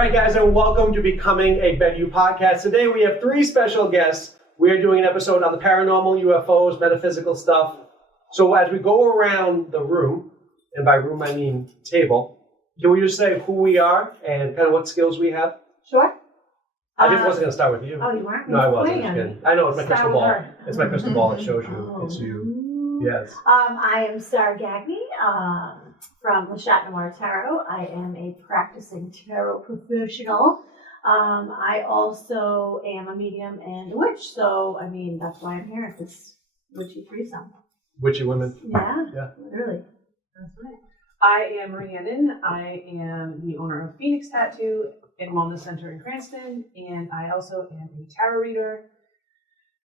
right, guys, and welcome to Becoming a Better podcast. Today we have three special guests. We are doing an episode on the paranormal, UFOs, metaphysical stuff. So as we go around the room, and by room I mean table, can we just say who we are and kind of what skills we have? Sure. I wasn't going to start with you. Oh, you weren't? No, I wasn't. Just kidding. I know, it's my crystal ball. Her. It's my crystal ball that shows you. It's you. Yes. I am Gagne from Noir Tarot. I am a practicing tarot professional. I also am a medium and a witch, so I mean that's why I'm here at this witchy threesome. Witchy women. Yeah. Literally. That's right. I am Rhiannon. I am the owner of Phenix Tattoo and Wellness Center in Cranston, and I also am a tarot reader.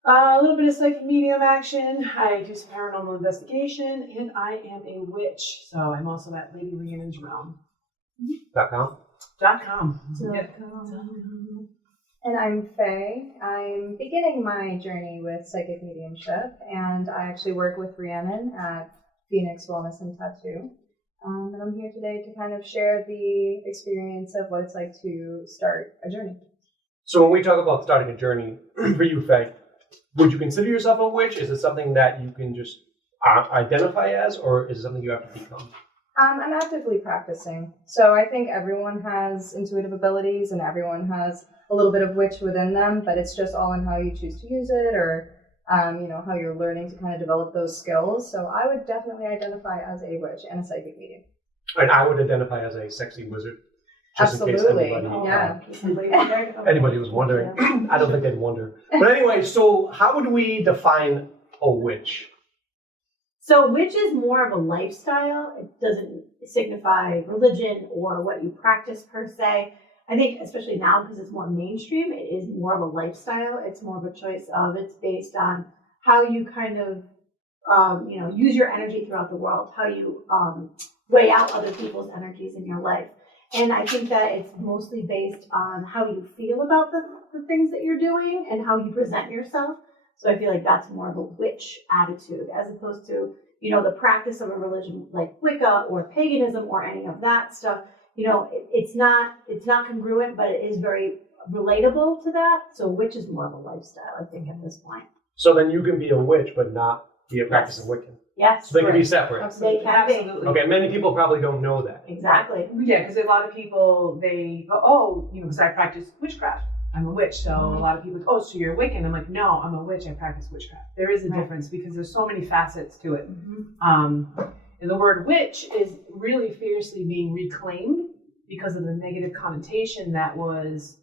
A little bit of psychic medium action. I do some paranormal investigation, and I am a witch. So I'm also at Lady Rhiannon's Realm. .com. .com. And I'm Faye. I'm beginning my journey with psychic mediumship, and I actually work with Rhiannon at Phenix Wellness and Tattoo. And I'm here today to kind of share the experience of what it's like to start a journey. So when we talk about starting a journey, for you, Faye, would you consider yourself a witch? Is it something that you can just identify as, or is it something you have to become? I'm actively practicing. So I think everyone has intuitive abilities and everyone has a little bit of witch within them, but it's just all in how you choose to use it or, how you're learning to kind of develop those skills. So I would definitely identify as a witch and a psychic medium. And I would identify as a sexy wizard. Just Absolutely. In case Yeah. anybody was wondering. I don't think they'd wonder. But anyway, so how would we define a witch? So witch is more of a lifestyle. It doesn't signify religion or what you practice per se. I think especially now because it's more mainstream, it is more of a lifestyle. It's more of a choice of, it's based on how you kind of, use your energy throughout the world, how you weigh out other people's energies in your life. And I think that it's mostly based on how you feel about the things that you're doing and how you present yourself. So I feel like that's more of a witch attitude as opposed to, the practice of a religion like Wicca or paganism or any of that stuff. It's not congruent, but it is very relatable to that. So witch is more of a lifestyle, I think, at this point. So then you can be a witch, but not be a practicing Wiccan. Yes. So they can be separate. They can be. Absolutely. Okay, many people probably don't know that. Exactly. Yeah, because a lot of people, they go, because I practice witchcraft. I'm a witch. So a lot of people go, so you're a Wiccan. I'm like, no, I'm a witch. I practice witchcraft. There is a difference because there's so many facets to it. Mm-hmm. And the word witch is really fiercely being reclaimed because of the negative connotation that was,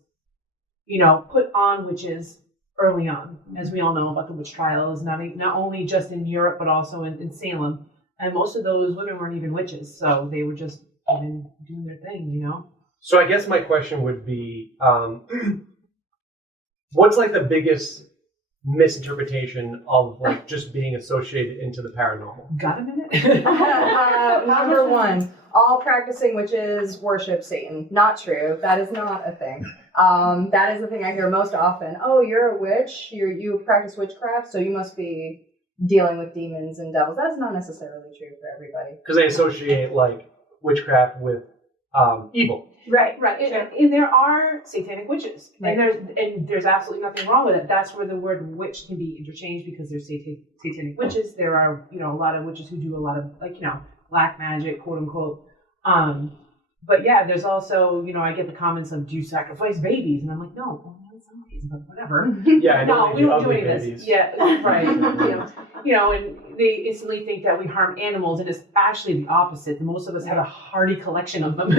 put on witches early on. As we all know about the witch trials, not only just in Europe, but also in Salem. And most of those women weren't even witches. So they were just doing their thing, So I guess my question would be, what's like the biggest misinterpretation of like just being associated into the paranormal? Got a minute? Number one, all practicing witches worship Satan. Not true. That is not a thing. That is the thing I hear most often. Oh, you're a witch. You practice witchcraft, so you must be dealing with demons and devils. That is not necessarily true for everybody. Because they associate like witchcraft with evil. Right. And there are satanic witches, right. and there's absolutely nothing wrong with it. That's where the word witch can be interchanged because there's satanic witches. There are a lot of witches who do a lot of black magic, quote unquote. But yeah, there's also I get the comments of, do you sacrifice babies? And I'm like, no, well, some days, but whatever. Yeah, I know. No, we don't do any of babies. this. Yeah, right. And they instantly think that we harm animals, and it's actually the opposite. Most of us have a hearty collection of them,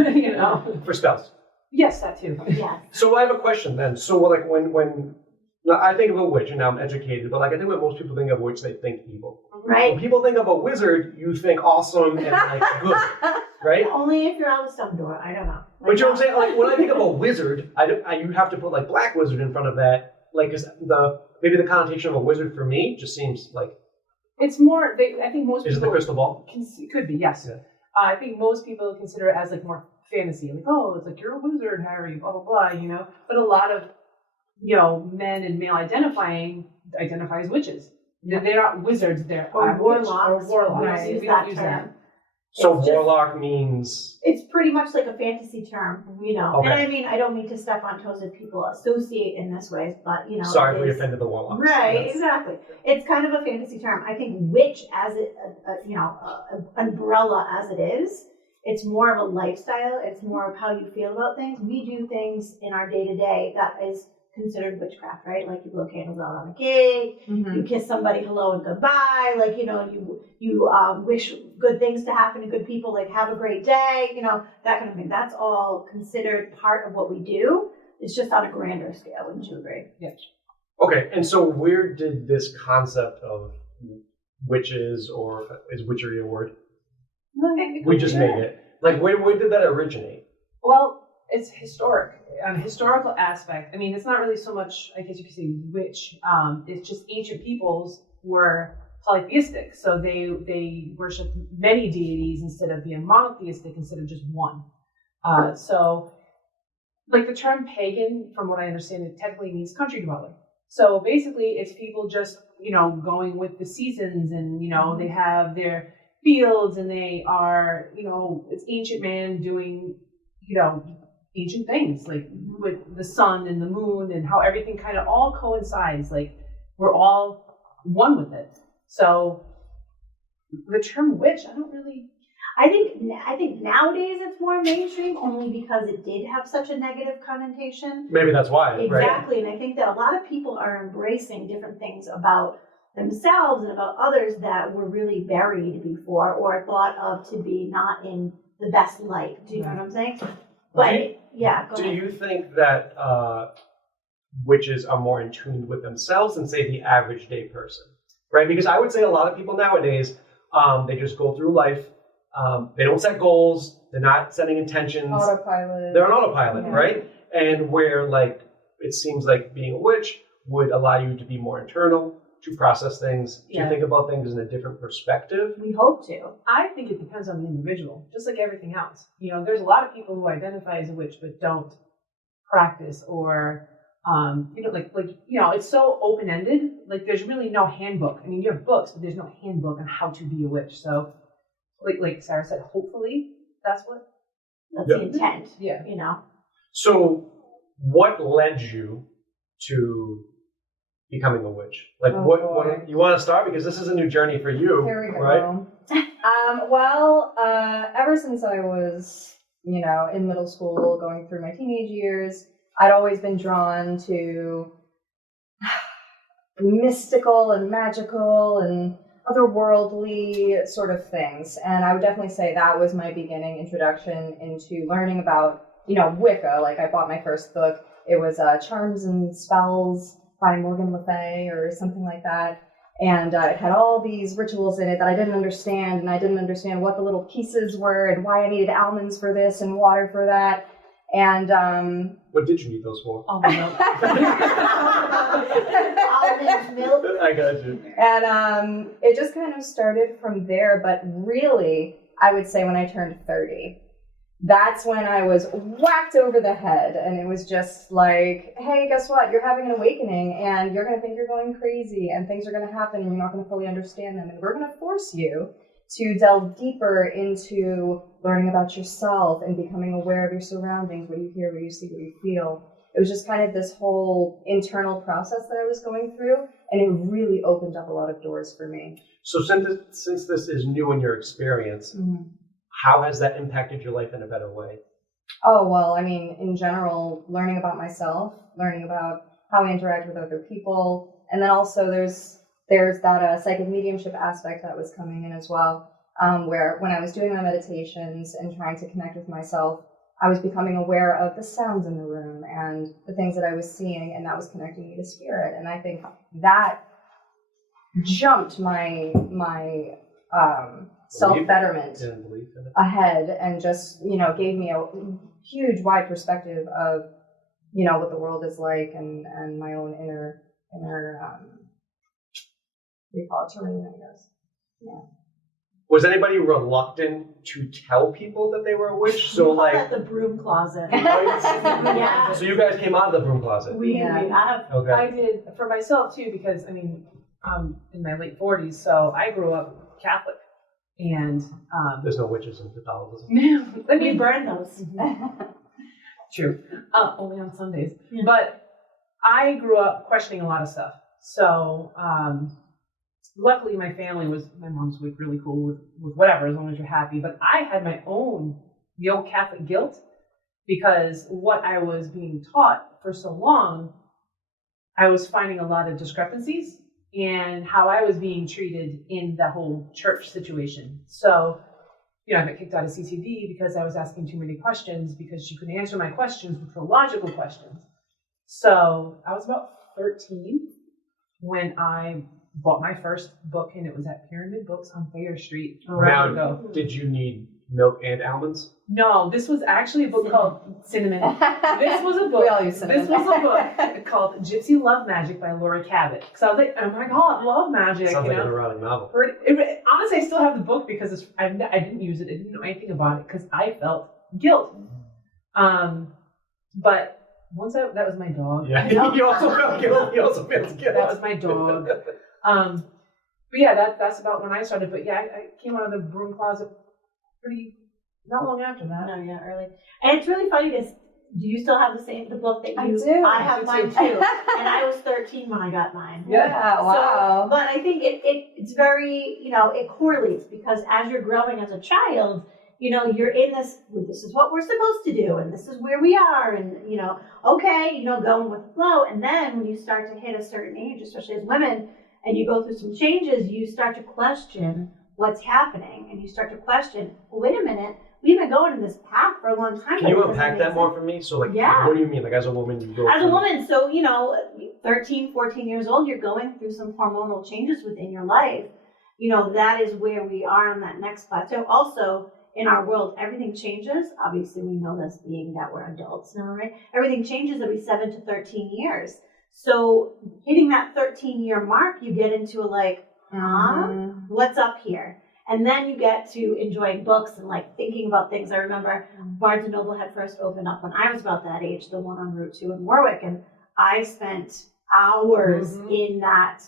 For spells. Yes, that too. Yeah. So I have a question then. So like when I think of a witch, and now I'm educated, but like I think when most people think of a witch, they think evil. Right. When people think of a wizard, you think awesome and like good, right? Only if you're out of Dumbledore. I don't know. But you know what I'm saying? Like when I think of a wizard, you have to put like black wizard in front of that. Like, is maybe the connotation of a wizard for me just seems like. It's more. I think most people. Is it the crystal ball? Could be, yes. Yeah. I think most people consider it as like more fantasy, like, oh, it's like you're a wizard, Harry, blah blah blah, But a lot of men and male identify as witches. They're not wizards. They're or warlocks. Or warlocks. Right. We don't use that. So It's just- warlock means It's pretty much like a fantasy term, you know. Okay. And I mean, I don't mean to step on toes if people associate in this way, but you know. sorry if it we is- offended the warlocks. Right, That's- exactly. It's kind of a fantasy term. I think witch, as it, umbrella as it is, it's more of a lifestyle. It's more of how you feel about things. We do things in our day to day that is considered witchcraft, right? Like you blow candles out on a cake, you kiss somebody hello and goodbye, like you wish good things to happen to good people, like have a great day, that kind of thing. That's all considered part of what we do. It's just on a grander scale. Wouldn't you agree? Yeah. Okay, and so where did this concept of witches, or is witchery a word? We just made it. Like, where did that originate? Well, it's historic. On a historical aspect, I mean, it's not really so much, I guess you could say, witch. It's just ancient peoples were polytheistic. So they worshiped many deities instead of being monotheistic, instead of just one. So, like the term pagan, from what I understand, it technically means country dweller. So basically, it's people just, going with the seasons, and, they have their fields, and they are, it's ancient man doing, ancient things, like with the sun and the moon and how everything kind of all coincides. Like we're all one with it. So the term witch, I think nowadays it's more mainstream only because it did have such a negative connotation. Maybe that's why, right? Exactly, and I think that a lot of people are embracing different things about themselves and about others that were really buried before or thought of to be not in the best light. Do you know what I'm saying? But yeah, go Do ahead. you think that witches are more in tune with themselves than, say, the average day person? Right? Because I would say a lot of people nowadays, they just go through life. They don't set goals. They're not setting intentions. Autopilot. They're on autopilot, Yeah. right? And where, like, it seems like being a witch would allow you to be more internal, to process things, to Yeah. think about things in a different perspective. We hope to. I think it depends on the individual, just like everything else. There's a lot of people who identify as a witch but don't practice, or it's so open-ended. Like there's really no handbook. I mean, you have books, but there's no handbook on how to be a witch. So, like Sarah said, hopefully that's what. That's Yeah. the intent. Yeah. So what led you to becoming a witch? Like, Oh, what boy. you want to start? Because this is a new journey for you, Here we go. right? Ever since I was, in middle school, going through my teenage years, I'd always been drawn to mystical and magical and otherworldly sort of things. And I would definitely say that was my beginning introduction into learning about, Wicca. Like I bought my first book. It was Charms and Spells by Morgan Le Fay or something like that. And it had all these rituals in it that I didn't understand, and I didn't understand what the little pieces were and why I needed almonds for this and water for that. And What did you need those for? Almond milk. Almond milk. I got you. And it just kind of started from there. But really, I would say when I turned 30, that's when I was whacked over the head. And it was just like, hey, guess what? You're having an awakening, and you're going to think you're going crazy, and things are going to happen, and you're not going to fully understand them. And we're going to force you to delve deeper into learning about yourself and becoming aware of your surroundings, what you hear, what you see, what you feel. It was just kind of this whole internal process that I was going through, and it really opened up a lot of doors for me. So since this is new in your experience, how has that impacted your life in a better way? Oh, well, I mean, in general, learning about myself, learning about how I interact with other people, and then also there's that psychic mediumship aspect that was coming in as well, where when I was doing my meditations and trying to connect with myself, I was becoming aware of the sounds in the room and the things that I was seeing, and that was connecting me to spirit. And I think that jumped my self-betterment And belief in it. ahead, and just, gave me a huge wide perspective of, what the world is like, and my own inner what do you call it, terrain, I guess. Yeah. Was anybody reluctant to tell people that they were a witch? So We call like, that the broom closet. right? Yeah. So you guys came out of the broom closet. We Yeah. have. Okay. I did for myself too, because in my late 40s, so I grew up Catholic, And There's no witches in Catholicism. I We mean, burn those. true, only on Sundays. Yeah. But I grew up questioning a lot of stuff. So luckily, my mom's really cool with whatever, as long as you're happy. But I had my own, the old Catholic guilt, because what I was being taught for so long, I was finding a lot of discrepancies in how I was being treated in the whole church situation. So, I got kicked out of CCD because I was asking too many questions because she couldn't answer my questions, which were logical questions. So I was about 13 when I bought my first book, and it was at Pyramid Books on Thayer Street. Now, did you need milk and almonds? No, this was actually a book called Cinnamon. This was a book. We all use cinnamon. This was a book called Gypsy Love Magic by Laura Cabot. So I was like, oh my God, love magic. Sounds like an erotic novel. Honestly, I still have the book because I didn't use it. I didn't know anything about it because I felt guilt. But once that was my dog. Yeah, you also felt guilt. He also feels guilt. That was my dog. But yeah, that's about when I started. But yeah, I came out of the broom closet not long after that. No, yeah, early. And it's really funny because do you still have the book that you? I do. I have mine too. And I was 13 when I got mine. Yeah, wow. So, but I think it's very, it correlates because as you're growing as a child, you're in this is what we're supposed to do and this is where we are and, okay, going with the flow. And then when you start to hit a certain age, especially as women, and you go through some changes, you start to question what's happening and you start to question, well, wait a minute, we've been going in this path for a long time. Can you unpack that more for me? So, Yeah. What do you mean? Like, as a woman, you go As a woman, so, 13, 14 years old, you're going through some hormonal changes within your life. That is where we are on that next plateau. Also, in our world, everything changes. Obviously, we know this being that we're adults now, right? Everything changes every 7 to 13 years. So hitting that 13-year mark, you get into what's up here? And then you get to enjoying books and thinking about things. I remember Barnes & Noble had first opened up when I was about that age, the one on Route 2 in Warwick. And I spent hours in that,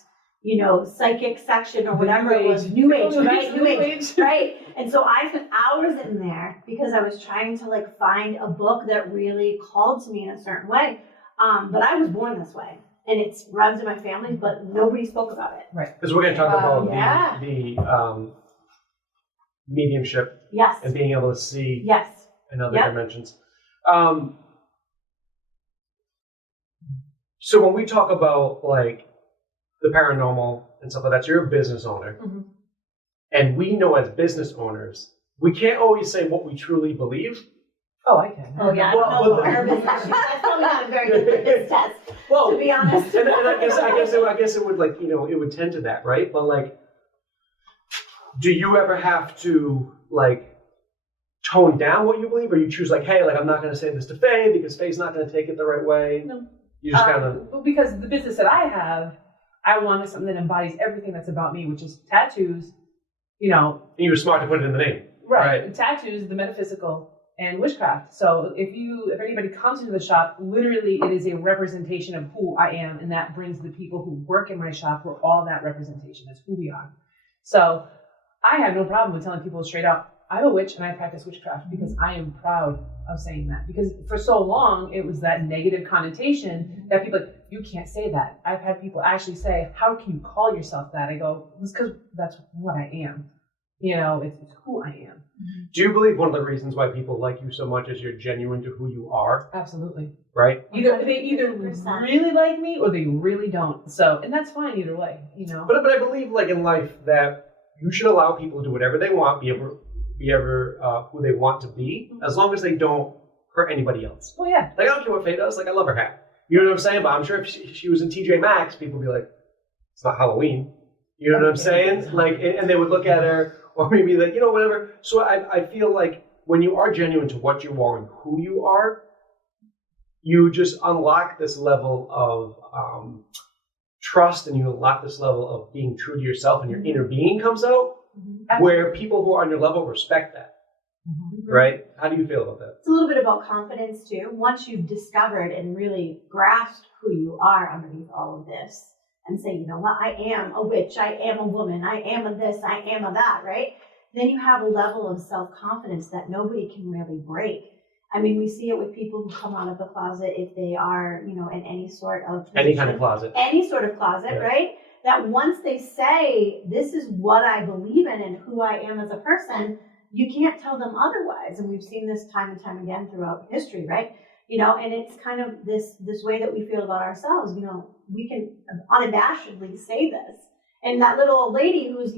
psychic section or whatever it was. New Age, right? New Age, right? And so I spent hours in there because I was trying to find a book that really called to me in a certain way. But I was born this way. And it runs in my family, but nobody spoke about it. Right. Because we're going to talk about yeah. the mediumship Yes. and being able to see Yes. in other Yep. dimensions. So when we talk about the paranormal and stuff like that, so you're a business owner. Mhm. And we know as business owners, we can't always say what we truly believe. Oh, I can. Oh, yeah. Well, I don't know well, her business. That's probably not a very good litmus test, to be honest. And I guess it would it would tend to that, right? But do you ever have to tone down what you believe, or you choose hey, I'm not going to say this to Faye because Faye's not going to take it the right way? No. You just kind of because the business that I have, I wanted something that embodies everything that's about me, which is tattoos. And you were smart to put it in the name, right? Tattoos, the metaphysical, and witchcraft. So if anybody comes into the shop, literally it is a representation of who I am, and that brings the people who work in my shop. We're all that representation. That's who we are. So I have no problem with telling people straight up, I'm a witch and I practice witchcraft because I am proud of saying that. Because for so long, it was that negative connotation that people you can't say that. I've had people actually say, how can you call yourself that? I go, it's because that's what I am. It's who I am. Do you believe one of the reasons why people like you so much is you're genuine to who you are? Absolutely. Right? They either 100%. really like me or they really don't. So, and that's fine either way, But I believe in life that you should allow people to do whatever they want, be ever who they want to be, as long as they don't hurt anybody else. Well, yeah. I don't care what Faye does. I love her hat. You know what I'm saying? But I'm sure if she was in TJ Maxx, people would be like, it's not Halloween. You know what I'm saying? And they would look at her, or maybe whatever. So I feel when you are genuine to what you are and who you are, you just unlock this level of trust, and you unlock this level of being true to yourself, and your inner being comes out, where people who are on your level respect that. Right? How do you feel about that? It's a little bit about confidence too. Once you've discovered and really grasped who you are underneath all of this, and say, you know what, I am a witch, I am a woman, I am a this, I am a that, right? then you have a level of self-confidence that nobody can really break. I mean, we see it with people who come out of the closet if they are, in any sort of position, Any kind of closet. any sort of closet, Yeah. right? That once they say, this is what I believe in and who I am as a person, you can't tell them otherwise. And we've seen this time and time again throughout history, right? And it's kind of this way that we feel about ourselves. We can unabashedly say this. And that little old lady who's,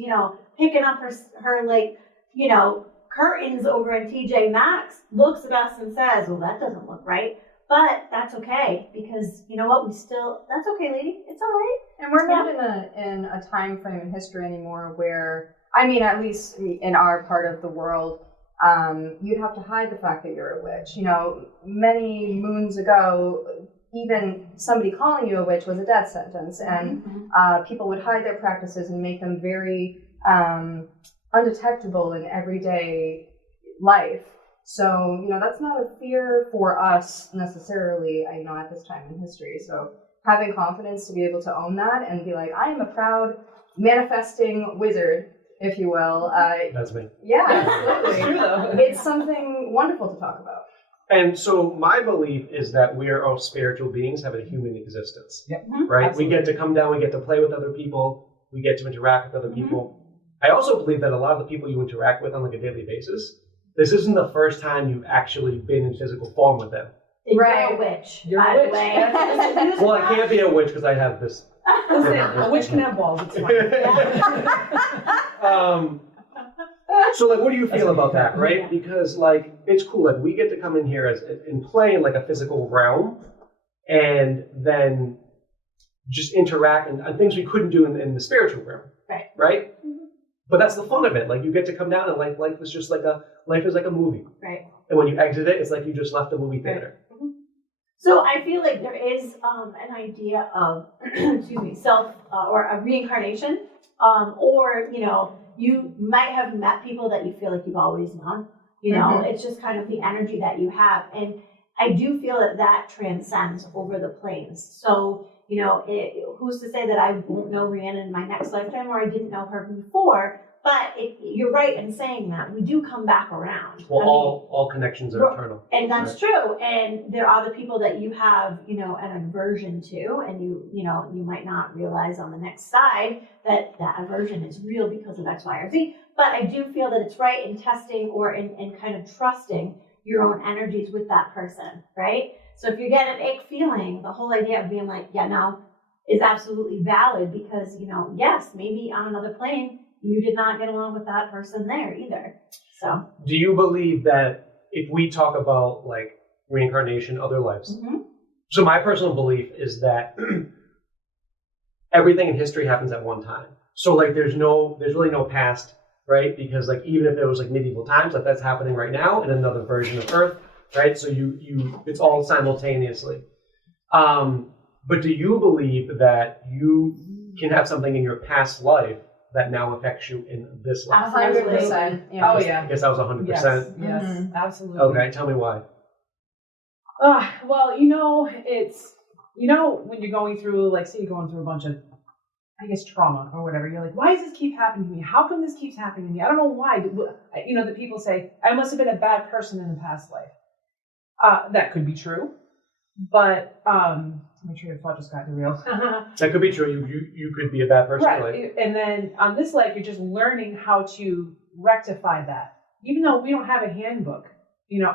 picking up her curtains over in TJ Maxx looks at us and says, well, that doesn't look right. But that's okay, because you know what? That's okay, lady. It's all right. And we're not in a time frame in history anymore where, at least in our part of the world, you'd have to hide the fact that you're a witch. Many moons ago, even somebody calling you a witch was a death sentence, and people would hide their practices and make them very undetectable in everyday life. So, that's not a fear for us necessarily, at this time in history. So having confidence to be able to own that and be like, I am a proud manifesting wizard, if you will. That's me. Yeah, absolutely. It's true, though. It's something wonderful to talk about. And so my belief is that we are all spiritual beings having a human existence. Yep. Right? Absolutely. We get to come down, we get to play with other people, we get to interact with other people. I also believe that a lot of the people you interact with on like a daily basis, this isn't the first time you've actually been in physical form with them. You're Right. a witch, You're a by the witch. way. Well, I can't be a witch because I have this. Listen, a witch can have balls. It's fine. So like, what do you feel about that, right? Yeah. Because like, it's cool. Like, we get to come in here and play in like a physical realm, and then just interact and things we couldn't do in the spiritual realm. Right. Right. But that's the fun of it. Like, you get to come down and like life is just like life is like a movie. Right. And when you exit it, it's like you just left the movie theater. So I feel like there is an idea of, self or a reincarnation, or you might have met people that you feel like you've always known. It's just kind of the energy that you have, and I do feel that transcends over the planes. So who's to say that I won't know Rhiannon in my next lifetime, or I didn't know her before? But you're right in saying that we do come back around. Well, all connections are eternal. And that's true. And there are the people that you have, an aversion to, and you might not realize on the next side that aversion is real because of X, Y, or Z. But I do feel that it's right in testing or in kind of trusting your own energies with that person, right? So if you get an ick feeling, the whole idea of being like, yeah, no, is absolutely valid, because, yes, maybe on another plane, you did not get along with that person there either. So, Do you believe that if we talk about like reincarnation, other lives? So my personal belief is that everything in history happens at one time. So like there's really no past, right? Because like even if it was like medieval times, like that's happening right now in another version of Earth, right? So it's all simultaneously. But do you believe that you can have something in your past life that now affects you in this life? 100%. Oh, yeah. I guess that was 100%. Yes, absolutely. Okay, tell me why. Well, it's, when you're going through, like, say you're going through a bunch of, I guess, trauma or whatever, you're like, why does this keep happening to me? How come this keeps happening to me? I don't know why. The people say, I must have been a bad person in a past life. That could be true. But, my train of thought just got derailed. That could be true. You could be a bad person. Right. And then on this life, you're just learning how to rectify that. Even though we don't have a handbook,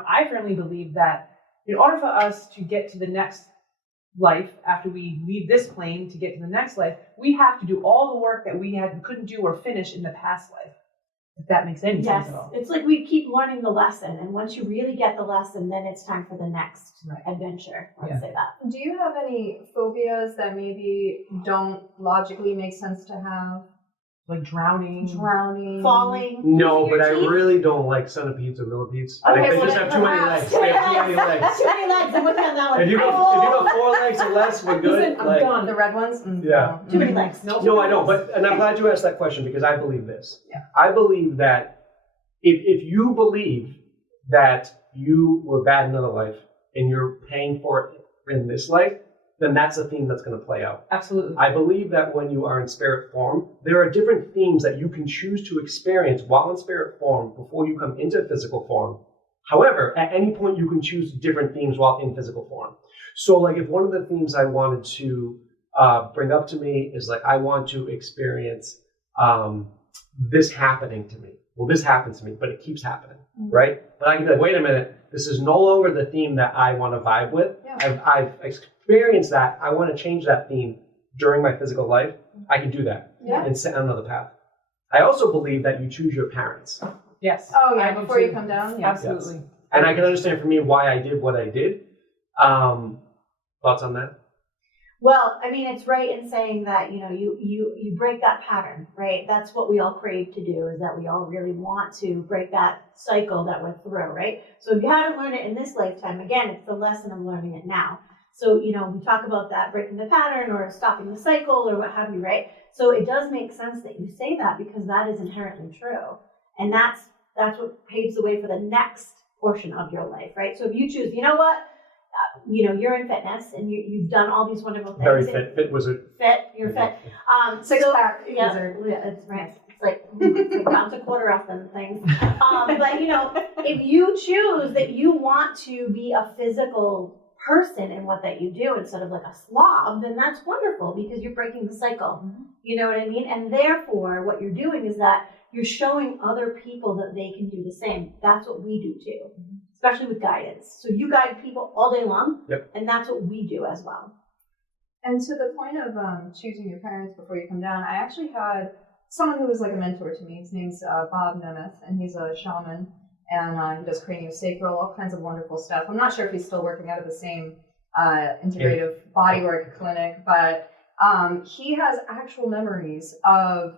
I firmly believe that in order for us to get to the next life, after we leave this plane to get to the next life, we have to do all the work that we couldn't do or finish in the past life. If that makes any sense at all. It's like we keep learning the lesson, and once you really get the lesson, then it's time for the next adventure. Let's say that. Do you have any phobias that maybe don't logically make sense to have? Like drowning. Falling. No, losing but I your teeth? really don't like centipedes or millipedes. Okay, Like, they well, just then have too many perhaps- legs. They have too many legs. Too many legs. I'm with you on that one. If you got 4 legs or less, we're good. Listen, I'm Like, done. The red ones? Yeah. Too many legs. No, I don't. And I'm glad you asked that question, because I believe this. Yeah. I believe that if you believe that you were bad in another life and you're paying for it in this life, then that's a theme that's going to play out. Absolutely. I believe that when you are in spirit form, there are different themes that you can choose to experience while in spirit form before you come into physical form. However, at any point you can choose different themes while in physical form. So like if one of the themes I wanted to bring up to me is like, I want to experience this happening to me. Well, this happens to me, but it keeps happening, right? But I can be like, wait a minute, this is no longer the theme that I want to vibe with. Yeah. I've experienced that. I want to change that theme during my physical life. I can do that and set on another path. I also believe that you choose your parents. Yes. Oh I yeah, do before too. you come down. Yeah. Absolutely. Yes. And I can understand for me why I did what I did. Thoughts on that? Well, I mean, it's right in saying that, you know, you break that pattern, right? That's what we all crave to do, is that we all really want to break that cycle that we're through, right? So if you haven't learned it in this lifetime, again, it's the lesson of learning it now. So, you know, we talk about that breaking the pattern or stopping the cycle or what have you, right? So it does make sense that you say that, because that is inherently true. And that's what paves the way for the next portion of your life, right? So if you choose, you know what? You know, you're in fitness and you've done all these wonderful things. Very fit wizard. You're fit. Six pack. Yeah, Wizard. yeah, it's right. It's like pounds a quarter off them things. But you know, if you choose that you want to be a physical person in what that you do instead of like a slob, then that's wonderful, because you're breaking the cycle. Mm-hmm. You know what I mean? And therefore, what you're doing is that you're showing other people that they can do the same. That's what we do too, especially with guidance. So you guide people all day long, and that's what we do as well. And to the point of choosing your parents before you come down, I actually had someone who was like a mentor to me. His name's Bob Nemeth, and he's a shaman, and he does craniosacral, all kinds of wonderful stuff. I'm not sure if he's still working out of the same integrative bodywork clinic, but he has actual memories of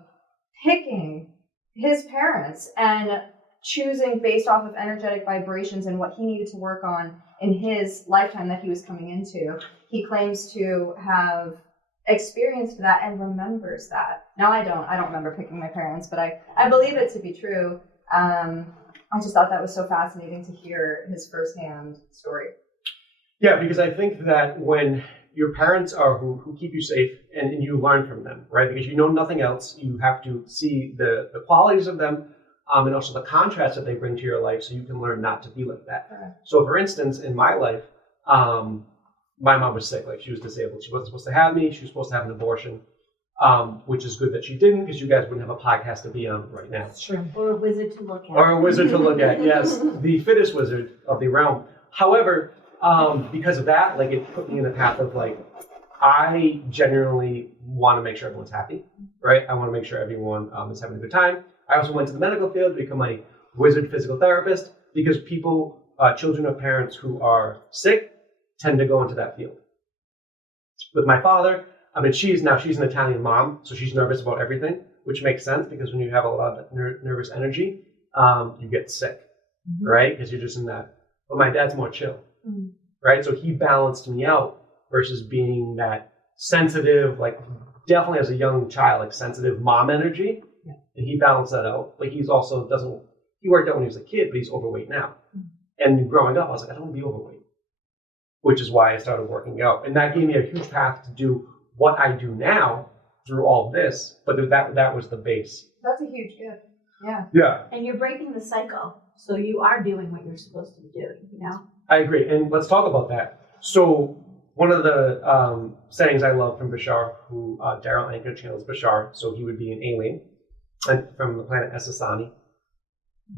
picking his parents and choosing based off of energetic vibrations and what he needed to work on in his lifetime that he was coming into. He claims to have experienced that and remembers that. Now I don't remember picking my parents, but I believe it to be true. I just thought that was so fascinating to hear his firsthand story. Yeah, because I think that when your parents are who keep you safe and you learn from them, right? Because you know nothing else. You have to see the qualities of them and also the contrast that they bring to your life, so you can learn not to be like that. Correct. So for instance, in my life, my mom was sick, like she was disabled. She wasn't supposed to have me. She was supposed to have an abortion, which is good that she didn't, because you guys wouldn't have a podcast to be on right now. That's true. Or a wizard to look at. Or a wizard to look at, yes. The fittest wizard of the realm. However, because of that, like, it put me in the path of like, I genuinely want to make sure everyone's happy, right? I want to make sure everyone is having a good time. I also went to the medical field to become a wizard physical therapist, because people, children of parents who are sick, tend to go into that field. With my father, I mean, she's an Italian mom, so she's nervous about everything, which makes sense, because when you have a lot of nervous energy, you get sick, right? Because you're just in that. But my dad's more chill, right? So he balanced me out versus being that sensitive, like definitely as a young child, like sensitive mom energy. Yeah. And he balanced that out. But he's also he worked out when he was a kid, but he's overweight now. And growing up, I was like, I don't want to be overweight, which is why I started working out. And that gave me a huge path to do what I do now through all this. But that was the base. That's a huge gift. Yeah. Yeah. And you're breaking the cycle. So you are doing what you're supposed to be doing, you know? I agree. And let's talk about that. So one of the sayings I love from Bashar, who Daryl Anker channels Bashar, so he would be an alien from the planet Ascension.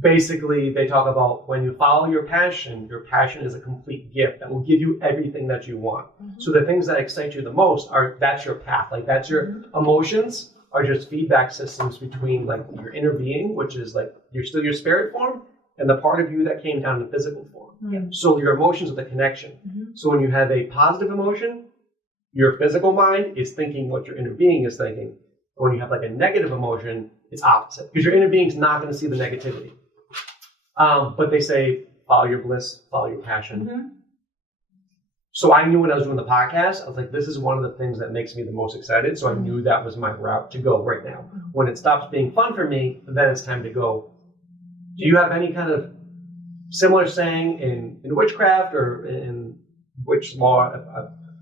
Basically, they talk about when you follow your passion is a complete gift that will give you everything that you want. So the things that excite you the most that's your path. Like, that's your emotions are just feedback systems between like your inner being, which is like you're still your spirit form, and the part of you that came down in physical form. So your emotions are the connection. So when you have a positive emotion, your physical mind is thinking what your inner being is thinking. But when you have like a negative emotion, it's opposite, because your inner being's not going to see the negativity. But they say, follow your bliss, follow your passion. So I knew when I was doing the podcast, I was like, this is one of the things that makes me the most excited. So I knew that was my route to go right now. When it stops being fun for me, then it's time to go. Do you have any kind of similar saying in witchcraft or in witch law?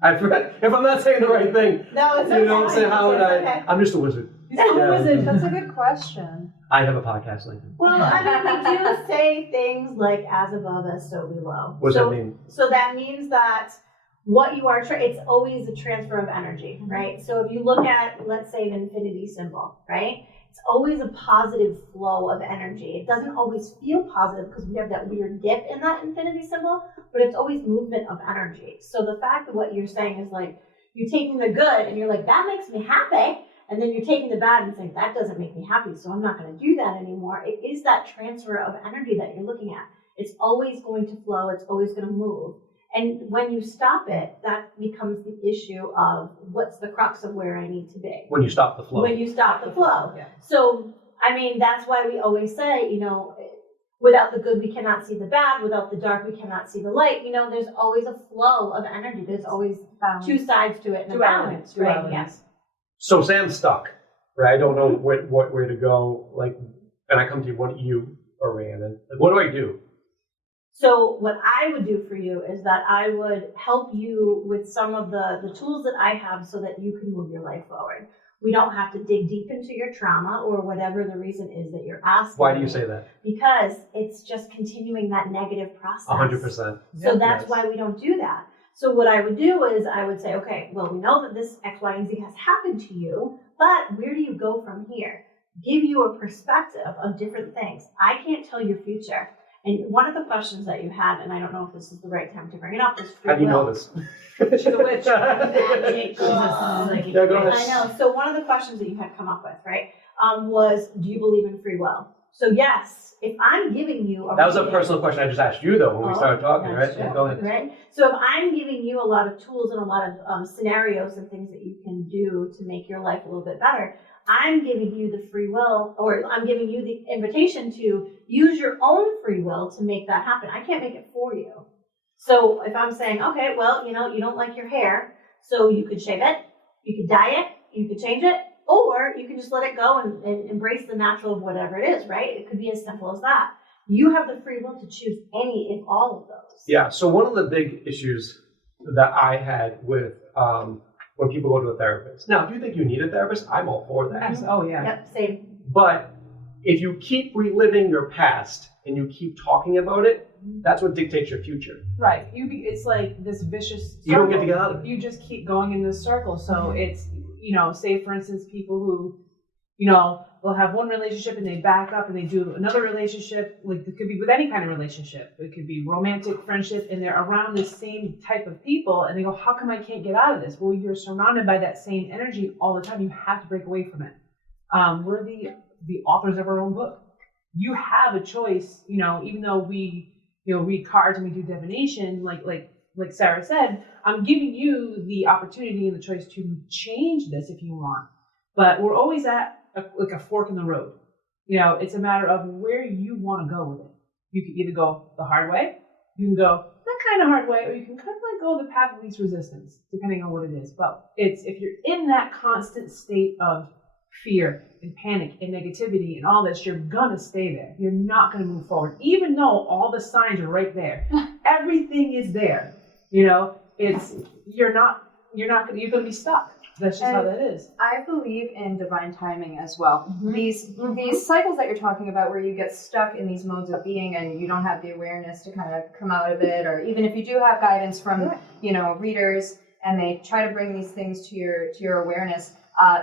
If I'm not saying the right thing, No, it's you know what I'm saying? How would I? okay. I'm just a wizard. That's a good question. I have a podcast, Lincoln. Well, I mean, we do say things like "as above, as so below." What does that mean? So that means that what you are, it's always a transfer of energy, right? So if you look at, let's say, an infinity symbol, right? It's always a positive flow of energy. It doesn't always feel positive because we have that weird dip in that infinity symbol, but it's always movement of energy. So the fact that what you're saying is like, you're taking the good and you're like, that makes me happy. And then you're taking the bad and saying, that doesn't make me happy, so I'm not going to do that anymore. It is that transfer of energy that you're looking at. It's always going to flow. It's always going to move. And when you stop it, that becomes the issue of what's the crux of where I need to be. When you stop the flow. When you stop the flow. Yeah. So, I mean, that's why we always say, you know, without the good, we cannot see the bad. Without the dark, we cannot see the light. You know, there's always a flow of energy. There's always two sides to it and a balance, right? Yes. So Sam's stuck, right? I don't know where to go. Like, and I come to you or Rhiannon. Like, what do I do? So what I would do for you is that I would help you with some of the tools that I have so that you can move your life forward. We don't have to dig deep into your trauma or whatever the reason is that you're asking. Why do you say that? Because it's just continuing that negative process. 100%. So that's why we don't do that. So what I would do is I would say, okay, well, we know that this X, Y, and Z has happened to you, but where do you go from here? Give you a perspective of different things. I can't tell your future. And one of the questions that you had, and I don't know if this is the right time to bring it up, is free will. How do you know this? She's a witch. Magic. Yeah, go ahead. I know. So one of the questions that you had come up with, right, was, do you believe in free will? So yes, if I'm giving you That was a personal question I just asked you, though, when we started talking, right? true. Yeah, go ahead. Right? So if I'm giving you a lot of tools and a lot of scenarios and things that you can do to make your life a little bit better, I'm giving you the free will, or I'm giving you the invitation to use your own free will to make that happen. I can't make it for you. So if I'm saying, okay, well, you know, you don't like your hair, so you could shave it, you could dye it, you could change it, or you can just let it go and embrace the natural of whatever it is, right? It could be as simple as that. You have the free will to choose any and all of those. Yeah, so one of the big issues that I had with when people go to a therapist. Now, if you think you need a therapist, I'm all for that. Oh, yeah. Yep, same. But if you keep reliving your past and you keep talking about it, that's what dictates your future. Right. It's like this vicious circle. You don't get to get out of it. You just keep going in this circle. So it's, you know, say for instance, people who, you know, they'll have one relationship and they back up and they do another relationship. Like it could be with any kind of relationship. It could be romantic, friendship, and they're around the same type of people and they go, how come I can't get out of this? Well, you're surrounded by that same energy all the time. You have to break away from it. We're the authors of our own book. You have a choice, you know, even though we, you know, read cards and we do divination, like Sarah said, I'm giving you the opportunity and the choice to change this if you want. But we're always at like a fork in the road. You know, it's a matter of where you want to go with it. You can either go the hard way, you can go that kind of hard way, or you can kind of like go the path of least resistance, depending on what it is. But it's if you're in that constant state of fear and panic and negativity and all this, you're gonna stay there. You're not gonna move forward, even though all the signs are right there. Everything is there. You know, you're gonna be stuck. That's just how that is. I believe in divine timing as well. Mm-hmm. These cycles that you're talking about where you get stuck in these modes of being and you don't have the awareness to kind of come out of it, or even if you do have guidance from, you know, readers and they try to bring these things to your awareness,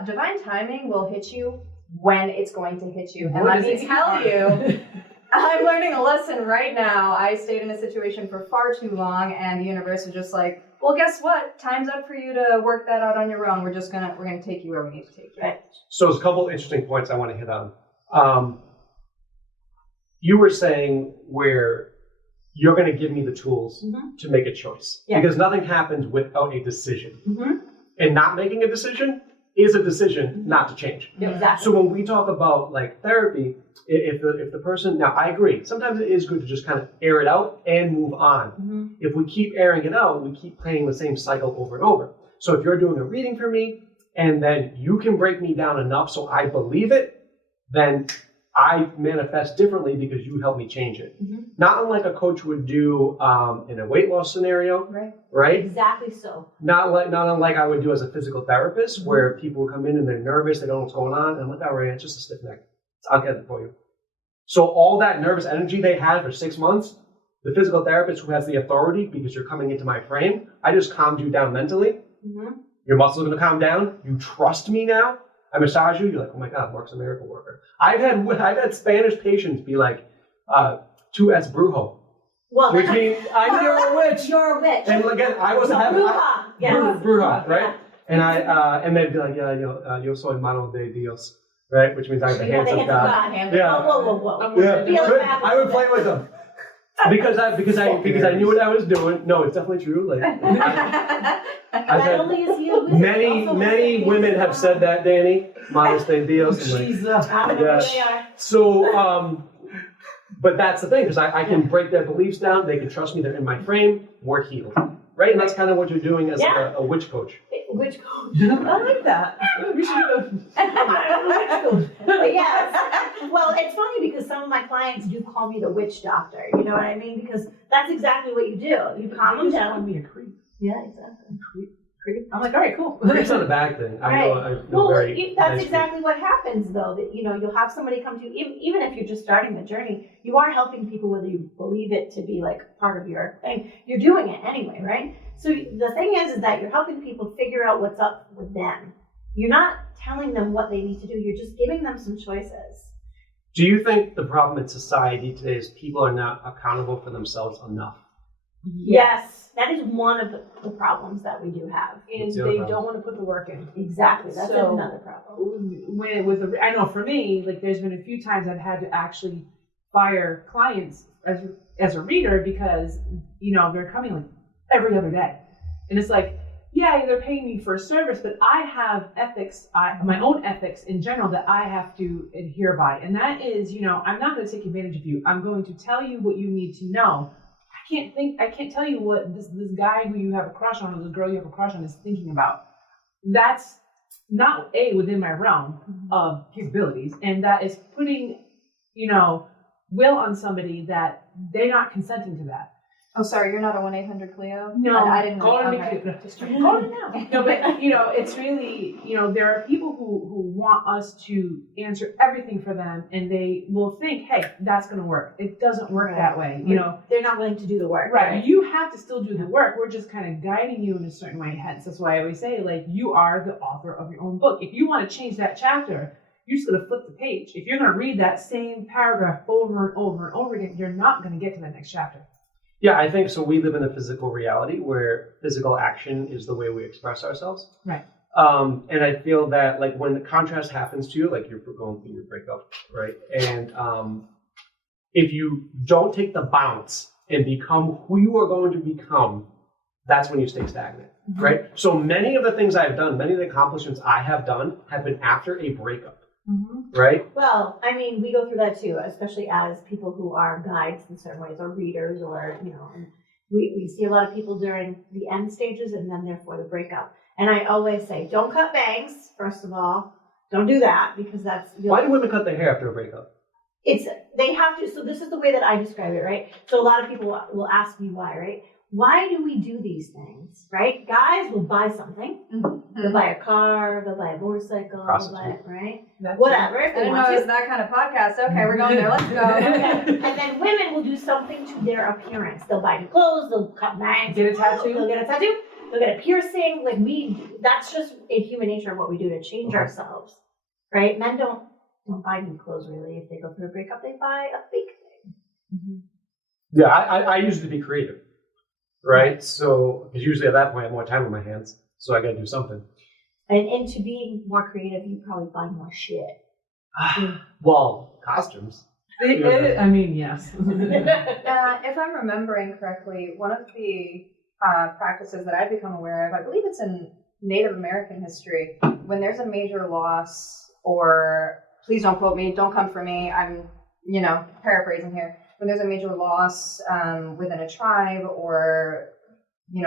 divine timing will hit you when it's going to hit you. And let me tell you, I'm learning a lesson right now. I stayed in a situation for far too long and the universe is just like, well, guess what? Time's up for you to work that out on your own. We're gonna take you where we need to take you. Right. So there's a couple of interesting points I want to hit on. You were saying where you're going to give me the tools to make a choice. Yeah. Because nothing happens without a decision. Mm-hmm. And not making a decision is a decision not to change. Yeah, exactly. So when we talk about like therapy, if the person, now I agree, sometimes it is good to just kind of air it out and move on. Mm-hmm. If we keep airing it out, we keep playing the same cycle over and over. So if you're doing a reading for me and then you can break me down enough so I believe it, then I manifest differently because you help me change it. Not unlike a coach would do in a weight loss scenario, right? Exactly so. Not unlike I would do as a physical therapist, where people would come in and they're nervous, they don't know what's going on, and I'm like, all right, it's just a stiff neck. I'll get it for you. So all that nervous energy they had for 6 months, the physical therapist who has the authority, because you're coming into my frame, I just calmed you down mentally. Your muscles are going to calm down. You trust me now. I massage you. You're like, oh my God, Marc's a miracle worker. I've had Spanish patients be like, "Tu es brujo," Well, which means you're a witch. You're a witch. And again, I was having Bruja. Yes. bruja, right? And and they'd be like, yeah, yo soy mano de Dios, right? Which means I'm the hands of God. Yeah. Whoa. Yeah. I would play with them. Because I knew what I was doing. No, it's definitely true. Like I've had many women have said that, Danny. Manos de Dios. Yeah. So, but that's the thing, because I can break their beliefs down. They can trust me. They're in my frame. We're healed, right? And that's kind of what you're doing as a witch coach. Witch coach. I like that. We should have. Witch coach. But yes. Well, it's funny because some of my clients do call me the witch doctor. You know what I mean? Because that's exactly what you do. You calm them down. Call me a creep. Yeah, exactly. Creep. I'm like, all right, cool. It's not a bad thing. I feel very that's nice exactly what happens, though. That you'll have somebody come to you, even if you're just starting the journey. You are helping people, whether you believe it to be like part of your thing. You're doing it anyway, right? So the thing is that you're helping people figure out what's up with them. You're not telling them what they need to do. You're just giving them some choices. Do you think the problem in society today is people are not accountable for themselves enough? Yes, that is one of the problems that we do have. And they don't want to put the work in. Exactly, that's another problem. When it was, I know for me, like there's been a few times I've had to actually fire clients as a reader because they're coming like every other day, and it's like, yeah, they're paying me for a service, but I have ethics, my own ethics in general that I have to adhere by, and that is, I'm not going to take advantage of you. I'm going to tell you what you need to know. I can't tell you what this guy who you have a crush on or this girl you have a crush on is thinking about. That's not within my realm of capabilities, and that is putting, will on somebody that they're not consenting to that. Oh, sorry, you're not a 1-800-CLEO? No, I didn't know. Call it now. No, but it's really, there are people who want us to answer everything for them, and they will think, hey, that's going to work. It doesn't work that way. They're not willing to do the work. Right. You have to still do the work. We're just kind of guiding you in a certain way. Hence, that's why I always say, like, you are the author of your own book. If you want to change that chapter, you're just going to flip the page. If you're going to read that same paragraph over and over and over again, you're not going to get to the next chapter. Yeah, I think so. We live in a physical reality where physical action is the way we express ourselves. Right. And I feel that, like, when the contrast happens to you, like you're going through your breakup, right? And if you don't take the bounce and become who you are going to become, that's when you stay stagnant, right? So many of the things I've done, many of the accomplishments I have done have been after a breakup. Right? Well, I mean, we go through that too, especially as people who are guides in certain ways or readers or, and we see a lot of people during the end stages and then therefore the breakup. And I always say, don't cut bangs, first of all. Don't do that because that's... Why do women cut their hair after a breakup? They have to. So this is the way that I describe it, right? So a lot of people will ask me why, right? Why do we do these things, right? Guys will buy something. They'll buy a car, they'll buy a motorcycle, they'll buy it, right? Whatever. I didn't know it was that kind of podcast. Okay, we're going there. Let's go. And then women will do something to their appearance. They'll buy new clothes, they'll cut bangs. Get a tattoo. They'll get a tattoo. They'll get a piercing. Like that's just a human nature of what we do to change ourselves, right? Men don't buy new clothes really. If they go through a breakup, they buy a fake thing. Yeah, I used to be creative. Right? So, because usually at that point I have more time on my hands, so I got to do something. And into being more creative, you probably buy more shit. Well, costumes. I mean, yes. If I'm remembering correctly, one of the practices that I've become aware of, I believe it's in Native American history, when there's a major loss, or please don't quote me, don't come for me, I'm, paraphrasing here. When there's a major loss within a tribe or,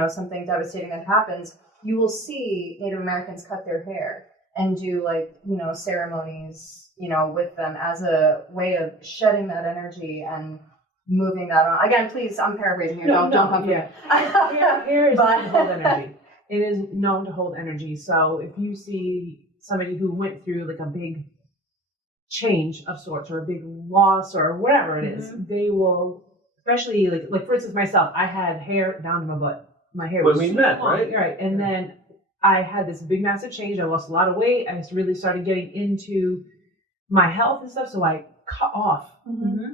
something devastating that happens, you will see Native Americans cut their hair. and do like, ceremonies, with them as a way of shedding that energy and moving that on. Again, please, I'm paraphrasing here. Don't come for me. Hair is known to hold energy. It is known to hold energy. So if you see somebody who went through like a big change of sorts or a big loss or whatever it is, they will, especially like for instance myself, I had hair down to my butt. My hair was when we met, long, right? Right. And then I had this big massive change. I lost a lot of weight. I really started getting into my health and stuff. So I cut off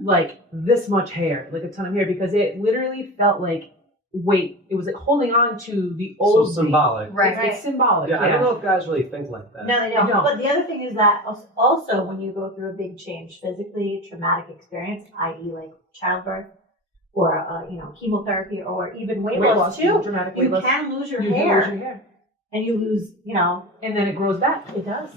like this much hair, like a ton of hair, because it literally felt like weight. It was like holding on to the old. So symbolic. Right. It's symbolic. Yeah, I don't know if guys really think like that. No, they don't. No. But the other thing is that also when you go through a big change, physically traumatic experience, i.e. like childbirth or chemotherapy or even weight loss too, dramatic you weight loss. can lose your You do hair. lose your hair. And you lose, And then it grows back. it does.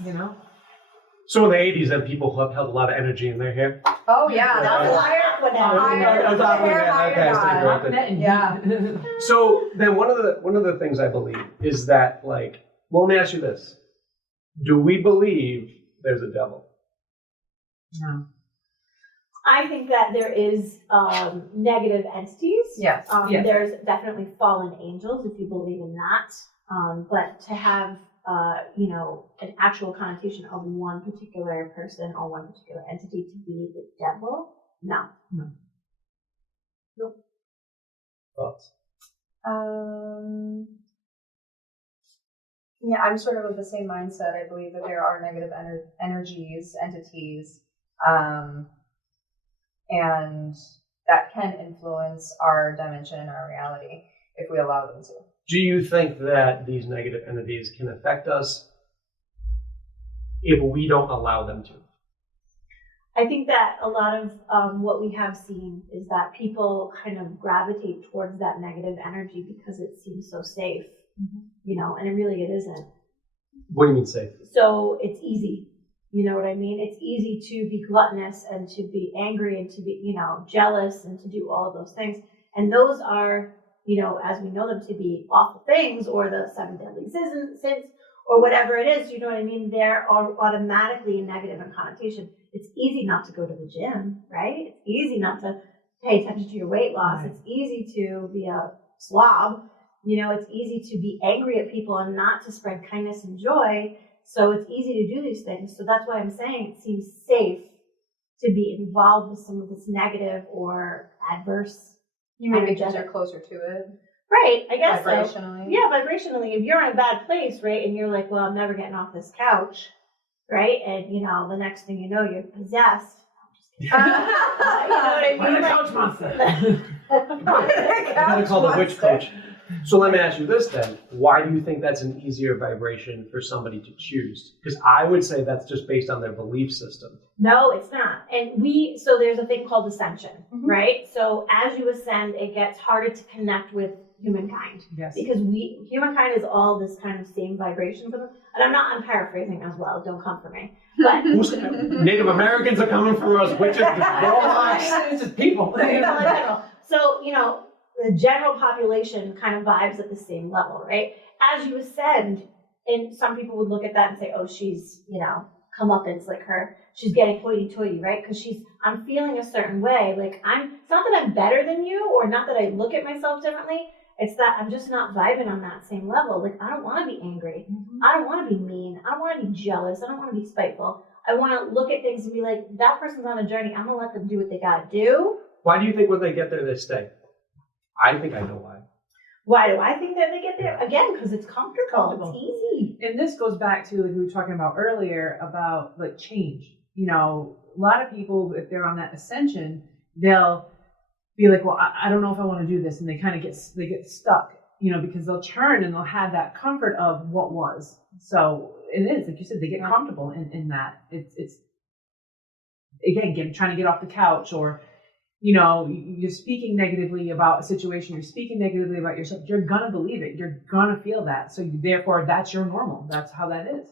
So in the 80s, then people held a lot of energy in their hair. Oh yeah, That was higher when Higher. Yeah. So then one of the things I believe is that, like, well, let me ask you this. Do we believe there's a devil? No. I think that there is negative entities. Yes. Yes. There's definitely fallen angels, if you believe in that. But to have, an actual connotation of one particular person or one particular entity to be the devil, no. Nope. Thoughts? Yeah, I'm sort of the same mindset. I believe that there are negative energies, entities, and that can influence our dimension and our reality if we allow them to. Do you think that these negative entities can affect us if we don't allow them to? I think that a lot of what we have seen is that people kind of gravitate towards that negative energy because it seems so safe, and it isn't. What do you mean safe? So it's easy. You know what I mean? It's easy to be gluttonous and to be angry and to be, jealous and to do all of those things. And those are, as we know them to be awful things, or the 7 deadly sins, or whatever it is, you know what I mean? They're automatically negative in connotation. It's easy not to go to the gym, right? It's easy not to pay attention to your weight loss. Right. It's easy to be a slob. It's easy to be angry at people and not to spread kindness and joy. So it's easy to do these things. So that's why I'm saying it seems safe to be involved with some of this negative or adverse. You mean because you're closer to it? Right, I guess so. Vibrationally? Yeah, vibrationally. If you're in a bad place, right, and you're like, well, I'm never getting off this couch, right? And, the next thing you know, you're possessed. You know what I mean? I'm the couch monster. I'm going to call the witch coach. So let me ask you this then. Why do you think that's an easier vibration for somebody to choose? Because I would say that's just based on their belief system. No, it's not. And so there's a thing called ascension, right? So as you ascend, it gets harder to connect with humankind. Yes. Because humankind is all this kind of same vibration. And I'm paraphrasing as well. Don't come for me. But Native Americans are coming for us, witches, warlocks. It's just people. So, the general population kind of vibes at the same level, right? As you ascend, and some people would look at that and say, oh, she's, comeuppance, like she's getting hoity-toity, right? Because I'm feeling a certain way. Like it's not that I'm better than you, or not that I look at myself differently. It's that I'm just not vibing on that same level. Like, I don't want to be angry. I don't want to be mean. I don't want to be jealous. I don't want to be spiteful. I want to look at things and be like, that person's on a journey. I'm going to let them do what they got to do. Why do you think when they get there, they stay? I think I know why. Why do I think that they get there? Again, because it's comfortable. It's easy. And this goes back to, like we were talking about earlier, about like change. A lot of people, if they're on that ascension, they'll be like, well, I don't know if I want to do this. And they kind of get stuck, because they'll turn and they'll have that comfort of what was. So it is, like you said, they get comfortable in that. It's again, trying to get off the couch, or, you're speaking negatively about a situation, you're speaking negatively about yourself, you're going to believe it. You're going to feel that. So therefore, that's your normal. That's how that is.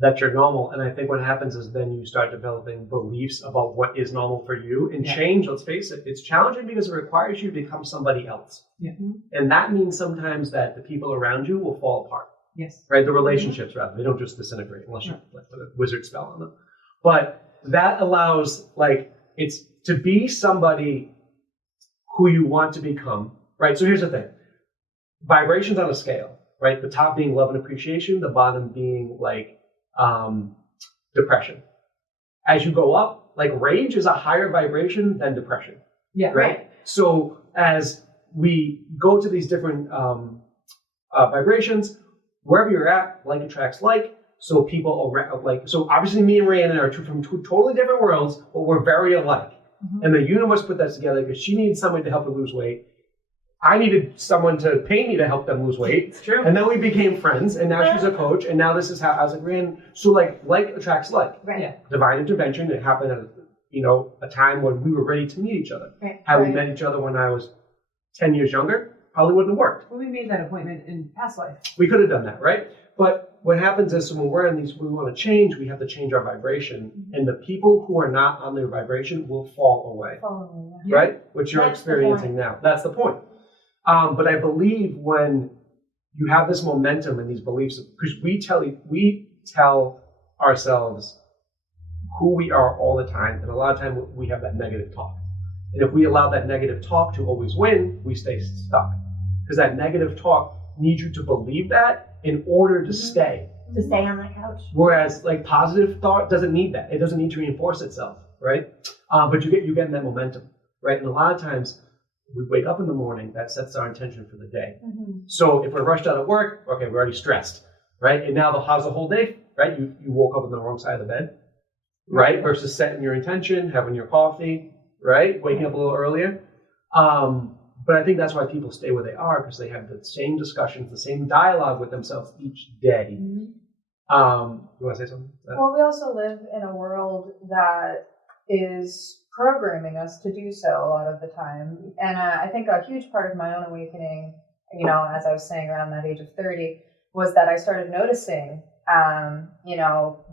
That's your normal. And I think what happens is then you start developing beliefs about what is normal for you. And change, let's face it, it's challenging because it requires you to become somebody else. Yeah. And that means sometimes that the people around you will fall apart. Yes. right? The relationships, rather. They don't just disintegrate unless you like put a wizard spell on them. But that allows, like, it's to be somebody who you want to become, right? So here's the thing. Vibrations on a scale, right? The top being love and appreciation, the bottom being, like, depression. As you go up, like, rage is a higher vibration than depression. Yeah. Right? So as we go to these different vibrations, wherever you're at, like attracts like. So people are like, so obviously me and Rhiannon are from two totally different worlds, but we're very alike. And the universe put that together because she needed somebody to help her lose weight. I needed someone to pay me to help them lose weight. It's true. And then we became friends, and now she's a coach, and now this is how I was like, Rhiannon, so like attracts like. Right. Yeah. Divine intervention, it happened at a time when we were ready to meet each other. Right. Had we met each other when I was 10 years younger, probably wouldn't have worked. Well, we made that appointment in past life. We could have done that, right? But what happens is when we're in these, we want to change, we have to change our vibration. And the people who are not on their vibration will fall away, right? Which you're That's the experiencing now. That's the point. But I believe when you have this momentum and these beliefs, because we tell ourselves who we are all the time. And a lot of time we have that negative talk. And if we allow that negative talk to always win, we stay stuck. Because that negative talk needs you to believe that in order to stay. To stay on the couch. Whereas like positive thought doesn't need that. It doesn't need to reinforce itself, right? But you get that momentum, right? And a lot of times we wake up in the morning, that sets our intention for the day. So if we're rushed out of work, okay, we're already stressed, right? And now how's the whole day, right? You woke up on the wrong side of the bed, right? Versus setting your intention, having your coffee, right? Waking up a little earlier. But I think that's why people stay where they are, because they have the same discussions, the same dialogue with themselves each day. You want to say something? Well, we also live in a world that is programming us to do so a lot of the time. And I think a huge part of my own awakening, as I was saying around that age of 30, was that I started noticing,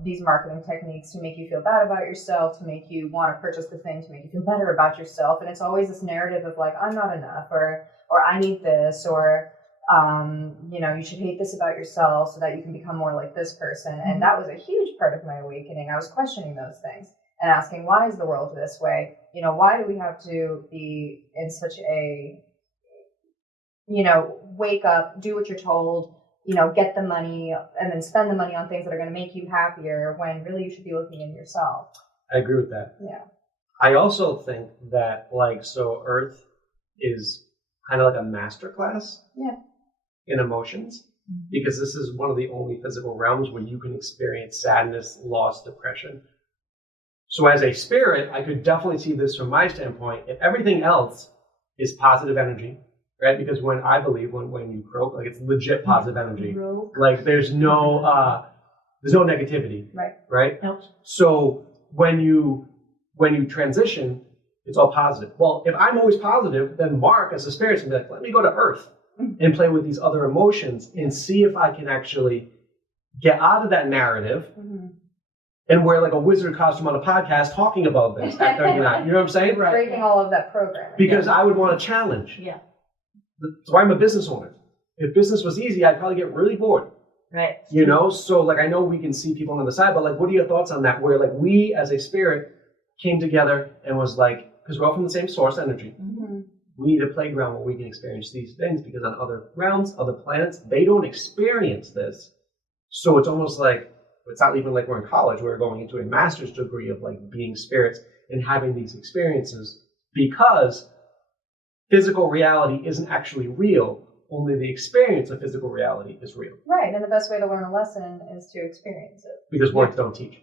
these marketing techniques to make you feel bad about yourself, to make you want to purchase the thing, to make you feel better about yourself. And it's always this narrative of like, I'm not enough, or I need this, or, you should hate this about yourself so that you can become more like this person. And that was a huge part of my awakening. I was questioning those things and asking, why is the world this way? Why do we have to be in such a, wake up, do what you're told, get the money and then spend the money on things that are going to make you happier, when really you should be looking in yourself. I agree with that. Yeah. I also think that so Earth is kind of like a master class in emotions, because this is one of the only physical realms where you can experience sadness, loss, depression. So as a spirit, I could definitely see this from my standpoint. If everything else is positive energy, right? Because when you croak, like it's legit positive energy. Like there's no negativity. Right? Nope. So when you transition, it's all positive. Well, if I'm always positive, then Marc as a spirit is gonna be like, let me go to Earth and play with these other emotions and see if I can actually get out of that narrative and wear like a wizard costume on a podcast talking about this at 39. You know what I'm saying? Breaking all of that programming. Because I would want a challenge. Yeah. That's why I'm a business owner. If business was easy, I'd probably get really bored. Right. So like I know we can see people on the side, but like what are your thoughts on that? Where like we as a spirit came together and was like, because we're all from the same source energy. We need a playground where we can experience these things, because on other realms, other planets, they don't experience this. So it's almost like, it's not even like we're in college, we're going into a master's degree of like being spirits and having these experiences, because physical reality isn't actually real. Only the experience of physical reality is real. Right, and the best way to learn a lesson is to experience it. Because words don't teach.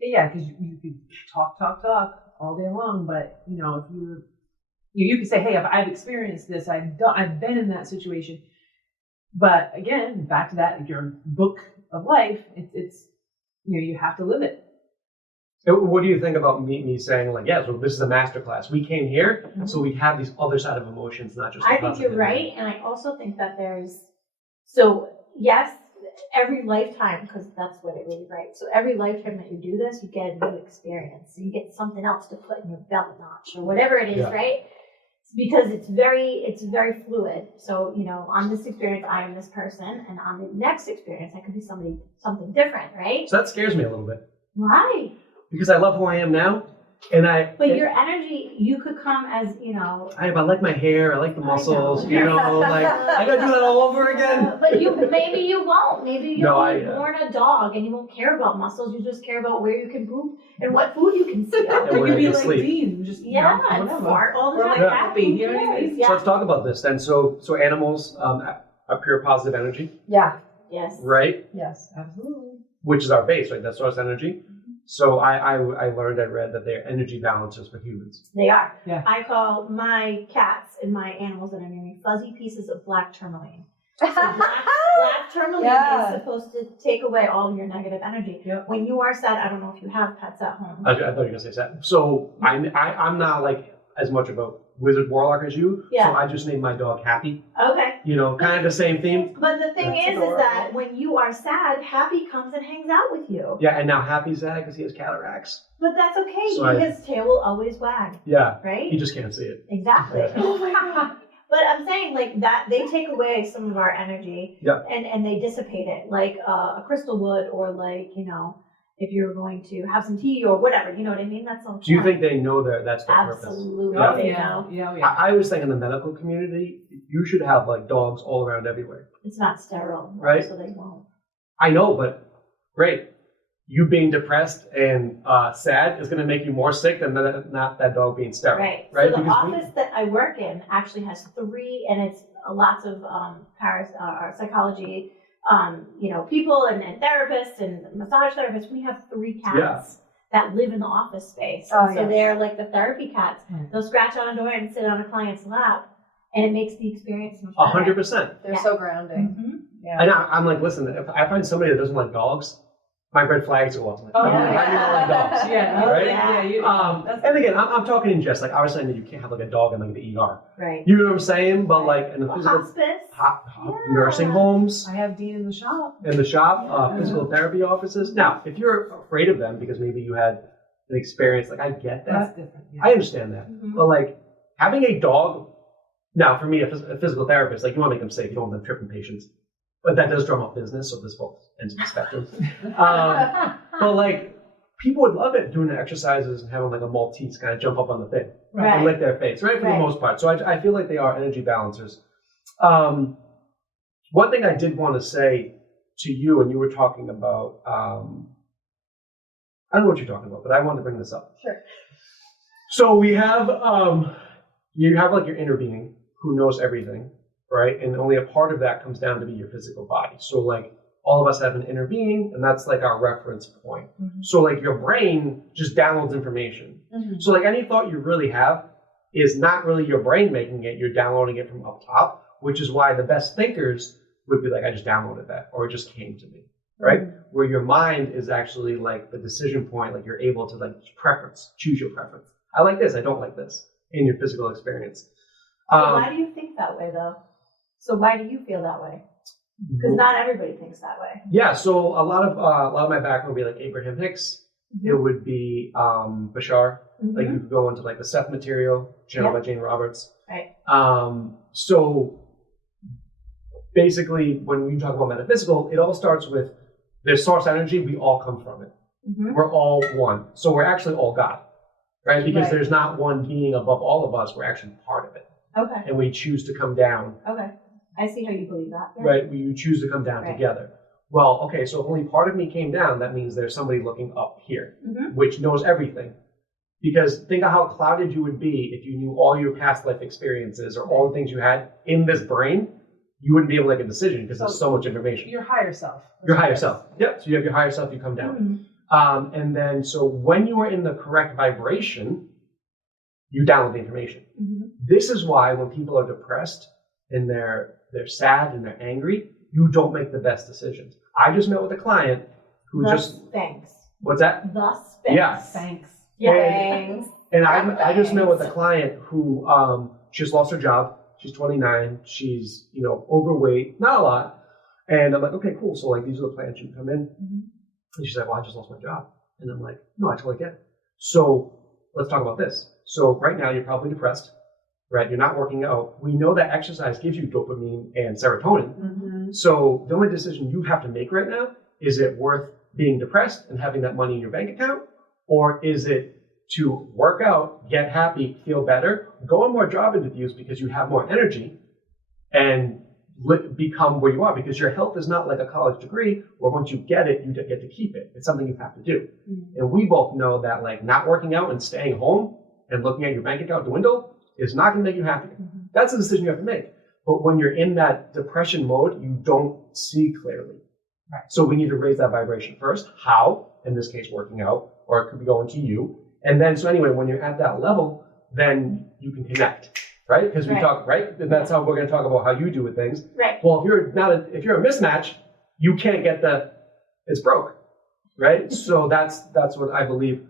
Yeah, because you could talk all day long, but if you could say, hey, I've experienced this, I've been in that situation. But again, back to that, your book of life, it's you have to live it. What do you think about me saying like, yeah, so this is a masterclass. We came here so we have these other side of emotions, not just. I think you're right, and I also think that yes, every lifetime, because that's what it really right. So every lifetime that you do this, you get a new experience. You get something else to put in your belt notch or whatever it is, right? because it's very fluid. So, you know, on this experience, I am this person, and on the next experience, I could be something different, right? So that scares me a little bit Why? because I love who I am now, and But your energy, you could come as, you know. I like my hair, I like the muscles, know. you know, like I gotta do that all over again. But maybe you won't. Maybe you'll No, be born a dog and you won't care about muscles. You just care about where you can poop and what food you can steal. And You where could I be can like sleep. Dean, just Yeah, and whatever. fart all the Or time. like Yeah. happy, you know what I mean? Yeah. So let's talk about this then. So animals are pure positive energy, Yeah. Yes. right? Yes. Absolutely. Which is our base, right? That's source energy. So I read that they're energy balancers for humans. They are. Yeah. I call my cats and my animals that are near me fuzzy pieces of black tourmaline. So black tourmaline Yeah. is supposed to take away all of your negative energy. Yep. When you are sad, I don't know if you have pets at home. I thought you were gonna say that. So I'm not like as much of a wizard warlock as you. Yeah. So I just named my dog Happy. Okay. You know, kind of the same theme. But the thing That's is adorable. that when you are sad, Happy comes and hangs out with you. Yeah, and now Happy's sad because he has cataracts. But that's okay. So His tail will always wag, Yeah, right? you just can't see it. Exactly. Yeah. Oh my God. But I'm saying like that they take away some of our energy Yeah. and they dissipate it, like a crystal would, or like, you know, if you're going to have some tea or whatever, you know what I mean? That's all. Do you think they know that that's their purpose? Absolutely. Yeah. Oh They yeah. know. Yeah. Yeah. I always think in the medical community, you should have like dogs all around everywhere. It's not sterile, Right. So they won't. I know, but great. You being depressed and sad is going to make you more sick than not that dog being sterile. Right. Right. So the Because we- office that I work in actually has 3, and it's lots of psychology, you know, people and therapists and massage therapists. We have 3 cats that live in the office space. Oh, So yes. they're like the therapy cats. Right. They'll scratch on a door and sit on a client's lap, and it makes the experience much better. 100%. They're Yeah. so grounding. Mhm. Yeah. And I'm like, listen, if I find somebody that doesn't like dogs, my red flags go up. I'm like, Oh, how do you not like dogs? Yeah. Right? Yeah. You, that's- And again, I'm talking in jest. Like I was saying that you can't have like a dog in like the ER. Right. You know what I'm saying? But like in the Well, physical hospice. Yeah. Nursing homes, I have Dean in the shop. in the shop, Yeah. physical therapy offices. Now, if you're afraid of them because maybe you had an experience, like I get That's that. different. Yeah. I understand that. Mhm. But like having a dog, now for me, a physical therapist, like you want to make them safe. You don't want them tripping patients. But that does drum up business, so this both ends of the spectrum. But like people would love it doing the exercises and having like a Maltese kind of jump up on the thing Right. and lick their face, right? For Right. the most part. So I feel like they are energy balancers. One thing I did want to say to you, and you were talking about, I don't know what you're talking about, but I wanted to bring this up. Sure. So we have, you have like your inner being who knows everything, right? And only a part of that comes down to be your physical body. So like all of us have an inner being, and that's like our reference point. Mhm. So like your brain just downloads information. Mhm. So like any thought you really have is not really your brain making it, you're downloading it from up top, which is why the best thinkers would be like, I just downloaded that, or it just came to me, right? Where your mind is actually like the decision point, like you're able to like choose your preference. I like this, I don't like this in your physical experience. So why do you think that way, though? So why do you feel that way? Because not everybody thinks that way. Yeah, so a lot of my background would be like Abraham Hicks. Mhm. It would be Bashar. Like Mhm. you could go into like the Seth material, channeled Yep. by Jane Roberts. Right. So basically, when we talk about metaphysical, it all starts with there's source energy. We all come from it. Mhm. We're all one. So we're actually all God, right? Because Right. there's not one being above all of us. We're actually part of it, Okay. and we choose to come down. Okay. I see how you believe that. Yeah. Right? You choose to come down Right. together. Well, okay, so if only part of me came down, that means there's somebody looking up here, Mhm. which knows everything. Because think of how clouded you would be if you knew all your past life experiences or all the things you had in this brain. You wouldn't be able to make a decision because there's so much information. Your higher self. Your higher self. Yep. So you have your higher self, you come down. Mhm. And then, so when you are in the correct vibration, you download the information. Mhm. This is why when people are depressed and they're sad and they're angry, you don't make the best decisions. I just met with a client who Thus, thanks. what's that? Thus, thanks. Yeah. Thanks. Thanks. And I just met with a client who she just lost her job. She's 29. She's overweight, not a lot. And I'm like, okay, cool. So like these are the plans. You come in. Mhm. And she's like, well, I just lost my job. And I'm like, no, I totally get it. So let's talk about this. So right now you're probably depressed. right? You're not working out. We know that exercise gives you dopamine and serotonin. Mm-hmm. So the only decision you have to make right now, is it worth being depressed and having that money in your bank account? Or is it to work out, get happy, feel better, go on more job interviews because you have more energy, and become where you are? Because your health is not like a college degree where once you get it, you get to keep it. It's something you have to do. Mm-hmm. And we both know that like not working out and staying home and looking at your bank account dwindle is not going to make you happy. Mm-hmm. That's a decision you have to make. But when you're in that depression mode, you don't see clearly. Right. So we need to raise that vibration first. How? In this case, working out, or it could be going to you. And then, so anyway, when you're at that level, then you can connect, right? Because we Right. talk, right? And that's how we're going to talk about how you do with things. Right. Well, if you're a mismatch, you can't get it's broke, right? So that's what I believe.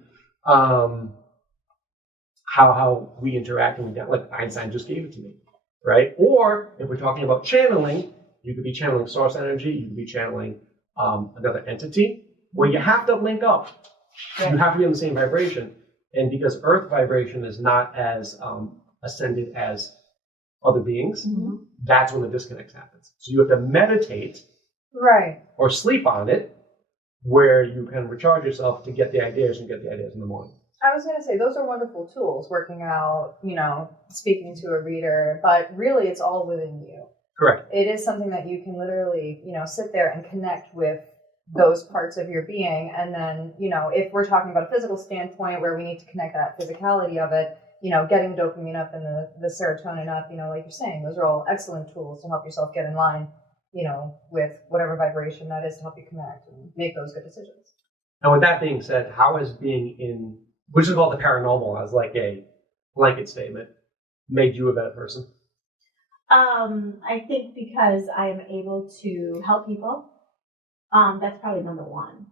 How we interact, and like Einstein just gave it to me, right? Or if we're talking about channeling, you could be channeling source energy, you could be channeling another entity, where you have to link up. Right. You have to be on the same vibration. And because Earth vibration is not as ascended as other beings, Mm-hmm. that's when the disconnect happens. So you have to meditate Right. or sleep on it, where you can recharge yourself to get the ideas, and get the ideas in the morning. I was going to say, those are wonderful tools, working out, speaking to a reader, but really it's all within you. Correct. It is something that you can literally, sit there and connect with those parts of your being. And then, if we're talking about a physical standpoint where we need to connect that physicality of it, getting dopamine up and the serotonin up, like you're saying, those are all excellent tools to help yourself get in line, with whatever vibration that is to help you connect and make those good decisions. And with that being said, how has being in, which is called the paranormal as like a blanket statement, made you a better person? I think because I am able to help people. That's probably number one.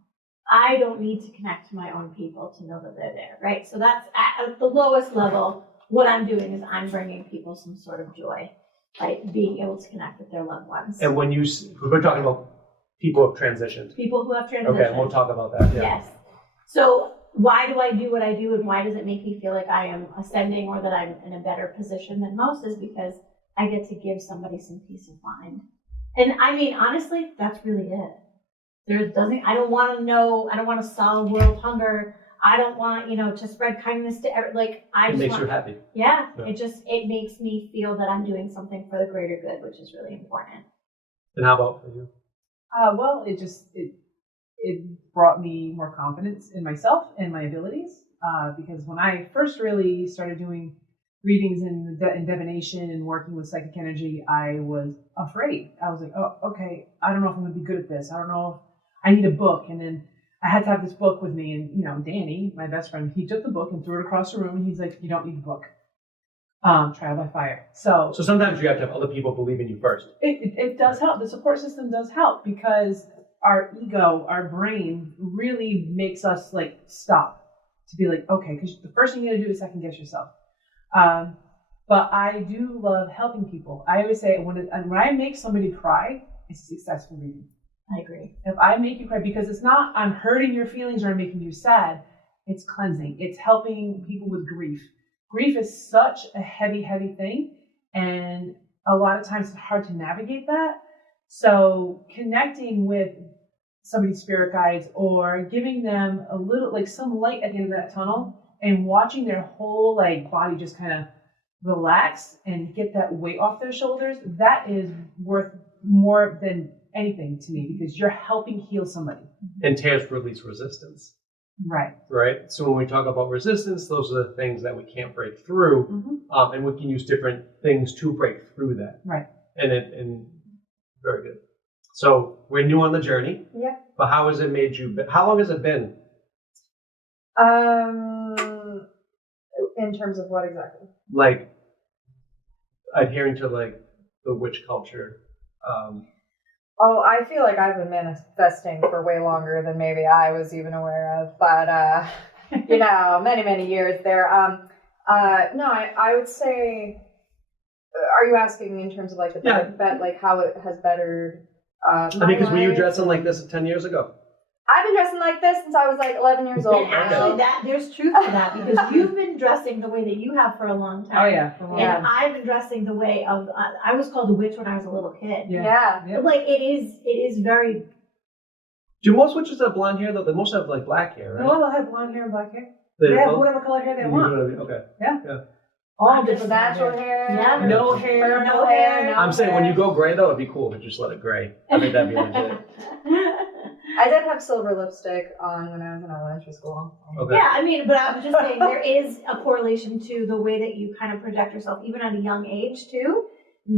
I don't need to connect to my own people to know that they're there, right? So that's at the lowest level. What I'm doing is I'm bringing people some sort of joy, right? Being able to connect with their loved ones. And when we're talking about people who have transitioned. People who have transitioned. Okay, we'll talk about that. Yeah. Yes. So why do I do what I do, and why does it make me feel like I am ascending or that I'm in a better position than most? Is because I get to give somebody some peace of mind. And I mean, honestly, that's really it. I don't want to solve world hunger. I don't want, to spread kindness to It makes you happy. Yeah, Yeah. it makes me feel that I'm doing something for the greater good, which is really important. And how about for you? Well, it brought me more confidence in myself and my abilities. Because when I first really started doing readings in divination and working with psychic energy, I was afraid. I was like, oh, okay, I don't know if I'm going to be good at this. I don't know if I need a book. And then I had to have this book with me. And, Danny, my best friend, he took the book and threw it across the room. And he's like, you don't need the book. Trial by fire. So sometimes you have to have other people believe in you first. It does help. The support system does help, because our ego, our brain really makes us stop to be like, okay, because the first thing you got to do is second guess yourself. But I do love helping people. I always say when I make somebody cry, it's a successful reading. I agree. If I make you cry, because it's not I'm hurting your feelings or I'm making you sad, it's cleansing. It's helping people with grief. Grief is such a heavy, heavy thing, and a lot of times it's hard to navigate that. So connecting with somebody's spirit guides, or giving them a little, some light at the end of that tunnel, and watching their whole body just kind of relax and get that weight off their shoulders, that is worth more than anything to me, because you're helping heal somebody. And tears release resistance. Right. Right. So when we talk about resistance, those are the things that we can't break through, Mm-hmm. and we can use different things to break through that. Right. And very good. So we're new on the journey. Yeah. But how has it made you? How long has it been? In terms of what exactly? Adhering to the witch culture. Oh, I feel like I've been manifesting for way longer than maybe I was even aware of, but many, many years there. No, I would say, are you asking in terms of how it has bettered? Because were you dressing like this 10 years ago? I've been dressing like this since I was like 11 years old. And actually, there's truth to that because you've been dressing the way that you have for a long time. Oh yeah. For a long time. And I've been dressing the way of. I was called a witch when I was a little kid. Yeah. Like it is very. Do most witches have blonde hair though? They most have like black hair, right? No, they'll have blonde hair and black hair. They They have both? whatever color hair they want. Okay. All just different Natural hair. hair. Yeah. No hair. No hair. I'm saying when you go gray though, it'd be cool if you just let it gray. I think that'd be legit. I did have silver lipstick on when I was in elementary school. Okay. Yeah, I mean, but I was just saying there is a correlation to the way that you kind of project yourself, even at a young age too.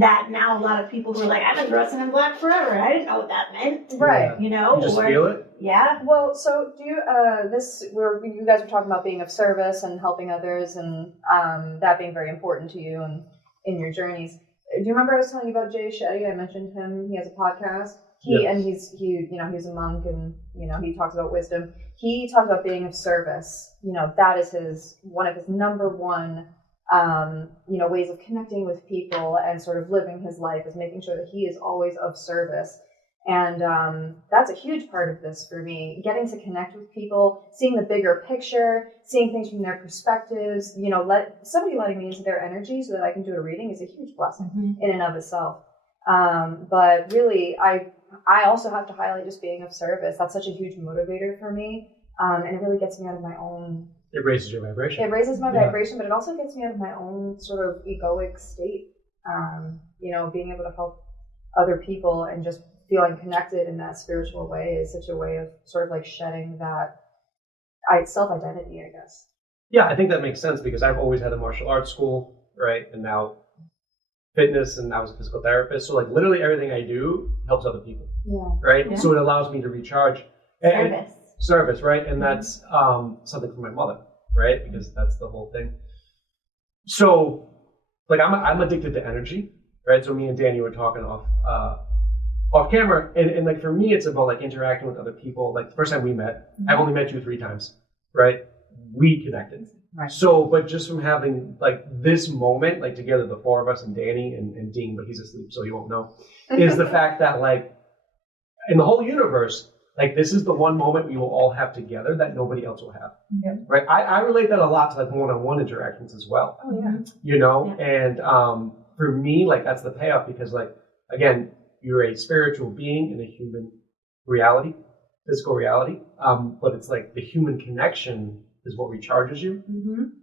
That now a lot of people who are like, I've been dressing in black forever. I didn't know what that meant. Right. You know, You just or- feel it? Yeah. Well, so do you, you guys were talking about being of service and helping others and that being very important to you and in your journeys. Do you remember I was telling you about Jay Shetty? I mentioned him. He has a podcast. Yes. He's a monk and, he talks about wisdom. He talks about being of service. That is one of his number one, ways of connecting with people and sort of living his life is making sure that he is always of service. And that's a huge part of this for me, getting to connect with people, seeing the bigger picture, seeing things from their perspectives, somebody letting me into their energy so that I can do a reading is a huge blessing in and of itself. But really, I also have to highlight just being of service. That's such a huge motivator for me. And it really gets me out of my own... It raises your vibration. It raises my vibration, but it also gets me out of my own sort of egoic state. Being able to help other people and just feeling connected in that spiritual way is such a way of sort of like shedding that self-identity, I guess. Yeah, I think that makes sense because I've always had a martial arts school, right? And now fitness, and I was a physical therapist. So like literally everything I do helps other people, right? Yeah. So it allows me to recharge. Service, right? And that's something from my mother, right? Because that's the whole thing. So like I'm addicted to energy, right? So me and Danny were talking off camera, and like for me, it's about like interacting with other people. Like the first time we met, I've only met you 3 times, right? We connected. Right. So, but just from having like this moment, like together, the 4 of us and Danny and Dean, but he's asleep, so he won't know, is the fact that like in the whole universe, like this is the one moment we will all have together that nobody else will have, right? I relate that a lot to like one-on-one interactions as well. Oh yeah. And for me, like that's the payoff because like again, you're a spiritual being in a human reality, physical reality, but it's like the human connection is what recharges you.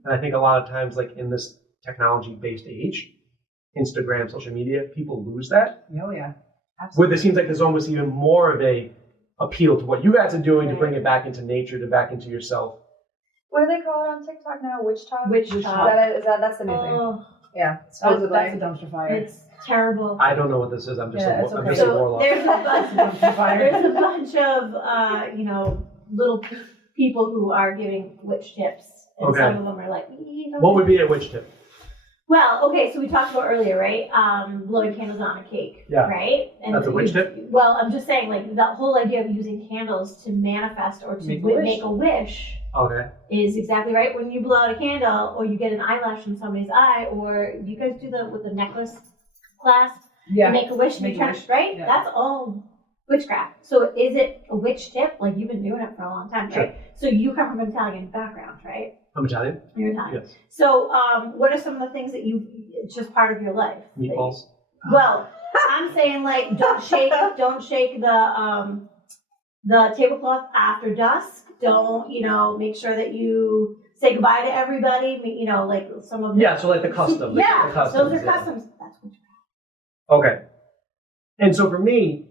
And I think a lot of times, like in this technology-based age, Instagram, social media, people lose that. Oh yeah. Where it seems like there's almost even more of a appeal to what you guys are doing to bring it back into nature, to back into yourself. What do they call it on TikTok now? Witch talk? Witch talk. That's the new thing. Oh, Yeah. That's Supposedly. a dumpster fire. it's terrible. I don't know what this is. I'm just Yeah, it's I'm okay. just a So warlock. there's a bunch, Dumpster fire. there's a bunch of little people who are giving witch tips, and Okay. some of them are like, What would be a witch tip? Well, okay, so we talked about earlier, right? Blowing candles on a cake, Yeah. right? And That's a witch tip? Well, I'm just saying, like, the whole idea of using candles to manifest or to make a wish Okay. is exactly right. When you blow out a candle, or you get an eyelash from somebody's eye, or you guys do that with the necklace clasp, Yeah. you make a wish, and Make you a turn, wish. right? Yeah. That's all witchcraft. So is it a witch tip? Like, you've been doing it for a long time, right? So you come from an Italian background, right? I'm Italian. You're Italian. Yes. So what are some of the things that it's just part of your life? Meatballs. Well, I'm saying like don't shake the tablecloth after dusk. Don't, make sure that you say goodbye to everybody. Like some of Yeah. So like the custom. Yeah, The customs, those are yeah. customs. That's witchcraft. Okay. And so for me,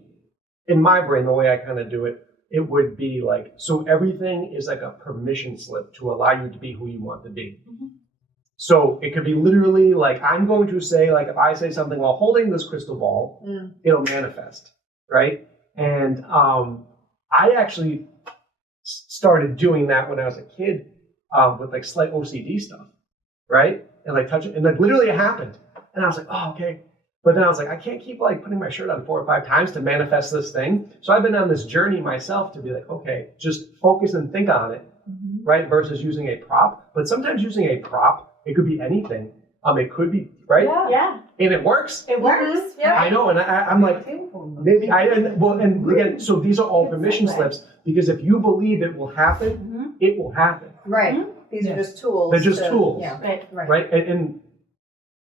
in my brain, the way I kind of do it, it would be like, so everything is like a permission slip to allow you to be who you want to be. So it could be literally like, I'm going to say, like, if I say something while holding this crystal ball, it'll manifest, right? And I actually started doing that when I was a kid with like slight OCD stuff, right? And like touch it, and like literally it happened. And I was like, oh, okay. But then I was like, I can't keep like putting my shirt on 4 or 5 times to manifest this thing. So I've been on this journey myself to be like, okay, just focus and think on it, right? Versus using a prop. But sometimes using a prop, it could be anything, It could be, right? Yeah, And it works. it works. Yeah. I know, and I'm like, maybe and again, so these are all permission slips, because if you believe it will happen, it will happen, Right. These are just tools. They're just tools. Yeah. Right. right? And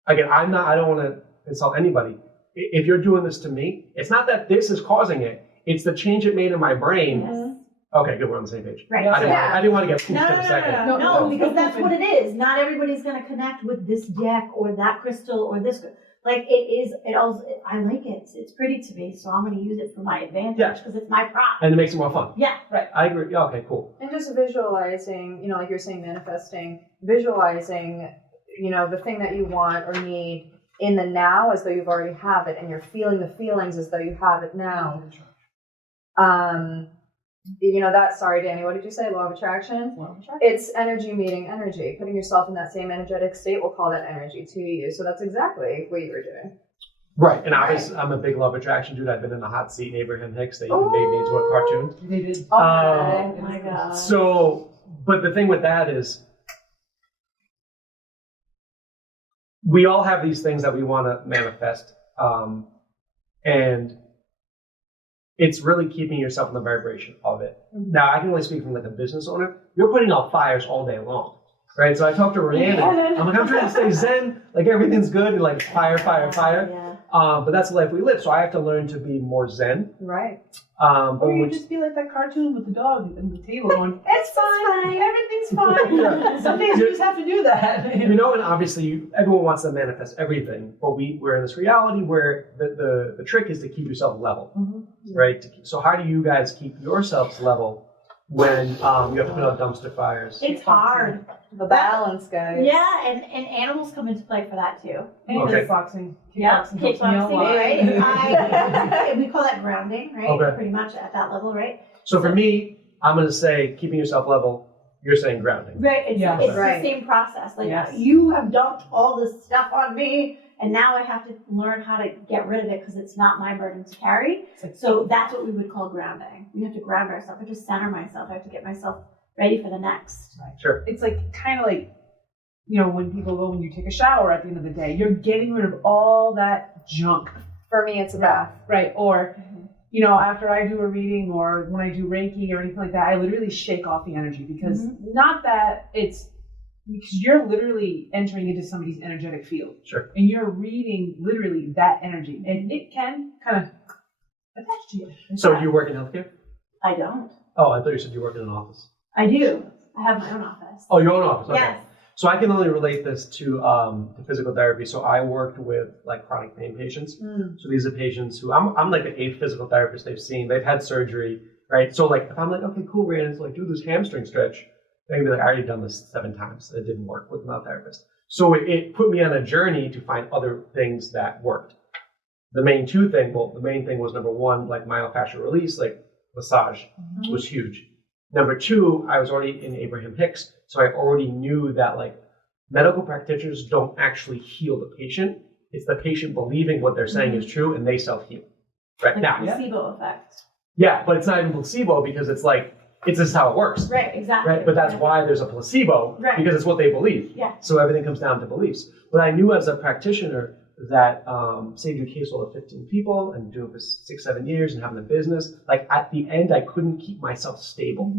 again, I don't want to insult anybody. If you're doing this to me, it's not that this is causing it, it's the change it made in my brain. Yes. Okay, good, we're on the same page. Right. I didn't want to get pooped No, in a second. no, because that's what it is. Not everybody's going to connect with this deck or that crystal or this. Like it is, it also, I like it. It's pretty to me, so I'm going to use it for my advantage Yeah. because it's my prop. And it makes it more fun. Yeah. I agree. Yeah, okay, cool. And just visualizing, you know, like you're saying, manifesting, visualizing, you know, the thing that you want or need in the now as though you've already have it, and you're feeling the feelings as though you have it now. You know, sorry, Danny, what did you say? Law of attraction? Law of attraction. It's energy meeting energy. Putting yourself in that same energetic state will call that energy to you. So that's exactly what you were doing. Right, and obviously I'm a big love attraction dude. I've been in the hot seat, Abraham Hicks. They even made me into a cartoon. They did. Oh my God. So, but the thing with that is, we all have these things that we want to manifest, and it's really keeping yourself in the vibration of it. Now, I can only speak from like a business owner. You're putting out fires all day long, right? So I talked to Rhiannon. I'm like, I'm trying to stay zen, like everything's good, and like fire. Yeah. But that's the life we live. So I have to learn to be more zen. Right. But Or you which, just be like that cartoon with the dog and the table going, It's fine. everything's fine. Yeah. Some days you just have to do that. you know, and obviously everyone wants to manifest everything, but we're in this reality where the trick is to keep yourself level, right? So how do you guys keep yourselves level when you have to put out dumpster fires? It's hard. The balance, guys. Yeah, and animals come into play for that too. And Okay. kickboxing. Yeah, Kickboxing helps me a kickboxing, lot. right? We call that grounding, right? Okay. Pretty much at that level, right? So for me, I'm going to say keeping yourself level. You're saying grounding. Right, it's Right. the same process. Like Yes. you have dumped all this stuff on me, and now I have to learn how to get rid of it because it's not my burden to carry. So that's what we would call grounding. We have to ground ourselves. I have to center myself. I have to get myself ready for the next. Sure. It's like kind of like, you know, when people go, when you take a shower at the end of the day, you're getting rid of all that junk, For me, it's a bath. right? Or, you know, after I do a reading or when I do Reiki or anything like that, I literally shake off the energy because not that it's, because you're literally entering into somebody's energetic field. Sure. And you're reading literally that energy, and it can kind of attach to you. So do you work in healthcare? I don't. Oh, I thought you said you work in an office. I do. I have my own office. Oh, your own office. Okay. Yes. So I can only relate this to physical therapy. So I worked with like chronic pain patients. So these are patients who I'm like the 8th physical therapist they've seen. They've had surgery, right? So like if I'm like, okay, cool, Rhiannon, so like do this hamstring stretch. They're gonna be like, I already done this 7 times. It didn't work with my therapist. So it put me on a journey to find other things that worked. The main thing was number 1, like myofascial release, like massage was huge. Number 2, I was already in Abraham Hicks, so I already knew that like medical practitioners don't actually heal the patient. It's the patient believing what they're saying is true, and they self-heal. Right Like now, placebo effect. yeah, but it's not even placebo because it's like it's just how it works. Right, exactly. Right, but that's why there's a placebo, Right. because it's what they believe. Yeah. So everything comes down to beliefs. But I knew as a practitioner that, say, do a caseload of 15 people and do it for 6-7 years and having a business, like at the end, I couldn't keep myself stable.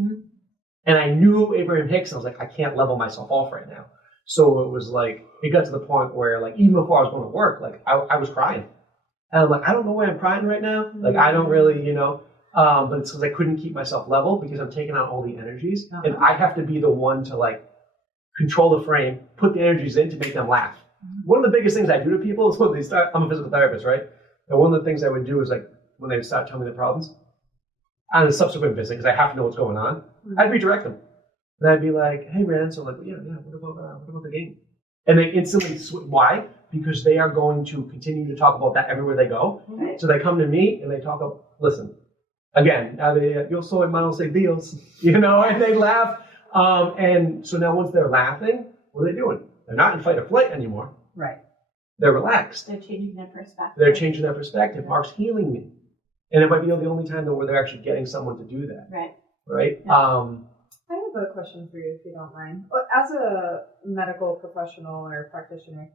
And I knew Abraham Hicks, and I was like, I can't level myself off right now. So it was like, it got to the point where like, even before I was going to work, like I was crying. And I'm like, I don't know why I'm crying right now. Like, I don't really, but it's because I couldn't keep myself level because I'm taking out all the energies. And I have to be the one to like control the frame, put the energies in to make them laugh. One of the biggest things I do to people is when they start, I'm a physical therapist, right? And one of the things I would do is like, when they start telling me the problems, on a subsequent visit, because I have to know what's going on, I'd redirect them. And I'd be like, hey, Rand, so like, yeah, what about the game? And they instantly, why? Because they are going to continue to talk about that everywhere they go. Right. So they come to me and they talk about, listen, again, yo soy manos de Dios, and they laugh. And so now once they're laughing, what are they doing? They're not in fight or flight anymore. Right. They're relaxed. They're changing their perspective. They're changing their perspective. Mark's healing me. And it might be the only time where they're actually getting someone to do that. Right. Right? Yeah. I have a question for you, if you don't mind. As a medical professional or practitioner,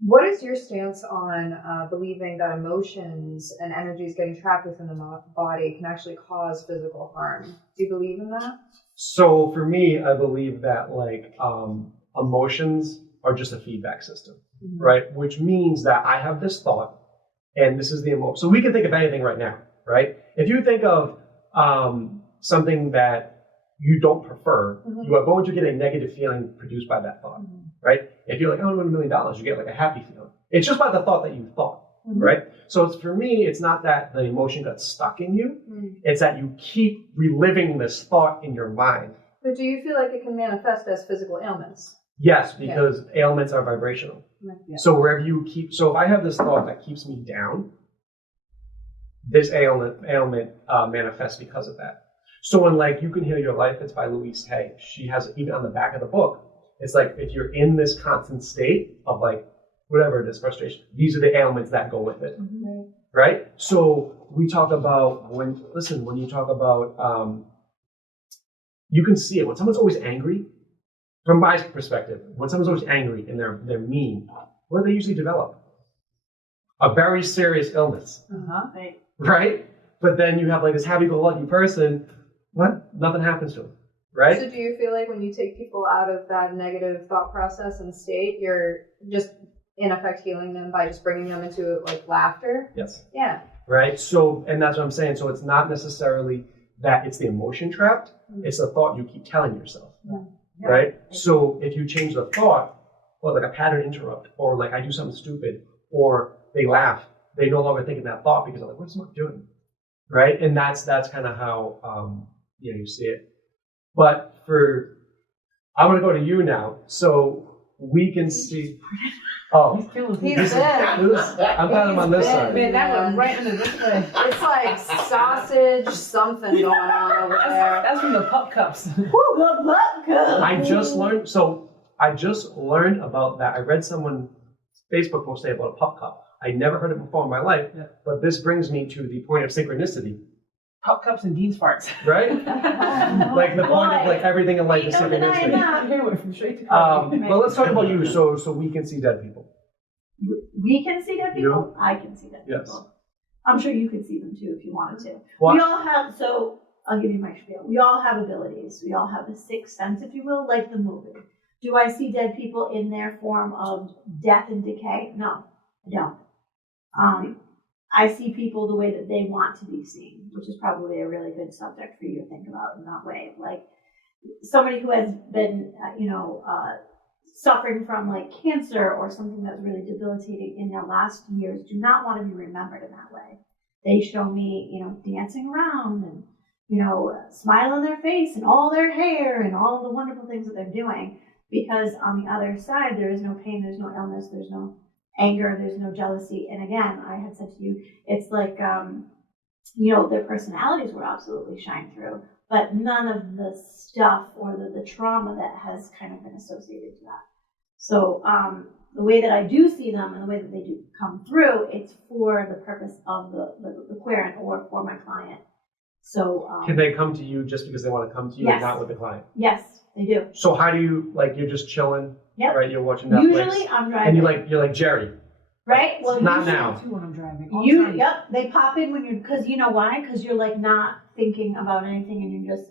What is your stance on believing that emotions and energies getting trapped within the body can actually cause physical harm? Do you believe in that? So for me, I believe that like emotions are just a feedback system, right? Which means that I have this thought, and this is the emotion. So we can think of anything right now, right? If you think of something that you don't prefer, you are going to get a negative feeling produced by that thought, right? If you're like, I want $1 million, you get like a happy feeling. It's just by the thought that you thought, right? So it's, for me, it's not that the emotion got stuck in you. It's that you keep reliving this thought in your mind. But do you feel like it can manifest as physical ailments? Yes, because ailments are vibrational. Yeah. So wherever you keep, so if I have this thought that keeps me down, this ailment manifests because of that. So when like You Can Heal Your Life, it's by Louise Hay. She has, even on the back of the book, it's like if you're in this constant state of like whatever it is, frustration, these are the ailments that go with it, right? So we talk about when you talk about, you can see it when someone's always angry. From my perspective, when someone's always angry and they're mean, what do they usually develop? A very serious illness, right? But then you have like this happy-go-lucky person, nothing happens to them, right? So do you feel like when you take people out of that negative thought process and state, you're just in effect healing them by just bringing them into like laughter? Yes. Yeah. Right? So, and that's what I'm saying. So it's not necessarily that it's the emotion trapped, it's the thought you keep telling yourself. Right? So if you change the thought, or like a pattern interrupt, or like I do something stupid, or they laugh, they no longer think in that thought because they're like, what's Marc doing? Right? And that's kind of how you see it. But I want to go to you now, so we can see. Oh, He's killing He's people. I'm kind of on this side. Man, that went right under this way. It's like sausage something going on over there. That's from the pup cups. I just learned about that. I read someone Facebook post say about a pup cup. I never heard it before in my life, but this brings me to the point of synchronicity. Pup cups and Dean's farts. Right? Like the point of like everything in life is synchronicity. Here went from straight to coffee. Well, let's talk about you, so we can see dead people. We can see dead people. You? I can see dead Yes. people. I'm sure you could see them too if you wanted to. What? We all have, so I'll give you my spiel. We all have abilities. We all have a sixth sense, if you will, like the movie. Do I see dead people in their form of death and decay? No, I don't. I see people the way that they want to be seen, which is probably a really good subject for you to think about in that way. Like somebody who has been, suffering from like cancer or something that's really debilitating in their last years do not want to be remembered in that way. They show me, dancing around and, smile on their face and all their hair and all the wonderful things that they're doing. Because on the other side, there is no pain, there's no illness, there's no anger, there's no jealousy. And again, I had said to you, it's like, their personalities will absolutely shine through, but none of the stuff or the trauma that has kind of been associated to that. So the way that I do see them and the way that they do come through, it's for the purpose of the querent or for my client. So Can they come to you just because they want to come to you and not with the client? Yes, they do. So how do you, like, you're just chilling, Yep. right? You're watching Netflix. Usually I'm driving. And you're like Jerry. Right? Well, Not usually, now. Too when I'm driving. All the time. Yep, they pop in when because you know why? Because you're like not thinking about anything and you're just,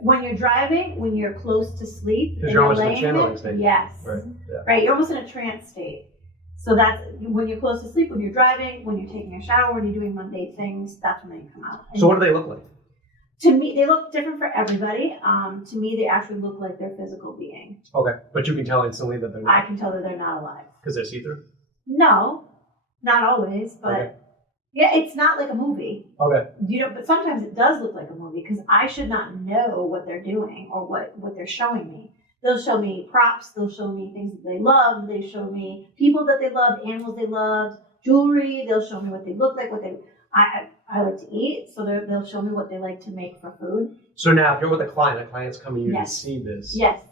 when you're driving, when you're close to sleep. Because and you're almost in a laying channeling there, state. Yes. Right. Yeah. Right, you're almost in a trance state. So that's when you're close to sleep, when you're driving, when you're taking a shower, when you're doing mundane things, that's when they come out. And So what do they look like? to me, they look different for everybody. To me, they actually look like their physical being. Okay. But you can tell instantly that they're I not. can tell that they're not alive. Because they're see-through? No, not always, but Okay. yeah, it's not like a movie. Okay. But sometimes it does look like a movie because I should not know what they're doing or what they're showing me. They'll show me props. They'll show me things that they love. They show me people that they love, animals they love, jewelry. They'll show me what they look like, I like to eat, so they'll show me what they like to make for food. So now if you're with a client's coming to you Yes. to see this. Yes,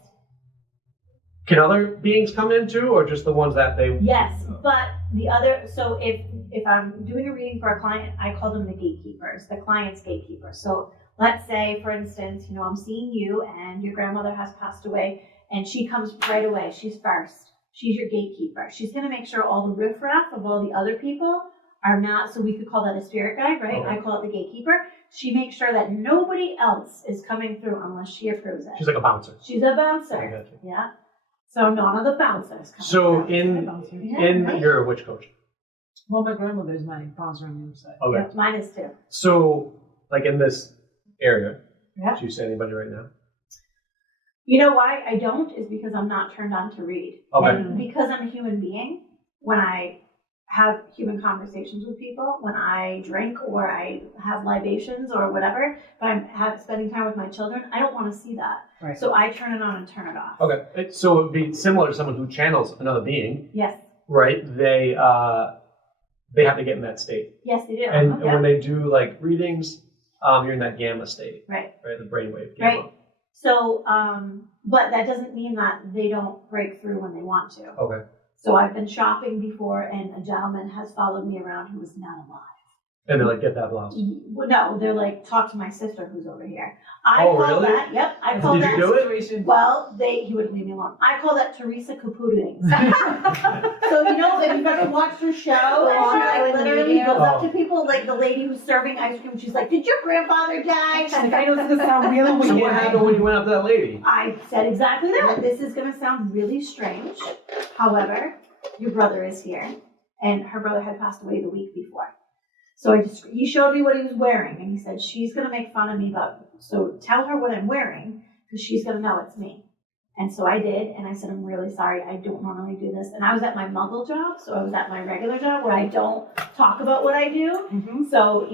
Can other beings come in too, or just the ones that they... yes. But the other, so if I'm doing a reading for a client, I call them the gatekeepers, the client's gatekeeper. So let's say, for instance, I'm seeing you and your grandmother has passed away and she comes right away. She's first. She's your gatekeeper. She's going to make sure all the riffraff of all the other people are not, so we could call that a spirit guide, right? Okay. I call it the gatekeeper. She makes sure that nobody else is coming through unless she approves it. She's like a bouncer. She's a I bouncer. got you. Yeah. So none of the bouncers come So through. in you're a witch coach. Well, my grandmother's my bouncer on the other side. Okay. Yeah, mine is too. So like in this area, Yeah. do you see anybody right now? You know why I don't is because I'm not turned on to read. Okay. And because I'm a human being, when I have human conversations with people, when I drink or I have libations or whatever, if I'm spending time with my children, I don't want to see that. Right. So I turn it on and turn it off. Okay. So it would be similar to someone who channels another being, Yes. right? They have to get in that state. Yes, they do. And Yeah. when they do like readings, you're in that gamma state, Right. right? The brainwave gamma. Right. So, but that doesn't mean that they don't break through when they want to. Okay. So I've been shopping before, and a gentleman has followed me around who is not alive. And they're like, get that blouse. Well, no, they're like, talk to my sister who's over here. I Oh, call really? that. Yep, I call Did that. you do it? Situation. Well, he wouldn't leave me alone. I call that Teresa Caputing. So if you've ever watched her show, Long and she Island literally Medium. goes up to people, like the lady who's serving ice cream. She's like, "Did your grandfather die?" She's like, I know this is gonna sound really So weird. what happened when you went up to that lady? I said exactly that. This is going to sound really strange. However, your brother is here, and her brother had passed away the week before. So he showed me what he was wearing, and he said, she's going to make fun of me, so tell her what I'm wearing, because she's going to know it's me. And so I did, and I said, I'm really sorry, I don't normally do this. And I was at my muggle job, so I was at my regular job where I don't talk about what I do. Mhm. So,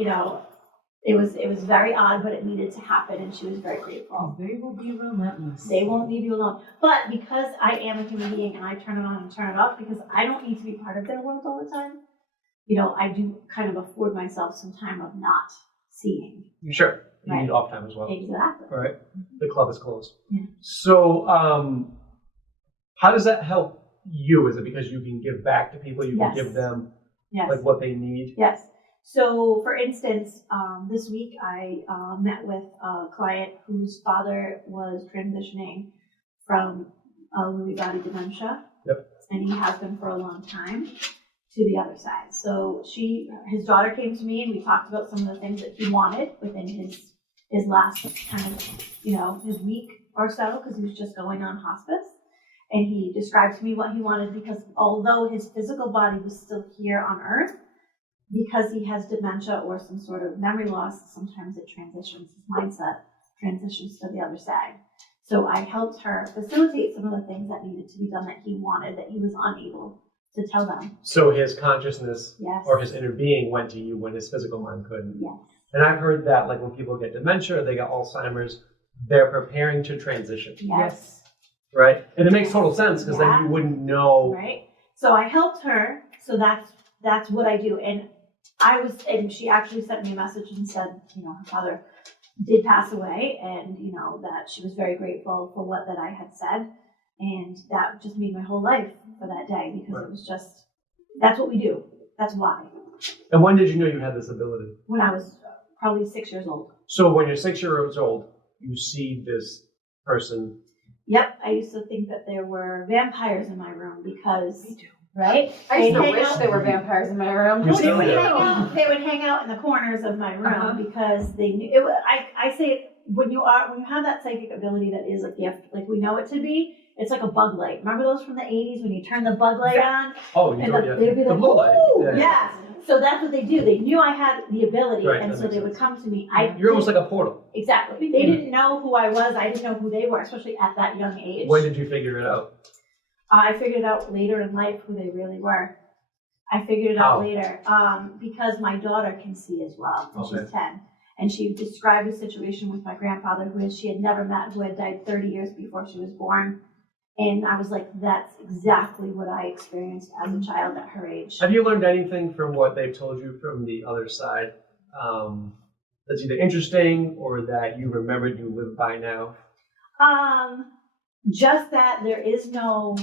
it was very odd, but it needed to happen, and she was very grateful. They will be relentless. They won't leave you alone. But because I am a human being and I turn it on and turn it off, because I don't need to be part of their world all the time, I do kind of afford myself some time of not seeing. Sure. You Right. need off time as well. Exactly. All right. The club is closed. Yeah. So how does that help you? Is it because you can give back to people? You can Yes. give them Yes. like what they need? Yes. So, for instance, this week I met with a client whose father was transitioning from Lewy body dementia. Yep. And he has been for a long time, to the other side. So his daughter came to me and we talked about some of the things that he wanted within his last kind of, his week or so, because he was just going on hospice. And he described to me what he wanted, because although his physical body was still here on earth, because he has dementia or some sort of memory loss, sometimes it transitions, his mindset transitions to the other side. So I helped her facilitate some of the things that needed to be done that he wanted, that he was unable to tell them. So his consciousness Yes. or his inner being went to you when his physical mind couldn't. Yes. And I've heard that like when people get dementia or they get Alzheimer's, they're preparing to transition, Yes. right? And it makes total sense because Yeah. then you wouldn't know. Right. So I helped her. So that's what I do. And she actually sent me a message and said, her father did pass away, and that she was very grateful for what that I had said, and that just made my whole life for that day, because Right. it was just, that's what we do. That's why. And when did you know you had this ability? When I was probably 6 years old. So when you're 6 years old, you see this person. Yep. I used to think that there were vampires in my room because, Me too. right? I used to They'd hang wish out- there were vampires in my room. You still They do. would hang out in the corners of my room Uh-huh. because they knew it. I say when you have that psychic ability that is a gift, like we know it to be, it's like a bug light. Remember those from the 80s when you turn the bug light on? Oh, you And know, they'd be the like, blue light. "Ooh!" Yeah. Yeah. So that's what they do. They knew I had the ability, Right, and that so makes they would sense. come to me. You're almost like a portal. Exactly. They didn't know who I was. I didn't know who they were, especially at that young age. When did you figure it out? I figured out later in life who they really were. I figured it out How? later because my daughter can see as well, and Okay. she's 10. And she described a situation with my grandfather she had never met, who had died 30 years before she was born. And I was like, that's exactly what I experienced as a child at her age. Have you learned anything from what they've told you from the other side that's either interesting or that you remembered you live by now? Just that there is no,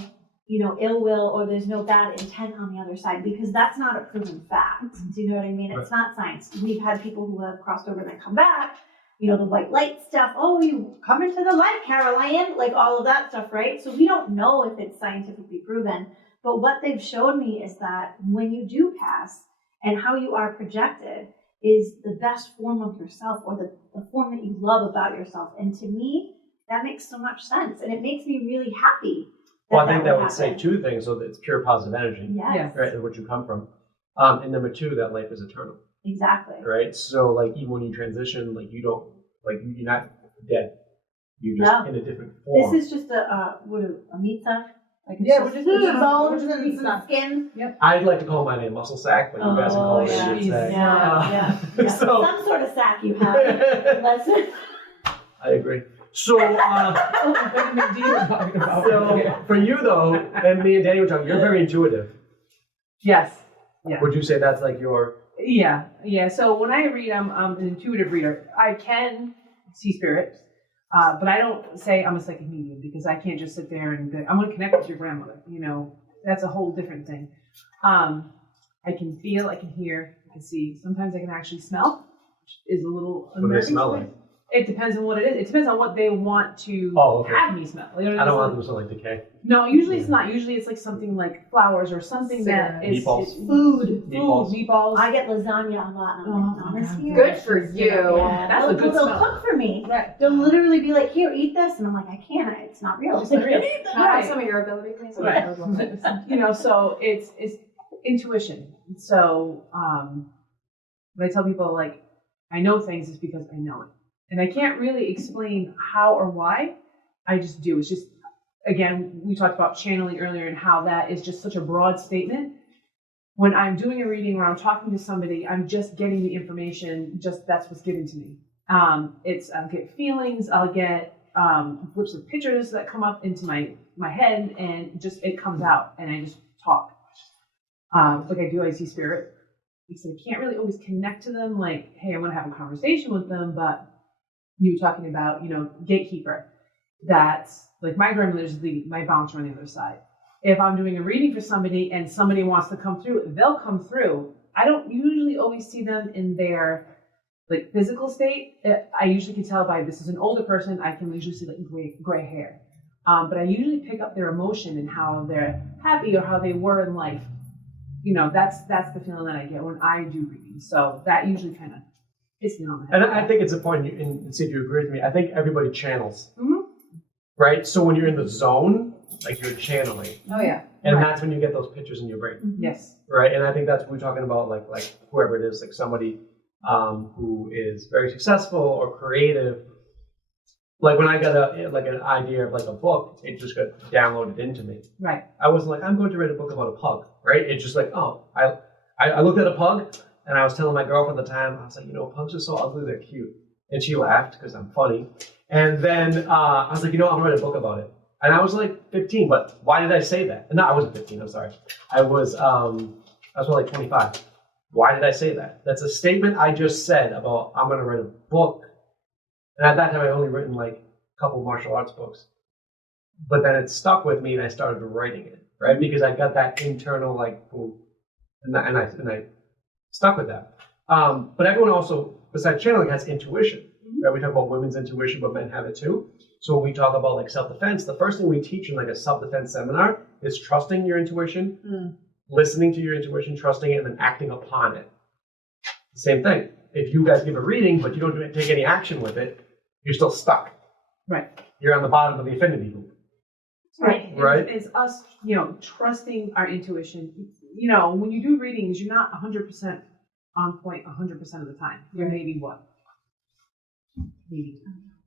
ill will, or there's no bad intent on the other side, because that's not a proven fact. Do you know what I mean? It's not science. We've had people who have crossed over and then come back you know, the white light stuff. Oh, you come into the light, Caroline, like all of that stuff, right? So we don't know if it's scientifically proven, but what they've showed me is that when you do pass and how you are projected is the best form of yourself, or the form that you love about yourself. And to me, that makes so much sense. And it makes me really happy. Well, I think that would happen. say two things. So that it's pure positive energy, Yes. right, and what you come from. And number two, that life is eternal, Exactly. right? So like even when you transition, like you don't, like you're not dead. You're just in a different form. This is just a mitza. Like Yeah, it's we're just just- bones we're just and the skin. I'd like to call mine a muscle sack, but you guys can call it yeah. a meat sack. Yeah. So, Some sort of sack you have. Let's I agree. So, so for you though, and me and Danny were talking, you're very intuitive. Yes. Yeah. Would you say that's like your? Yeah. So when I read, I'm an intuitive reader. I can see spirits, but I don't say I'm a psychic medium, because I can't just sit there and I'm going to connect with your grandmother. You know, that's a whole different thing. I can feel, I can hear, I can see. Sometimes I can actually smell, which is a little What do they unnerving smell to me. like? It depends on what it is. It depends on what they want to Okay. have me smell. You know, I don't it's want like- them to smell like decay. No, usually it's not. Usually it's like something like flowers or something that is Meatballs. food. Meatballs. I get lasagna a lot. And I'm like, Oh, Mama's God. here. Good for you. Yeah. That's a good they'll smell. cook for me. Right. They'll literally be like, here, eat this. And I'm like, I can't. It's not real. It's not real. Can I have Right. some of your ability, please? Right. I would love it. You know, so it's intuition. So when I tell people like I know things, it's because I know it, and I can't really explain how or why. I just do. It's just, again, we talked about channeling earlier and how that is just such a broad statement. When I'm doing a reading or I'm talking to somebody, I'm just getting the information. Just that's what's given to me. I'll get feelings. I'll get flips of pictures that come up into my head, and just it comes out, and I just talk. Like I see spirit. So I can't really always connect to them. Like, hey, I'm going to have a conversation with them. But you were talking about, you know, gatekeeper. That's like my grandmother's my bouncer on the other side. If I'm doing a reading for somebody and somebody wants to come through, they'll come through. I don't usually always see them in their like physical state. I usually can tell by this is an older person. I can usually see like gray hair. But I usually pick up their emotion and how they're happy or how they were in life. You know, that's the feeling that I get when I do readings. So that usually kind of hits me on the head. And I think it's important, and see if you agree with me. I think everybody channels, Mhm. right? So when you're in the zone, like you're channeling, Oh yeah. and Right. that's when you get those pictures in your brain, Yes. right? And I think that's what we're talking about, like whoever it is, like somebody who is very successful or creative. Like when I got an idea of like a book, it just got downloaded into me. Right. I wasn't like, I'm going to write a book about a pug, right? It's just like, oh, I looked at a pug, and I was telling my girlfriend at the time, I was like, you know, pugs are so ugly, they're cute. And she laughed because I'm funny. And then I was like, you know, I'm going to write a book about it. And I was like 15, but why did I say that? No, I wasn't 15, I'm sorry. I was more like 25. Why did I say that? That's a statement I just said about I'm going to write a book. And at that time, I only written like a couple martial arts books. But then it stuck with me, and I started writing it, right? Because I got that internal like boom, and I stuck with that. But everyone also, besides channeling, has intuition. Right? We talk about women's intuition, but men have it too. So when we talk about like self-defense, the first thing we teach in like a self-defense seminar is trusting your intuition, listening to your intuition, trusting it, and then acting upon it. Same thing. If you guys give a reading, but you don't take any action with it, you're still stuck. Right. You're on the bottom of the infinity loop. Right. Right. It's us, you know, trusting our intuition. You know, when you do readings, you're not 100% on point 100% of the time. You're maybe what? Maybe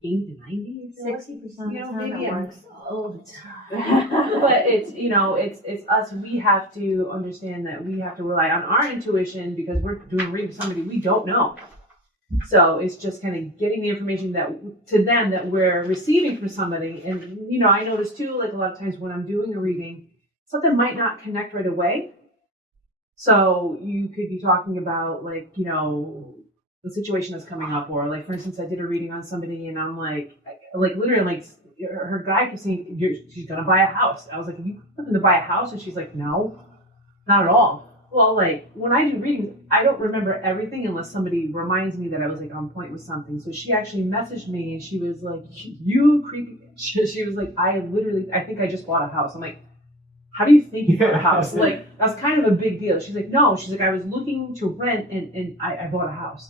80 to 90? 60% You know, of the time maybe it I'm- works all the time. But it's, you know, it's us. We have to understand that we have to rely on our intuition because we're doing a reading for somebody we don't know. So it's just kind of getting the information to them that we're receiving from somebody. And, you know, I notice too, like a lot of times when I'm doing a reading, something might not connect right away. So you could be talking about like, you know, the situation that's coming up, or like, for instance, I did a reading on somebody and I'm like literally like her guy kept saying, she's going to buy a house. I was like, are you looking to buy a house? And she's like, no, not at all. well, like when I do readings, I don't remember everything unless somebody reminds me that I was like on point with something. So she actually messaged me and she was like, "You creepy bitch." She was like, I think I just bought a house. I'm like, how do you think you bought a house? Like, that's kind of a big deal. She's like, no. She's like, I was looking to rent and I bought a house.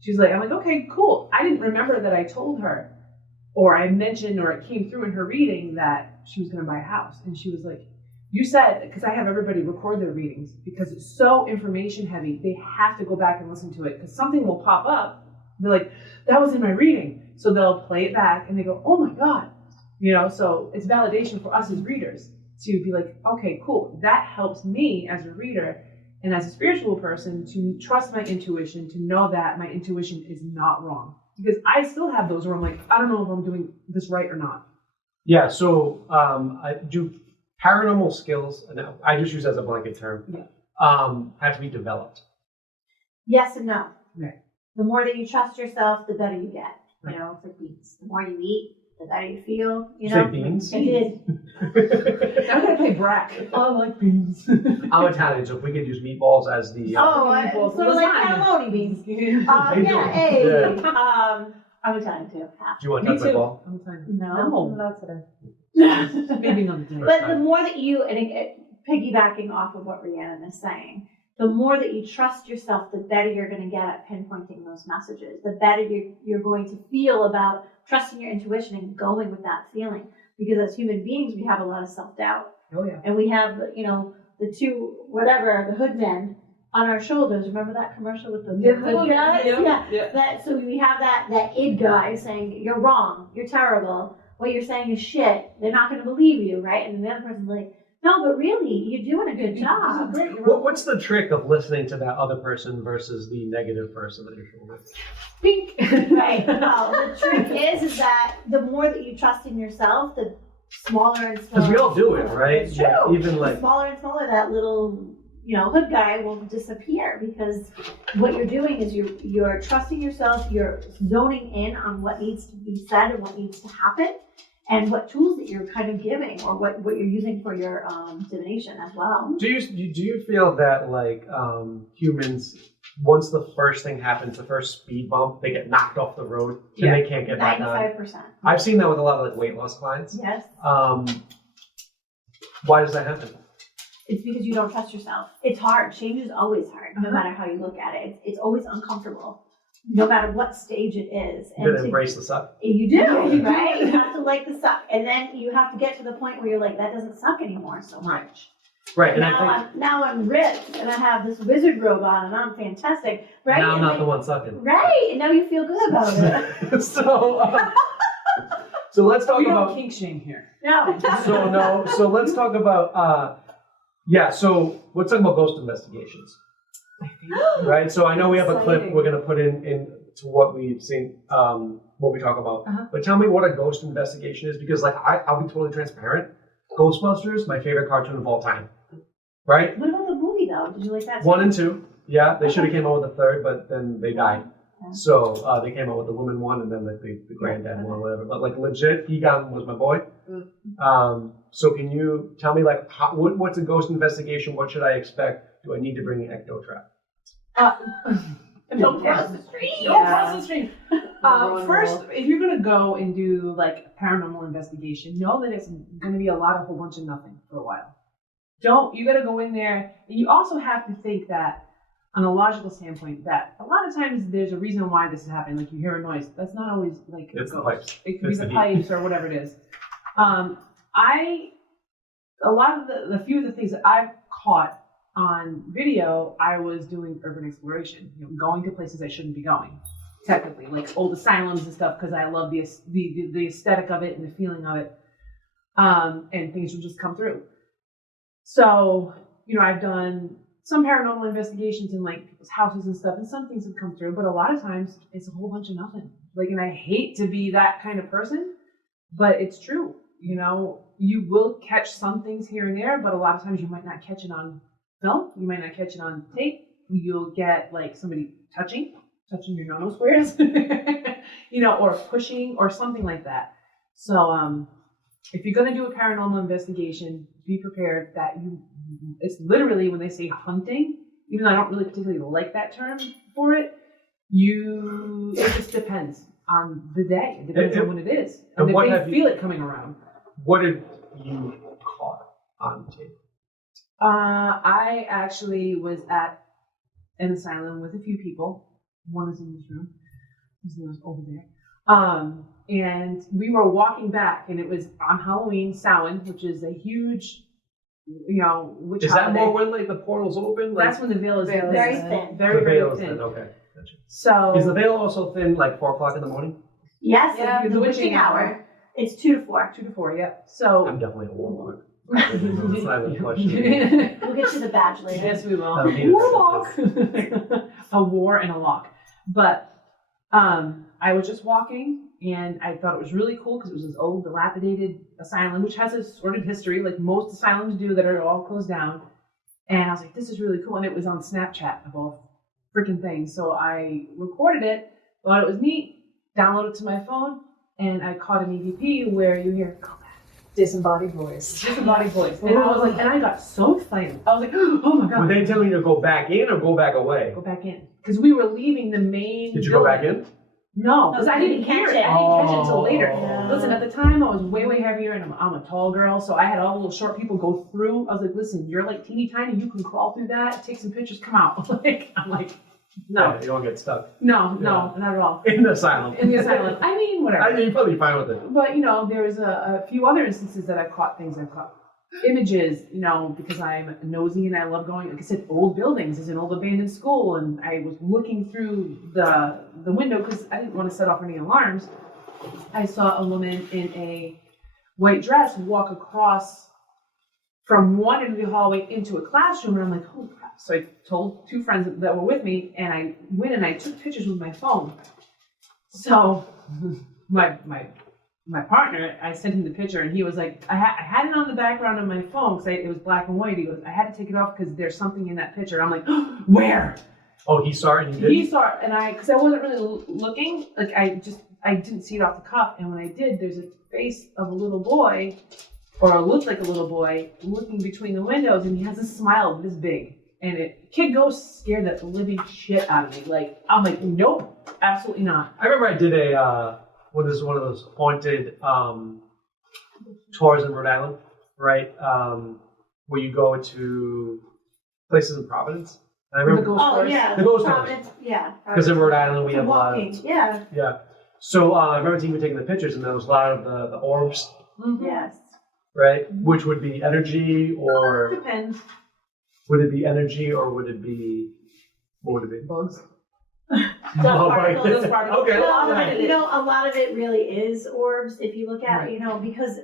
She's like, I'm like, okay, cool. I didn't remember that I told her or I mentioned or it came through in her reading that she was going to buy a house. And she was like, you said, because I have everybody record their readings because it's so information heavy, they have to go back and listen to it because something will pop up. They're like, that was in my reading. So they'll play it back and they go, oh my God. You know, so it's validation for us as readers to be like, okay, cool. That helps me as a reader and as a spiritual person to trust my intuition, to know that my intuition is not wrong. Because I still have those where I'm like, I don't know if I'm doing this right or not. Yeah, so I do paranormal skills, and I just use it as a blanket term, have to be developed. Yes and no. Right. The more that you trust yourself, the better you get. You know, it's like beans. The more you eat, the better you feel. You know, Say beans? I did. I'm going to play Brack. I like beans. I'm Italian, so if we could use meatballs as the... Sort of like cannelloni beans. I'm Italian too. Half. Do you want to Me touch my too. ball? I'm Italian. No. Not today. Maybe another day. But the more that you, and piggybacking off of what Rhiannon is saying, the more that you trust yourself, the better you're going to get at pinpointing those messages. The better you're going to feel about trusting your intuition and going with that feeling. Because as human beings, we have a lot of self-doubt. Oh, yeah. And we have, you know, the hood men on our shoulders. Remember that commercial with the hood guys? Yeah. So we have that id guy saying, you're wrong, you're terrible, what you're saying is shit, they're not going to believe you, right? And the other person's like, no, but really, you're doing a good job. What's the trick of listening to that other person versus the negative person that you're showing? Pink. Right. No, the trick is that the more that you trust in yourself, the smaller and smaller. Because we all do it, right? It's true. Yeah, even like... The smaller and smaller that little, you know, hood guy will disappear because what you're doing is you're trusting yourself, you're zoning in on what needs to be said and what needs to happen. And what tools that you're kind of giving, or what you're using for your divination as well. Do you feel that like humans, once the first thing happens, the first speed bump, they get knocked off the road and they can't get back on? 95%. I've seen that with a lot of like weight loss clients. Yes. Why does that happen? It's because you don't trust yourself. It's hard. Change is always hard, no matter how you look at it. It's always uncomfortable, no matter what stage it is. You gotta embrace the suck. You do, right? You have to like the suck. And then you have to get to the point where you're like, that doesn't suck anymore so much. Right. And now I'm ripped and I have this wizard robe on and I'm fantastic. Right? Now I'm not the one sucking. Right. And now you feel good about it. So let's talk We about... don't kink shame here. No. So let's talk about... so let's talk about ghost investigations. Right, so I know we have a clip we're going to put in to what we've seen, what we talk about. But tell me what a ghost investigation is, because like I'll be totally transparent. Ghostbusters, my favorite cartoon of all time. Right? What about the movie though? Did you like that? 1 and 2, yeah, they should have came out with a third, but then they died. Okay. So they came out with the woman one and then the granddad one, whatever. But like legit, Egon was my boy. So can you tell me like what's a ghost investigation? What should I expect? Do I need to bring an ecto trap? Don't cross the street. Don't cross the street. First, if you're going to go and do like paranormal investigation, know that it's going to be a whole bunch of nothing for a while. You got to go in there, and you also have to think that on a logical standpoint, that a lot of times there's a reason why this is happening. Like you hear a noise, that's not always like it's a the ghost. pipes. It could be the pipes or whatever it is. A lot of the few of the things that I've caught on video, I was doing urban exploration, going to places I shouldn't be going, technically, like old asylums and stuff, because I love the aesthetic of it and the feeling of it, and things will just come through. So, I've done some paranormal investigations in like people's houses and stuff, and some things have come through, but a lot of times it's a whole bunch of nothing. Like, and I hate to be that kind of person, but it's true. You will catch some things here and there, but a lot of times you might not catch it on film. You might not catch it on tape. You'll get like somebody touching your normal squares, or pushing or something like that. So if you're going to do a paranormal investigation, be prepared that it's literally when they say hunting, even though I don't really particularly like that term for it, it just depends on the day. It depends on when it is. And if they feel it coming around. What did you caught on tape? I actually was at an asylum with a few people. One is in this room. His name was over there. And we were walking back, and it was on Halloween, Samhain, which is a huge, witch Is holiday. that more when like the portal's open? Like, That's when the veil is Very thin. Very, the very veil is thin. thin. Okay. Gotcha. So Is the veil also thin, like 4 o'clock in the morning? Yes, Yeah, the witching hour. It's 2 to 4. 2 to 4, yep. So I'm definitely a warlock. Silent question. We'll get to the badge later. yes, we will. I don't need a Warlock. A war and a lock. But I was just walking, and I thought it was really cool because it was this old, dilapidated asylum, which has a sordid history, like most asylums do that are all closed down. And I was like, this is really cool. And it was on Snapchat of all freaking things. So I recorded it, thought it was neat, downloaded it to my phone, and I caught an EVP where you hear, go back. Disembodied voice. Disembodied voice. And I was like, and I got so excited. I was like, oh my God. Were they telling you to go back in or go back away? Go back in. Because we were leaving the main Did you go back in? No, because I didn't hear it. I didn't catch it until later. Yeah. Listen, at the time I was way, way heavier, and I'm a tall girl, so I had all the little short people go through. I was like, listen, you're like teeny tiny, you can crawl through that, take some pictures, come out. I'm like, no. Yeah, you don't get stuck. No, not at all. In the asylum. In the asylum. I mean, whatever. You're probably fine with it. But, there was a few other instances that I've caught things. I've caught images, because I'm nosy and I love going, like I said, old buildings. There's an old abandoned school, and I was looking through the window because I didn't want to set off any alarms. I saw a woman in a white dress walk across from one end of the hallway into a classroom, and I'm like, holy crap. So I told 2 friends that were with me, and I went and I took pictures with my phone. So my partner, I sent him the picture, and he was like, I had it on the background of my phone because it was black and white. He goes, I had to take it off because there's something in that picture. I'm like, where? Oh, he saw it and he did? He saw it, and because I wasn't really looking, like I didn't see it off the cuff. And when I did, there's a face of a little boy, or looked like a little boy, looking between the windows, and he has a smile this big. And Kid Ghost scared the living shit out of me. I'm like, nope, absolutely not. I remember I did one of those haunted tours in Rhode Island, right? Where you go to places in Providence. And I remember The ghost stories. yeah. The ghost Providence, yeah. because in Rhode Island we For have a lot walking, of yeah. So I remember taking the pictures, and there was a lot of the orbs, Mm-hmm. Yes. right? Which would be energy, or Depends. would it be energy, or would it be what would it be? Bugs. Oh, right. Dust particles. Okay. A lot of it really is orbs if you look at, Right. because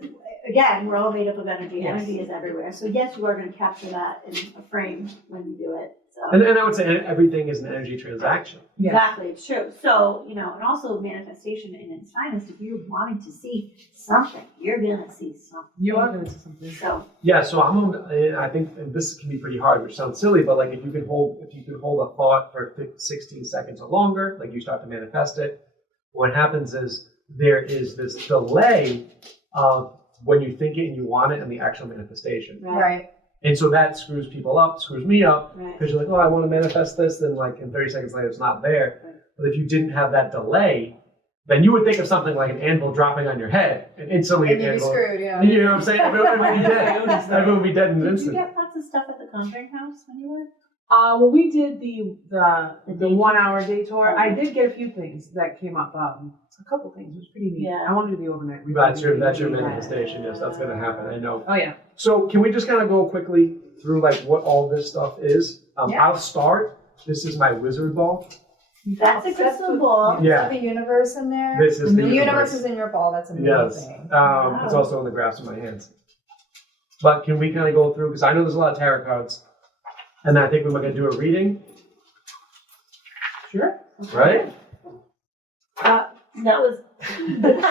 again, we're all made up of energy. Yes. Energy is everywhere. So yes, you are going to capture that in a frame when you do it. So And I would say everything is an energy transaction. Yes. exactly, it's true. So, and also manifestation in its finest, if you're wanting to see something, you're going to see something. You are going to see something. So, Yeah, so I think this can be pretty hard, which sounds silly, but like if you can hold a thought for 16 seconds or longer, like you start to manifest it, what happens is there is this delay of when you think it and you want it and the actual manifestation. Right. And so that screws people up, screws me up, right. because you're like, oh, I want to manifest this, then like in 30 seconds later it's not there. Right. But if you didn't have that delay, then you would think of something like an anvil dropping on your head, and instantly And an you'd be anvil. screwed, yeah. You know what I'm saying? Everyone would be dead. Everyone would be dead in an Did you instant. get lots of stuff at the Conjuring House when you were? Well, we did the day 1 hour day tour. Okay. I did get a few things that came up. A couple things. It was pretty neat. Yeah. I want to do the overnight. That's your manifestation. Yes, that's going to happen. I know. Oh yeah. So can we just kind of go quickly through like what all this stuff is? Yeah. I'll start. This is my wizard ball. That's a crystal ball. Yeah. The universe in there. This is The the universe is in your ball. That's Yes. amazing. It's also in the grasp of my hands. But can we kind of go through, because I know there's a lot of tarot cards, and I think we're going to do a reading, Sure. right? That was that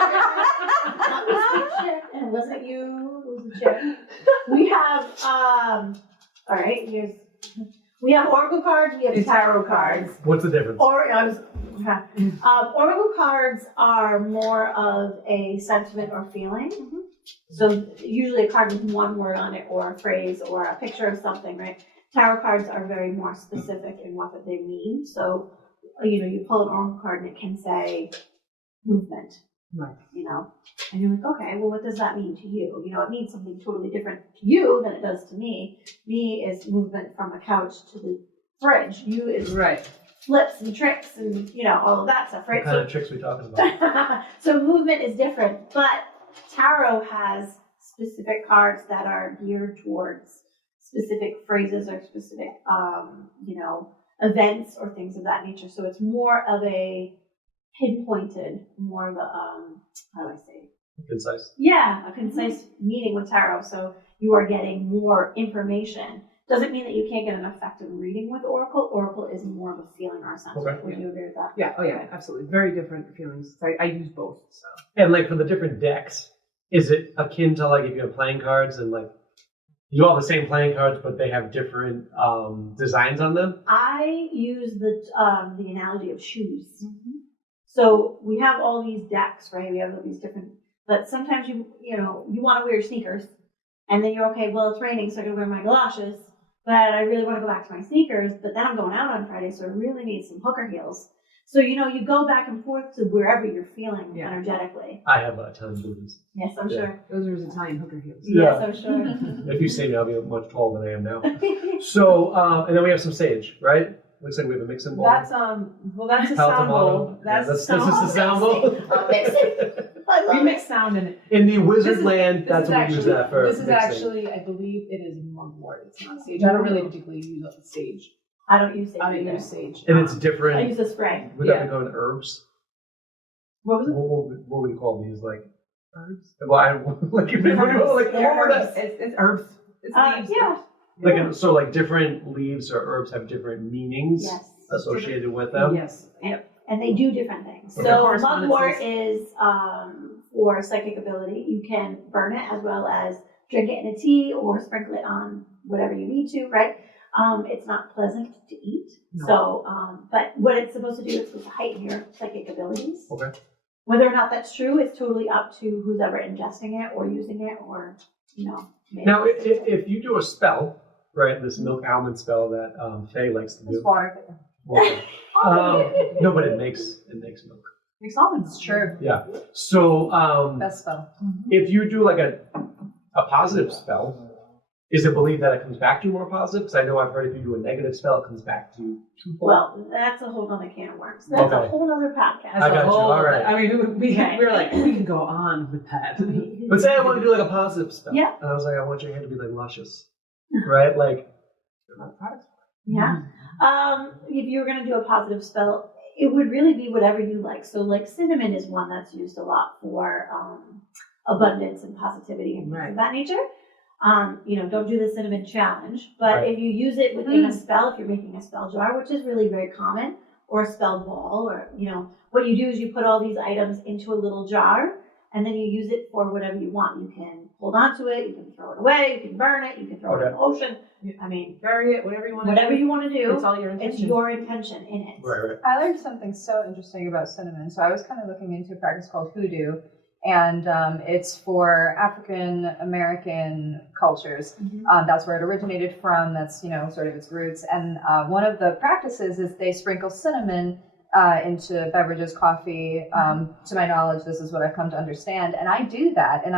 was the chick, and wasn't you? It was the chick. We have all right. We have oracle cards. We have tarot cards. What's the difference? Oracle cards are more of a sentiment or feeling. So usually a card with one word on it or a phrase or a picture of something, right? Tarot cards are very more specific in what they mean. So, you pull an oracle card and it can say movement, Right. and you're like, okay, well, what does that mean to you? It means something totally different to you than it does to me. Me is movement from a couch to the fridge. You is Right. flips and tricks and, all of that stuff, right? What kind of tricks are we talking about? So movement is different, but tarot has specific cards that are geared towards specific phrases or specific, events or things of that nature. So it's more of a pinpointed, more of a, how do I say? Concise. Yeah, a concise meaning with tarot. So you are getting more information. Doesn't mean that you can't get an effective reading with Oracle. Oracle is more of a feeling or a sense. Okay. Would you agree with that? Yeah. Oh, yeah. Absolutely. Very different feelings. I use both. So. And like for the different decks, is it akin to like if you have playing cards and like you all have the same playing cards, but they have different designs on them? I use the analogy of shoes. So we have all these decks, right? We have all these different, but sometimes you want to wear your sneakers, and then you're okay. Well, it's raining, so I'm gonna wear my galoshes. But I really want to go back to my sneakers. But then I'm going out on Friday, so I really need some hooker heels. So you go back and forth to wherever you're feeling energetically. I have a ton of booties. Yes, I'm sure. Those are his Italian hooker heels. Yes, I'm sure. If you say me, I'll be much taller than I am now. So, and then we have some sage, right? Looks like we have a mixing bowl. That's that's a Palo sound tomato. bowl. That's This sound is the sound bowl. I'll mix it. I love We it. mix sound in it. In the wizard This is- land, this that's is what we actually, use that for. This is mixing. actually, I believe it is mugwort. It's not sage. I don't really particularly use sage. I don't use sage. I don't either. use sage. And it's I different. use a spray. Would that be called herbs? What was it? What would you call these? Like herbs? Well, I like if they were like They're what were herbs. that? It's herbs. It's leaves. Yeah. Like so, like different leaves or herbs have different meanings Yes. associated with them. Yes. Yep. And they do different things. Okay. So Correspondences. mugwort is for psychic ability. You can burn it as well as drink it in a tea or sprinkle it on whatever you need to, right? It's not pleasant to eat. No. So, but what it's supposed to do is to heighten your psychic abilities. Okay. Whether or not that's true is totally up to who's ever ingesting it or using it or, maybe. Now, if you do a spell, right, this milk almond spell that Faye likes to It's do. water. Well, no, but it makes milk. Makes almonds. It's true. Yeah. So Best spell. if you do like a positive spell, is it believed that it comes back to you more positive? Because I know I've heard if you do a negative spell, it comes back to you twofold. Well, that's a whole other can of worms. That's Okay. a whole other podcast. I got you. All right. I mean, we Okay. were like, we can go on with that. But say I want to do like a positive spell. Yeah. And I was like, I want your hair to be like luscious. Right? Like, Yeah. If you were going to do a positive spell, it would really be whatever you like. So, like cinnamon is one that's used a lot for abundance and positivity and things Right. of that nature. Don't do the cinnamon challenge, but Right. if you use it within a spell, if you're making a spell jar, which is really very common, or a spell ball, or what you do is you put all these items into a little jar, and then you use it for whatever you want. You can hold on to it, you can throw it away, you can burn it, you can throw it in the ocean. I mean, Bury it, whatever you want. whatever you want to do. It's all your It's intention. your intention in it. right. I learned something so interesting about cinnamon. So I was kind of looking into a practice called hoodoo, and it's for African American cultures. That's where it originated from. That's sort of its roots. And one of the practices is they sprinkle cinnamon into beverages, coffee. To my knowledge, this is what I've come to understand. And I do that. And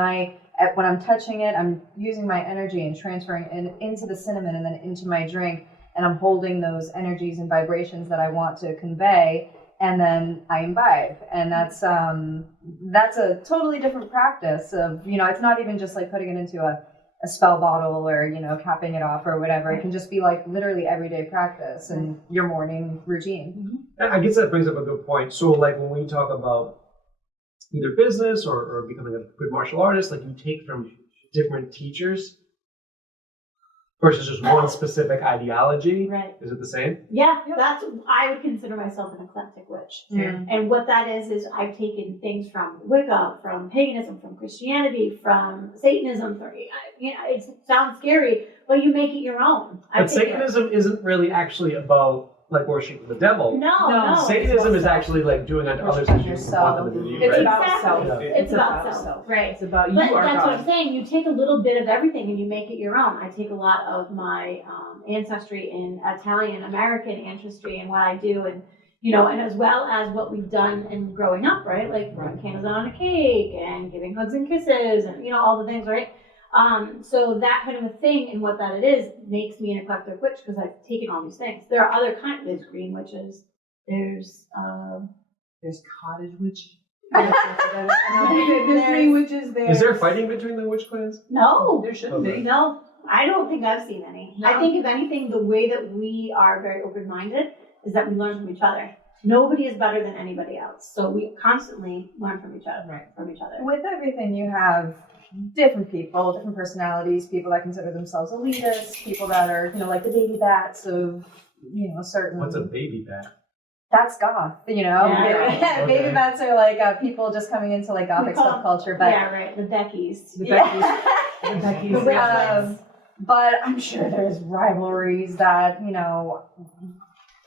when I'm touching it, I'm using my energy and transferring it into the cinnamon and then into my drink. And I'm holding those energies and vibrations that I want to convey. And then I imbibe. And that's a totally different practice of, it's not even just like putting it into a spell bottle or, capping it off or whatever. It can just be like literally everyday practice and your morning routine. I guess that brings up a good point. So, like when we talk about either business or becoming a good martial artist, like you take from different teachers versus just one specific ideology. Right. Is it the same? Yeah, I would consider myself an eclectic witch. Yeah. And what that is I've taken things from Wicca, from paganism, from Christianity, from Satanism. It sounds scary, but you make it your own. But Satanism isn't really actually about like worshiping the devil. No. Satanism is actually like doing unto others as you want them to do you, It's right? about Exactly. self. Yeah. It's about self. Right. It's about you But are that's God. what I'm saying. You take a little bit of everything and you make it your own. I take a lot of my ancestry in Italian American ancestry and what I do, and and as well as what we've done in growing up, right? Like throwing candles on a cake and giving hugs and kisses, and all the things, right? So that kind of a thing and what that it is makes me an eclectic witch because I've taken all these things. There are other kinds. There's green witches. There's cottage witch. There's green witches there. Is there fighting between the witch clans? no. There shouldn't Okay. be. No, I don't think I've seen any. No. I think if anything, the way that we are very open-minded is that we learn from each other. Nobody is better than anybody else, so we constantly learn from each other. Right. From each other. With everything, you have different people, different personalities, people that consider themselves elitists, people that are, like the baby bats of, certain. What's a baby bat? That's goth, Yeah. Baby Okay. bats are like people just coming into like gothic We call subculture, but yeah, right. The Beckys. The yeah. Becky's. The Witchlets. But I'm sure there's rivalries that,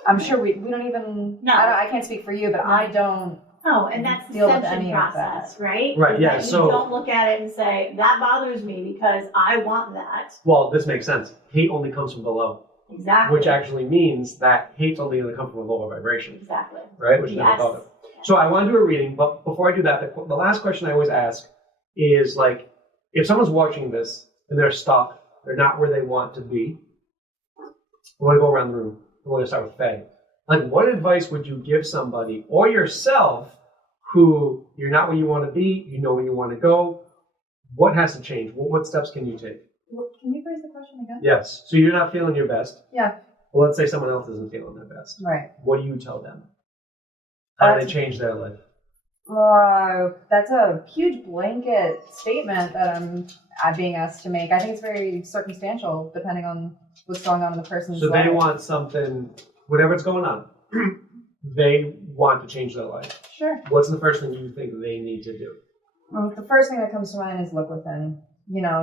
I'm sure we don't even, No. I can't speak for you, but I don't. Oh, and that's the Deal with ascension any of process, right? Right, Is yeah, that so- you don't look at it and say, that bothers me because I want that. Well, this makes sense. Hate only comes from below, Exactly. which actually means that hate's only going to come from a lower vibration, Exactly. right? Which is never Yes. thought of. So I want to do a reading, but before I do that, the last question I always ask is like, if someone's watching this and they're stuck, they're not where they want to be, I want to go around the room. I want to start with Faye. Like, what advice would you give somebody or yourself who you're not where you want to be, you know where you want to go? What has to change? What steps can you take? Can you phrase the question again? Yes. So you're not feeling your best. Yeah. Well, let's say someone else isn't feeling their best. Right. What do you tell them? How do they change their life? That's a huge blanket statement that I'm being asked to make. I think it's very circumstantial depending on what's going on in the person's So life. they want something, whatever's going on, they want to change their life. Sure. What's the first thing you think they need to do? Well, the first thing that comes to mind is look within.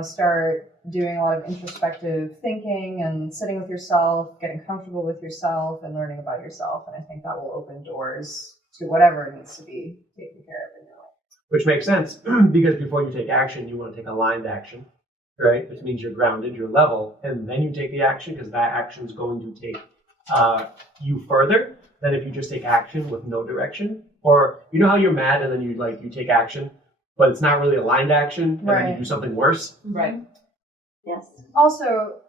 Start doing a lot of introspective thinking and sitting with yourself, getting comfortable with yourself, and learning about yourself. And I think that will open doors to whatever needs to be taken care of in your life. Which makes sense because before you take action, you want to take aligned action, right? Which means you're grounded, you're level, and then you take the action because that action is going to take you further than if you just take action with no direction. Or you know how you're mad and then you take action, but it's not really aligned action, and then you Right. do something worse. Right. Yes. Also,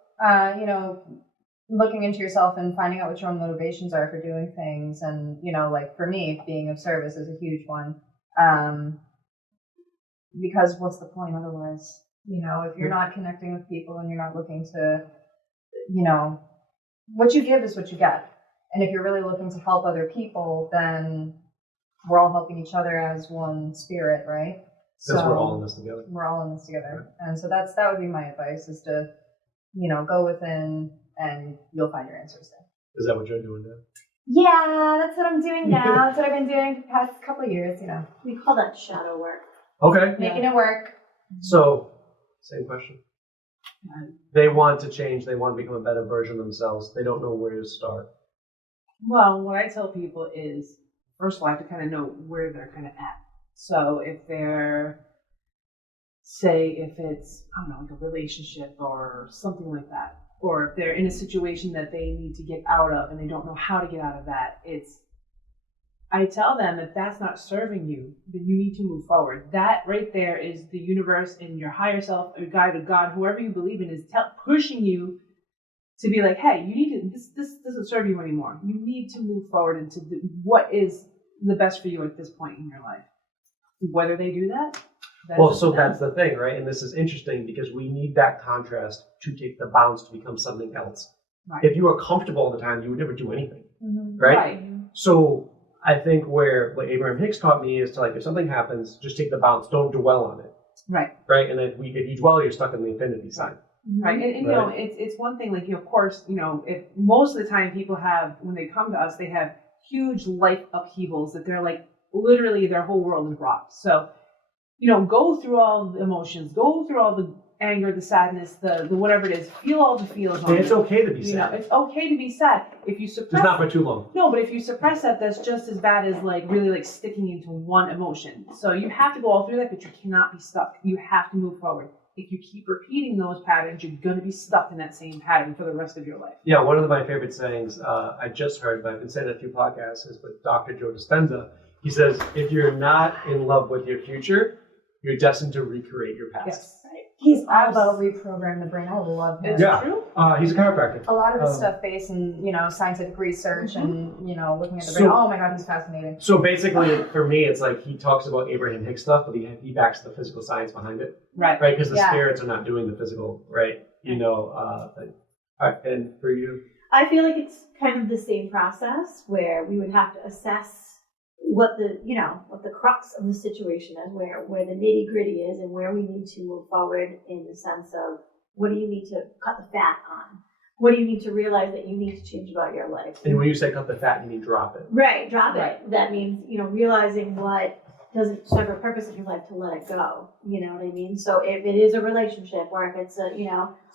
looking into yourself and finding out what your own motivations are for doing things. And, like for me, being of service is a huge one. Because what's the point otherwise? If you're not connecting with people and you're not looking to, what you give is what you get. And if you're really looking to help other people, then we're all helping each other as one spirit, right? Since we're all in this together. We're all in this together. And so that would be my advice is to, go within and you'll find your answers there. Is that what you're doing now? Yeah, that's what I'm doing now. That's what I've been doing for the past couple of years, We call that shadow work. Okay. making it work. So, same question. They want to change. They want to become a better version of themselves. They don't know where to start. Well, what I tell people is, first of all, I have to kind of know where they're kind of at. So if they're, if it's, I don't know, like a relationship or something like that, or if they're in a situation that they need to get out of and they don't know how to get out of that, I tell them if that's not serving you, then you need to move forward. That right there is the universe and your higher self, or guide of God, whoever you believe in, is pushing you to be like, hey, you need to, this doesn't serve you anymore. You need to move forward into what is the best for you at this point in your life. Whether they do that. Well, so that's the thing, right? And this is interesting because we need that contrast to take the bounce to become something else. Right. If you were comfortable all the time, you would never do anything, Mm-hmm. right? So I think what Abraham Hicks taught me is to if something happens, just take the bounce. Don't dwell on it. Right. Right. And if you dwell, you're stuck in the infinity sign. Right. And Right. it's one thing, of course, if most of the time people have, when they come to us, they have huge life upheavals that they're literally their whole world is rocked. So, go through all the emotions, go through all the anger, the sadness, the whatever it is. Feel all the feels on And it's it. okay to be You know, sad. it's okay to be sad. If you suppress Just not for too long. no, but if you suppress that, that's just as bad as like really like sticking into one emotion. So you have to go all through that, but you cannot be stuck. You have to move forward. If you keep repeating those patterns, you're going to be stuck in that same pattern for the rest of your life. Yeah, one of my favorite sayings I just heard, but I've been saying it a few podcasts, is with Dr. Joe Dispenza. He says, if you're not in love with your future, you're destined to recreate your past. Yes. He's all about reprogramming the brain. I love him. It's Yeah. true. He's a chiropractor. A lot of his stuff based in, scientific research and, looking at the So- brain. Oh my God, he's fascinating. So basically, for me, it's like he talks about Abraham Hicks stuff, but he backs the physical science behind it, Right. right? Because the Yeah. spirits are not doing the physical, right? Thing. All right, and for you? I feel like it's kind of the same process where we would have to assess what the crux of the situation is, where the nitty gritty is, and where we need to move forward in the sense of what do you need to cut the fat on? What do you need to realize that you need to change about your life? And when you say cut the fat, you mean drop it. Right, drop Right. it. That means, realizing what doesn't serve a purpose in your life to let it go. You know what I mean? So if it is a relationship, or if it's a,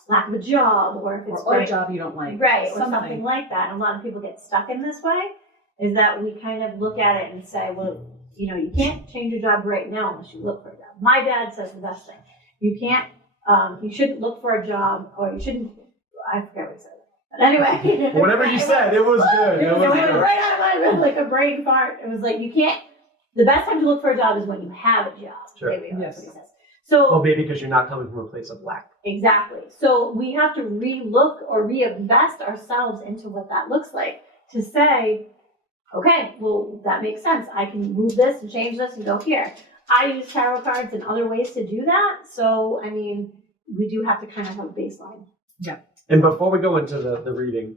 lack of a job, or if it's Or a job you don't like. right, or something like that. And a lot of people get stuck in this way, is that we kind of look at it and say, well, you can't change your job right now unless you look for a job. My dad says the best thing. You can't, you shouldn't look for a job, or you shouldn't, I forget what he said. But anyway. Whatever you said, it was good. It was right out of my mouth, like a brain fart. It was like, the best time to look for a job is when you have a job. Sure. Maybe that's Yes. what he says. So, Oh, baby, because you're not coming from a place of lack. exactly. So we have to re-look or reinvest ourselves into what that looks like to say, okay, well, that makes sense. I can move this and change this and go here. I use tarot cards and other ways to do that. So, we do have to kind of have a baseline. And before we go into the reading,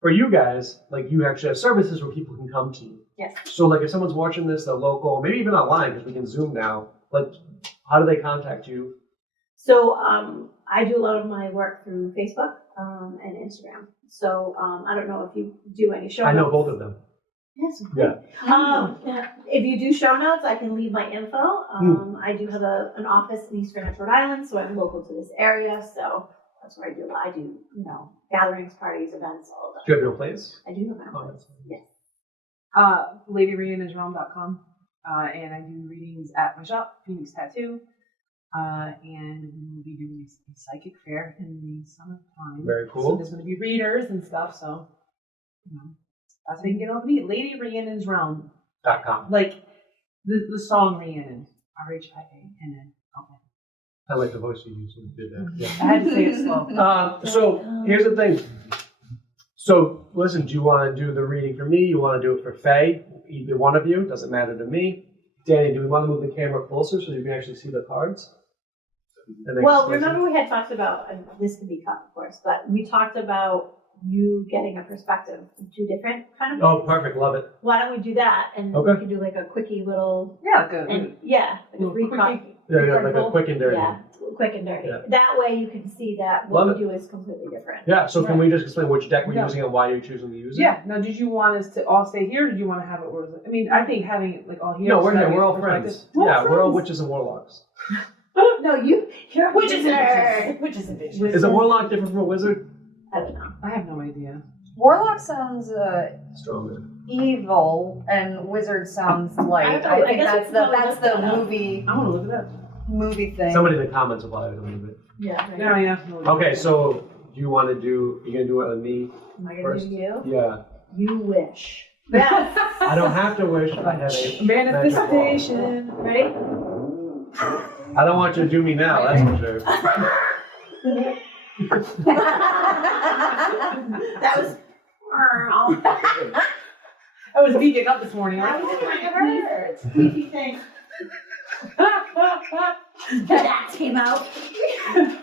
for you guys, like you actually have services where people can come to you. Yes. So like if someone's watching this, they're local, maybe even online, because we can Zoom now, like how do they contact you? So I do a lot of my work through Facebook and Instagram. So I don't know if you do any show notes. I know both of them. Yes. Yeah. If you do show notes, I can leave my info. I do have an office in East Greenwich, Rhode Island, so I'm local to this area. So that's where I do. I do, gatherings, parties, events, all of that. Do you have your place? I do have my Oh, office. Yes. LadyRhiannon'sRealm.com. And I do readings at my shop, Phenix Tattoo. And we will be doing a psychic fair in the summertime. Very So cool. there's going to be readers and stuff. So, that's how you can get on me. Lady Rhiannon's Realm. .com. Like the song Rhiannon. RHIANN. Okay. I like the voice you used when you did that. Yeah. I had to say it slow. So here's the thing. So listen, do you want to do the reading for me? You want to do it for Faye? Either one of you, doesn't matter to me. Danny, do we want to move the camera closer so you can actually see the cards? And then Well, explain remember we had talked about, and this can be cut, of course, but we talked about you getting a perspective from two different kind of. Oh, perfect. Love it. Why don't we do that, and Okay. we can do like a quickie little, Yeah, good. and yeah, like a free Quickie. copy. Yeah, like a quick and dirty. Yeah, quick and dirty. Yeah. That way you can see that what Love we do is completely different. Yeah, so can we just explain which deck we're Yeah. using and why you're choosing to use it? Yeah. Now, did you want us to all stay here, or did you want to have it? Where is it? I mean, I think having it like all here. No, we're so that here. we We're all have friends. perspective. We're Yeah, we're all friends. witches and warlocks. No, you're a Witches and wizard. bitches. Witches and bitches. Wizard. Is a warlock different from a wizard? I don't know. I have no idea. Warlock sounds Stronger. evil, and wizard sounds light. I don't know. I I think guess that's we the can probably that's look the that up. movie I want to look at that. thing. Somebody in the comments will probably believe it. Yeah. Right. Yeah, yeah. Okay, so do you want to do, you're going to do it on me? Am I gonna First. do you? Yeah. You wish. Yes. I don't have to wish. I have a magic ball. Manifestation. Ready? I don't want you to do me now, that's for sure. That was. I was me getting up this morning. That Like, was hurt. Squeaky thing. That came out.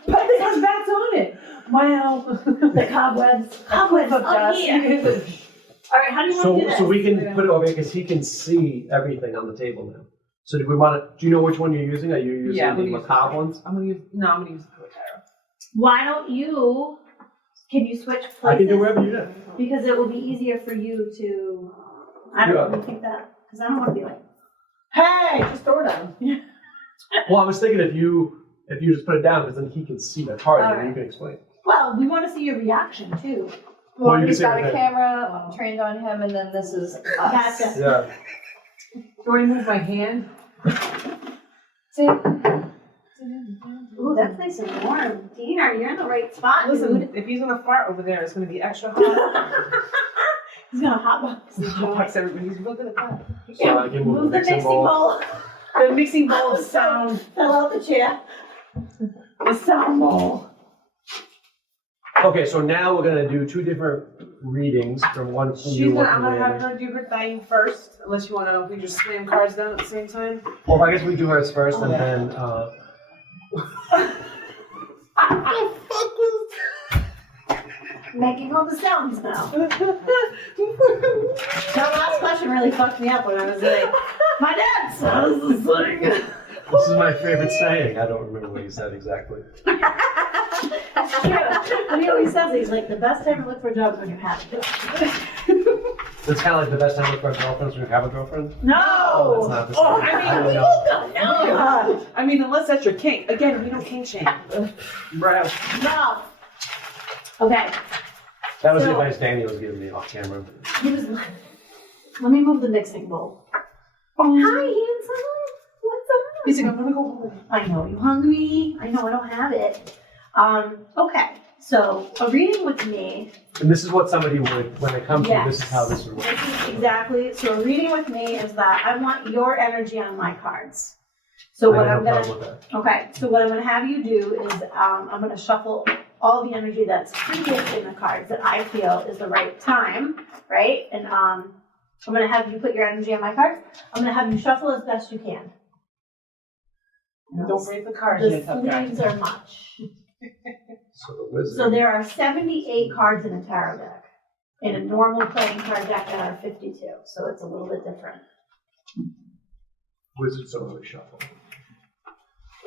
but it has bats on it. Wow. The cobwebs. Cobwebs Of up dust. here. All right, how do you want to do this? So we can put it over here because he can see everything on the table now. So do we want to, do you know which one you're using? Are you using Yeah, I'm the gonna use macabre ones? I'm gonna use the Tarot. Why don't you? Can you switch places? I can do wherever you do. Because it will be easier for you to. I don't Yeah. really think that because I don't want to be like. Hey, just throw it down. Well, I was thinking if if you just put it down, because then he can see the card and Alright. you can explain. Well, we want to see your reaction too. Well, you He's can got say a that. camera trained on him, and then this is us. Gotcha. Yeah. Do you want to move my hand? See? Ooh, that's nice and warm. Dina, you're in the right spot, Listen, dude. if he's gonna fart over there, it's gonna be extra hot. He's gonna hotbox the Hotbox joint. everybody's look at that. So I can Move the mixing bowl. The mixing bowl of sound. Fell out the chair. The sound bowl. Okay, so now we're gonna do 2 different readings from one from you, one I'm from gonna have Rhiannon. her do her thing first, unless you wanna, we just slam cards down at the same time. Well, I guess we do hers first, and then Making all the sounds now. That last question really fucked me up when I was like, my dad says this thing. this is my favorite saying. I don't remember what he said exactly. That's true. But he always says, he's like, the best time to look for a job is when you have a job. It's kind of like the best time to look for a girlfriend when you have a girlfriend. No! That's not the Oh, same. I mean, No! I mean, unless that's your kink. Again, we don't kink shame. Right. No! Okay. That was the So- advice Danny was giving me off camera. He was like, let me move the mixing bowl. Hi, handsome. What's up? He's like, I'm gonna go home. I know you hungry. I know I don't have it. Okay. So a reading with me. And this is what somebody would, when they come to you, this is how this would work. This is exactly. So a reading with me is that I want your energy on my cards. So what I I'm have no gonna. problem with that. Okay. So what I'm gonna have you do is I'm gonna shuffle all the energy that's previous in the cards that I feel is the right time, right? And I'm gonna have you put your energy on my cards. I'm gonna have you shuffle as best you can. Don't break the cards The yet, tough guy. sleeves are much. So the wizard. So there are 78 cards in a tarot deck. In a normal playing card deck, there are 52. So it's a little bit different. Wizards don't really shuffle.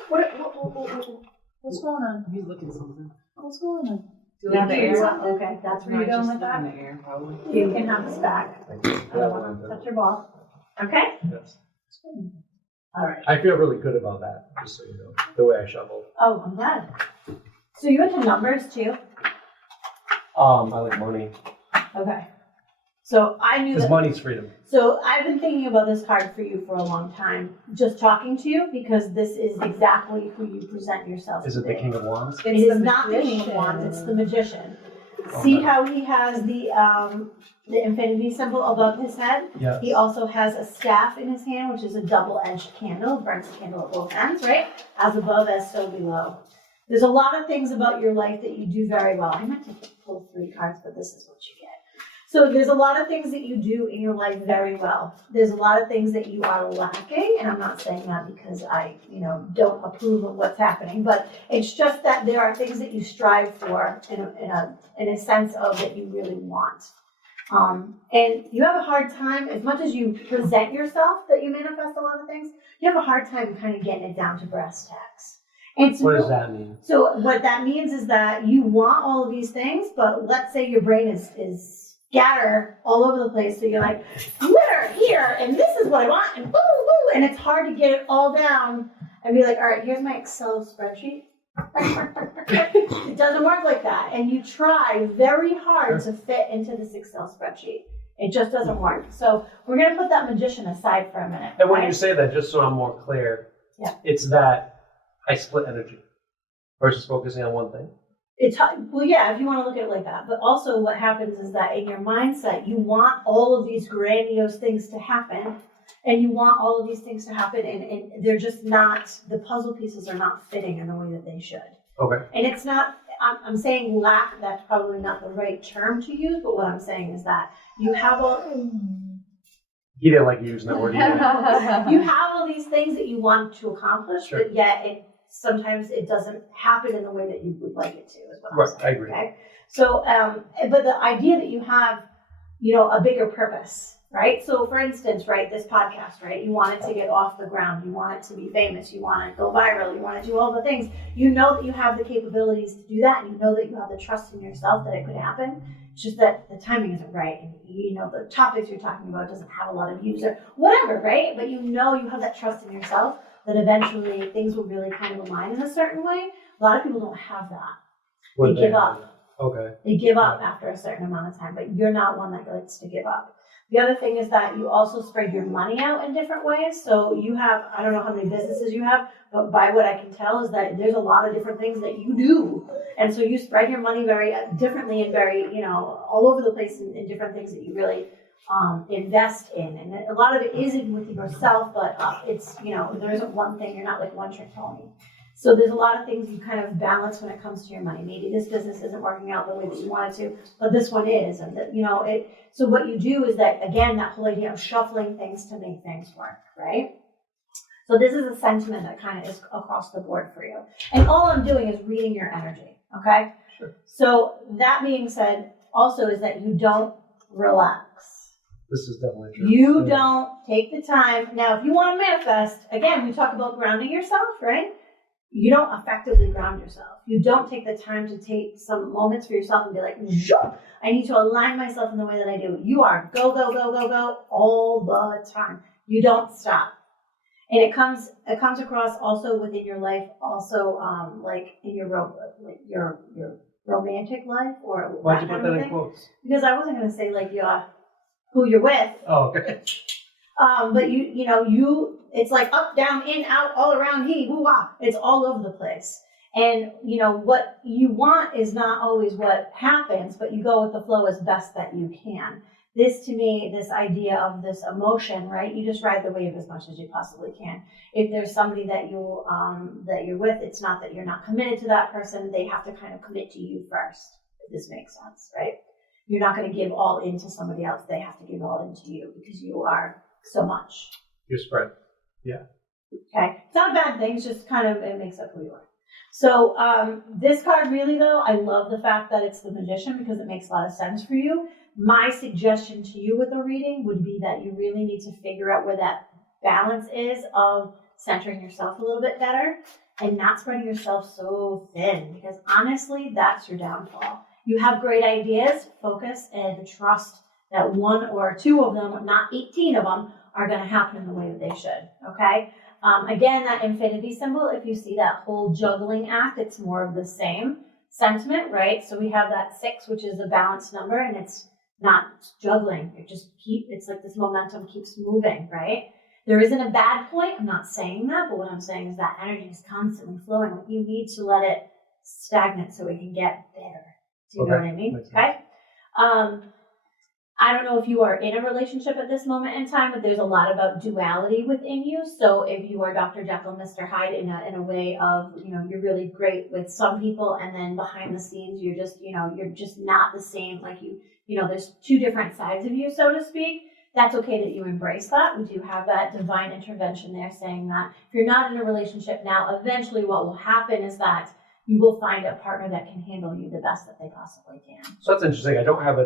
What's going on? He's looking something. What's going on? Do we have the air? Okay, that's where you're No, going just with that? in the air, probably. You can have this back. I don't want to touch your ball. Okay? Yes. All right. I feel really good about that, just so you know, the way I shuffle. Oh, I'm glad. So you into numbers too? I like money. Okay. So I knew Because that. money's freedom. So I've been thinking about this card for you for a long time, just talking to you, because this is exactly who you present yourself Is to it the be. King of Wands? It is not the King of Wands, it's the Magician. See how he has the infinity symbol above his head? Yes. He also has a staff in his hand, which is a double-edged candle, burns the candle at both ends, right? As above, as so below. There's a lot of things about your life that you do very well. I meant to pull 3 cards, but this is what you get. So there's a lot of things that you do in your life very well. There's a lot of things that you are lacking, and I'm not saying that because I, don't approve of what's happening, but it's just that there are things that you strive for in a sense of that you really want. And you have a hard time, as much as you present yourself that you manifest a lot of things, you have a hard time kind of getting it down to brass tacks. And so What does that mean? So what that means is that you want all of these things, but let's say your brain is scatter all over the place. So you're like, glitter here, and this is what I want, and boo, boo, and it's hard to get it all down and be like, all right, here's my Excel spreadsheet. It doesn't work like that. And you try very hard to fit into this Excel spreadsheet. It just doesn't work. So we're going to put that Magician aside for a minute. And when right? you say that, just so I'm more clear, Yeah. it's that I split energy versus focusing on one thing. It's well, yeah, if you want to look at it like that. But also what happens is that in your mindset, you want all of these grandiose things to happen, and you want all of these things to happen, and they're just not, the puzzle pieces are not fitting in the way that they should. Okay. And it's not, I'm saying lack, that's probably not the right term to use, but what I'm saying is that you have all, He didn't like using that word either. you have all these things that you want to accomplish, Sure. but yet sometimes it doesn't happen in the way that you would like it to, is what I'm Right, saying. I agree. Okay? So, but the idea that you have, a bigger purpose, right? So for instance, right, this podcast, right, you want it to get off the ground, you want it to be famous, you want to go viral, you want to do all the things. You know that you have the capabilities to do that, and you know that you have the trust in yourself that it could happen. It's just that the timing isn't right, and the topics you're talking about doesn't have a lot of views or whatever, right? But you have that trust in yourself. that eventually things will really kind of align in a certain way. A lot of people don't have that. What They give up. Okay. They give up after a certain amount of time, but you're not one that likes to give up. The other thing is that you also spread your money out in different ways. So you have, I don't know how many businesses you have, but by what I can tell is that there's a lot of different things that you do. And so you spread your money very differently and very, all over the place in different things that you really invest in. And a lot of it is with yourself, but it's, there isn't one thing, you're not like one trick pony. So there's a lot of things you kind of balance when it comes to your money. Maybe this business isn't working out the way that you wanted to, but this one is. And so what you do is that, again, that whole idea of shuffling things to make things work, right? So this is a sentiment that kind of is across the board for you. And all I'm doing is reading your energy, okay? Sure. So that being said, also is that you don't relax. This is definitely true. You don't take the time. Now, if you want to manifest, again, we talk about grounding yourself, right? You don't effectively ground yourself. You don't take the time to take some moments for yourself and be like, I need to align myself in the way that I do. You are go, go, go, go, go all the time. You don't stop. And it comes across also within your life, also like in your romantic life or Why'd you that put kind of that in thing. quotes? Because I wasn't going to say like who you're with. Oh, okay. But it's like up, down, in, out, all around, woo-wah. It's all over the place. And, what you want is not always what happens, but you go with the flow as best that you can. This, to me, this idea of this emotion, right? You just ride the wave as much as you possibly can. If there's somebody that you're with, it's not that you're not committed to that person. They have to kind of commit to you first, if this makes sense, right? You're not going to give all into somebody else. They have to give all into you because you are so much. You're spread. Yeah. Okay. It's not a bad thing. It's just kind of, it makes up who you are. So this card really, though, I love the fact that it's the Magician because it makes a lot of sense for you. My suggestion to you with a reading would be that you really need to figure out where that balance is of centering yourself a little bit better and not spreading yourself so thin because honestly, that's your downfall. You have great ideas, focus, and trust that one or two of them, not 18 of them, are going to happen in the way that they should, okay? Again, that infinity symbol, if you see that whole juggling act, it's more of the same sentiment, right? So we have that 6, which is a balanced number, and it's not juggling. It's like this momentum keeps moving, right? There isn't a bad point. I'm not saying that, but what I'm saying is that energy is constantly flowing. You need to let it stagnate so it can get better. Do you know what I mean? Okay. I don't know if you are in a relationship at this moment in time, but there's a lot about duality within you. So if you are Dr. Jekyll, Mr. Hyde in a way of, you're really great with some people and then behind the scenes, you're just not the same. Like there's two different sides of you, so to speak. That's okay that you embrace that. We do have that divine intervention there saying that if you're not in a relationship now, eventually what will happen is that you will find a partner that can handle you the best that they possibly can. So that's interesting. I don't have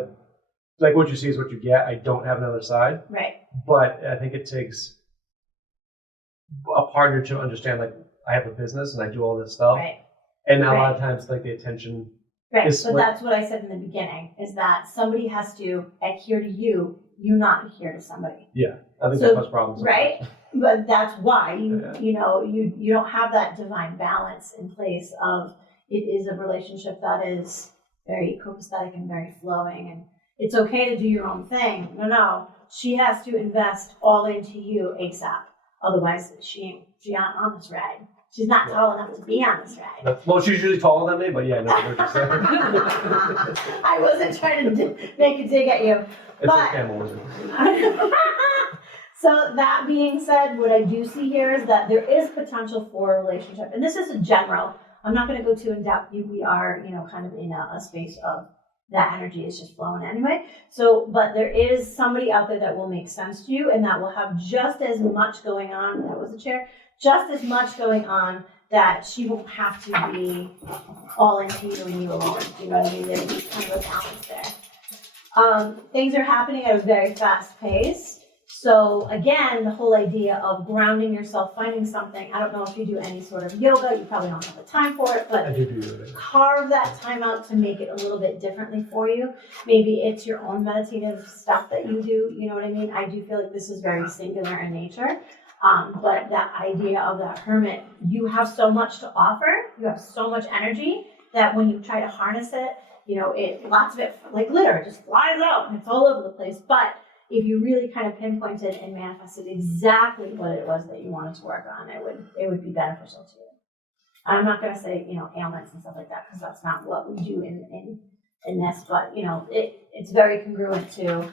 like what you see is what you get. I don't have another side. Right. But I think it takes a partner to understand, like, I have a business and I do all this stuff. Right. And a lot of times, like, the attention Right. So that's what I said in the beginning, is that somebody has to adhere to you not adhere to somebody. Yeah. I think that causes problems. Right. But that's why you don't have that divine balance in place of it is a relationship that is very copacetic and very flowing, and it's okay to do your own thing. No, she has to invest all into you ASAP. Otherwise, she ain't on this ride. She's not tall enough to be on this ride. Well, she's usually taller than me, but yeah, no, what you're saying. I wasn't trying to make a dig at you. It's But, a camel. so that being said, what I do see here is that there is potential for a relationship. And this is a general. I'm not going to go too in depth. We are, kind of in a space of that energy is just flowing anyway. So, but there is somebody out there that will make sense to you and that will have just as much going on. That was a chair. Just as much going on that she won't have to be all into you and you alone. Do you know what I mean? There'll be kind of a balance there. Things are happening at a very fast pace. So again, the whole idea of grounding yourself, finding something. I don't know if you do any sort of yoga. You probably don't have the time for it, but I do yoga. Carve that time out to make it a little bit differently for you. Maybe it's your own meditative stuff that you do. You know what I mean? I do feel like this is very singular in nature. But that idea of that hermit, you have so much to offer, you have so much energy that when you try to harness it, lots of it, like glitter, it just flies out and it's all over the place. But if you really kind of pinpointed and manifested exactly what it was that you wanted to work on, it would be beneficial to you. I'm not going to say, ailments and stuff like that, because that's not what we do in this, but, it's very congruent to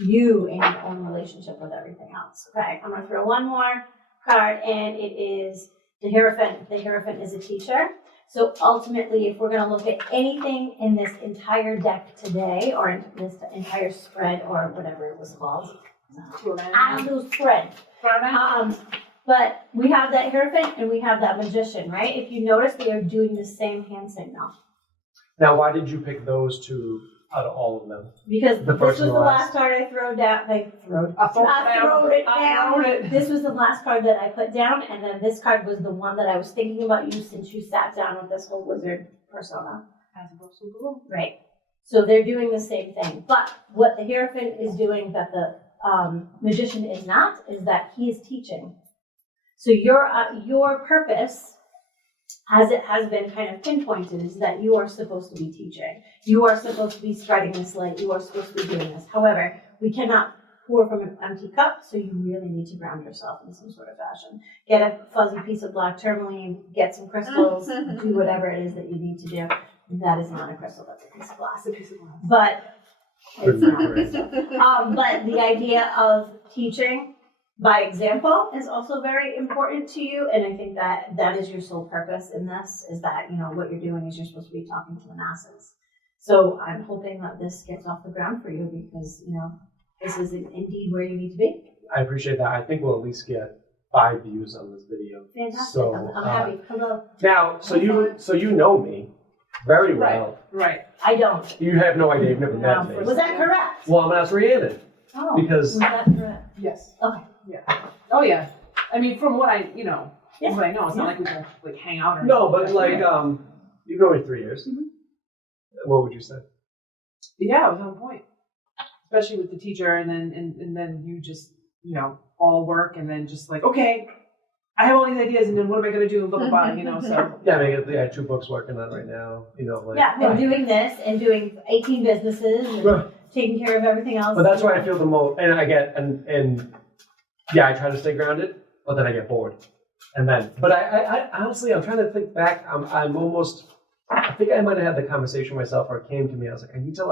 you and your own relationship with everything else. Okay, I'm going to throw one more card, and it is the Hierophant. The Hierophant is a teacher. So ultimately, if we're going to look at anything in this entire deck today, or in this entire spread, or whatever it was called, I don't know, spread. But we have that Hierophant and we have that Magician, right? If you notice, they are doing the same hand signal. Now, why did you pick those two out of all of them? Because The this first was and the the last card I threw down. I throwed it down. This was the last card that I put down, and then this card was the one that I was thinking about you since you sat down with this whole wizard persona. Right. So they're doing the same thing. But what the Hierophant is doing that the Magician is not, is that he is teaching. So your purpose, as it has been kind of pinpointed, is that you are supposed to be teaching. You are supposed to be spreading this light. You are supposed to be doing this. However, we cannot pour from an empty cup, so you really need to ground yourself in some sort of fashion. Get a fuzzy piece of black tourmaline, get some crystals, do whatever it is that you need to do. That is not a crystal, that's a piece of glass. But it's not. But the idea of teaching by example is also very important to you, and I think that is your sole purpose in this, is that, what you're doing is you're supposed to be talking to the masses. So I'm hoping that this gets off the ground for you, because, this is indeed where you need to be. I appreciate that. I think we'll at least get 5 views on this video. Fantastic. So, I'm happy. Hello. Now, so you know me very well. Right. I don't. You have no idea. You've never met me. Was that correct? Well, I'm going to ask Rhiannon. Oh, because was that correct? Yes. Okay. Yeah. Oh yeah. I mean, from what I, Yeah. what I know, it's not like we can hang out or no, anything. but you've known me 3 years. Mhm. What would you say? Yeah, it was on point. Especially with the teacher, and then you just, all work, and then just like, okay, I have all these ideas, and then what am I going to do? Blah, blah, blah, so. Yeah, I mean, I have 2 books working on right now. And doing this and doing 18 businesses and Right. taking care of everything else. But that's why I feel the most, and I get, and yeah, I try to stay grounded, but then I get bored. But I honestly, I'm trying to think back. I'm almost, I think I might have had the conversation myself, or it came to me. I was like, I need to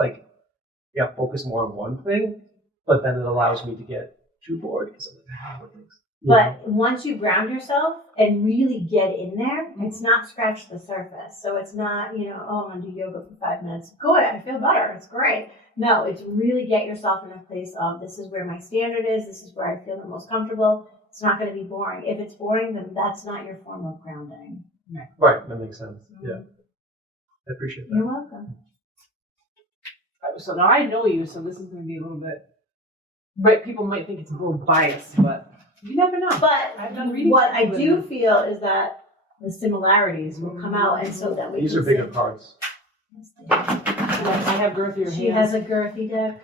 focus more on one thing, but then it allows me to get too bored because I'm like, more things. But once you ground yourself and really get in there, it's not scratch the surface. So it's not, I'm going to do yoga for 5 minutes. Good, I feel better. It's great. No, it's really get yourself in a place of, this is where my standard is. This is where I feel the most comfortable. It's not going to be boring. If it's boring, then that's not your form of grounding. Right, that makes sense. Yeah. I appreciate that. You're welcome. So now I know you, so this is going to be a little bit, but people might think it's a little biased, but you never know. But I've done readings what I with do you. feel is that the similarities will come out, and so that we These can are bigger see. cards. I have girthier hands. She has a girthy deck.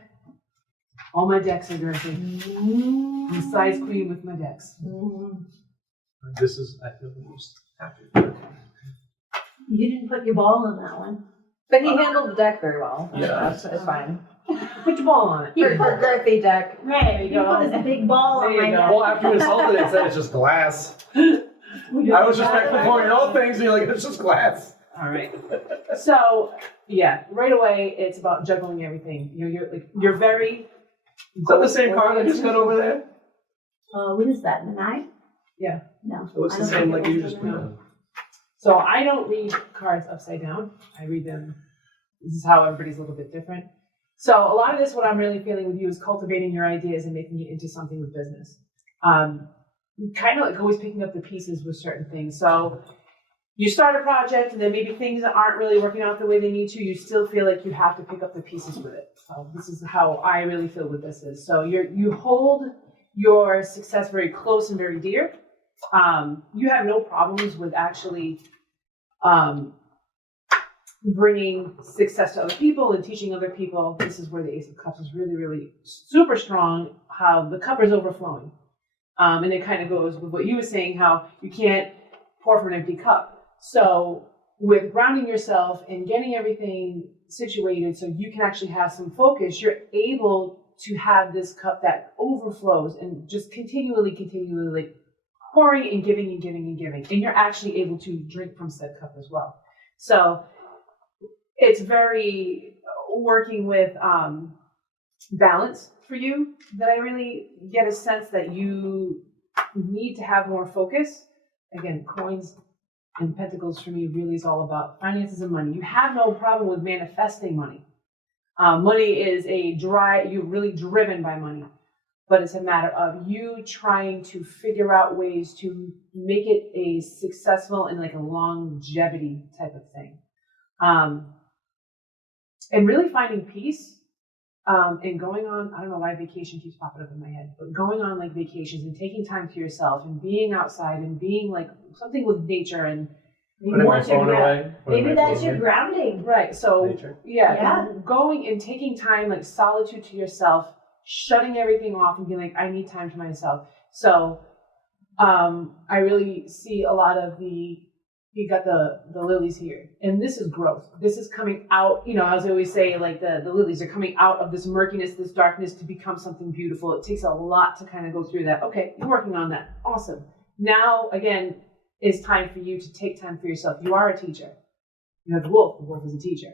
All my decks are girthy. I'm a size queen with my decks. This is, I feel, the most happy. You didn't put your ball in that one. But he handled the deck very well. Yeah. It's fine. Put your ball on it. For girthy deck. Right, you you go. put this big ball There on you my go. deck. Well, after you insulted it, said it's just glass. I was just like, before you know things, you're like, it's just glass. All right. So yeah, right away it's about juggling everything. You're very. Is that the same card I just got over there? What is that, the 9? Yeah. No. It looks I the don't same think like it you was just the put nine. on. So I don't read cards upside down. I read them. This is how everybody's a little bit different. So a lot of this, what I'm really feeling with you, is cultivating your ideas and making it into something with business. Kind of like always picking up the pieces with certain things. So you start a project, and then maybe things aren't really working out the way they need to. You still feel like you have to pick up the pieces with it. So this is how I really feel with this is. So you hold your success very close and very dear. You have no problems with actually bringing success to other people and teaching other people. This is where the Ace of Cups is really, really super strong. How the cup is overflowing. And it kind of goes with what you were saying, how you can't pour from an empty cup. So with grounding yourself and getting everything situated so you can actually have some focus, you're able to have this cup that overflows and just continually like pouring and giving and giving and giving. And you're actually able to drink from said cup as well. So it's very working with balance for you that I really get a sense that you need to have more focus. Again, coins and pentacles for me really is all about finances and money. You have no problem with manifesting money. Money is you're really driven by money, but it's a matter of you trying to figure out ways to make it a successful and like a longevity type of thing. And really finding peace, and going on, I don't know why vacation keeps popping up in my head, but going on like vacations and taking time to yourself and being outside and being like something with nature and Putting my phone away. Maybe that's your grounding. right. So Nature. yeah, going and taking time, like solitude to yourself, shutting everything off and being like, I need time to myself. So I really see a lot of you got the lilies here, and this is growth. This is coming out, as I always say, like the lilies are coming out of this murkiness, this darkness to become something beautiful. It takes a lot to kind of go through that. Okay, you're working on that. Awesome. Now, again, it's time for you to take time for yourself. You are a teacher. You have the wolf. The wolf is a teacher.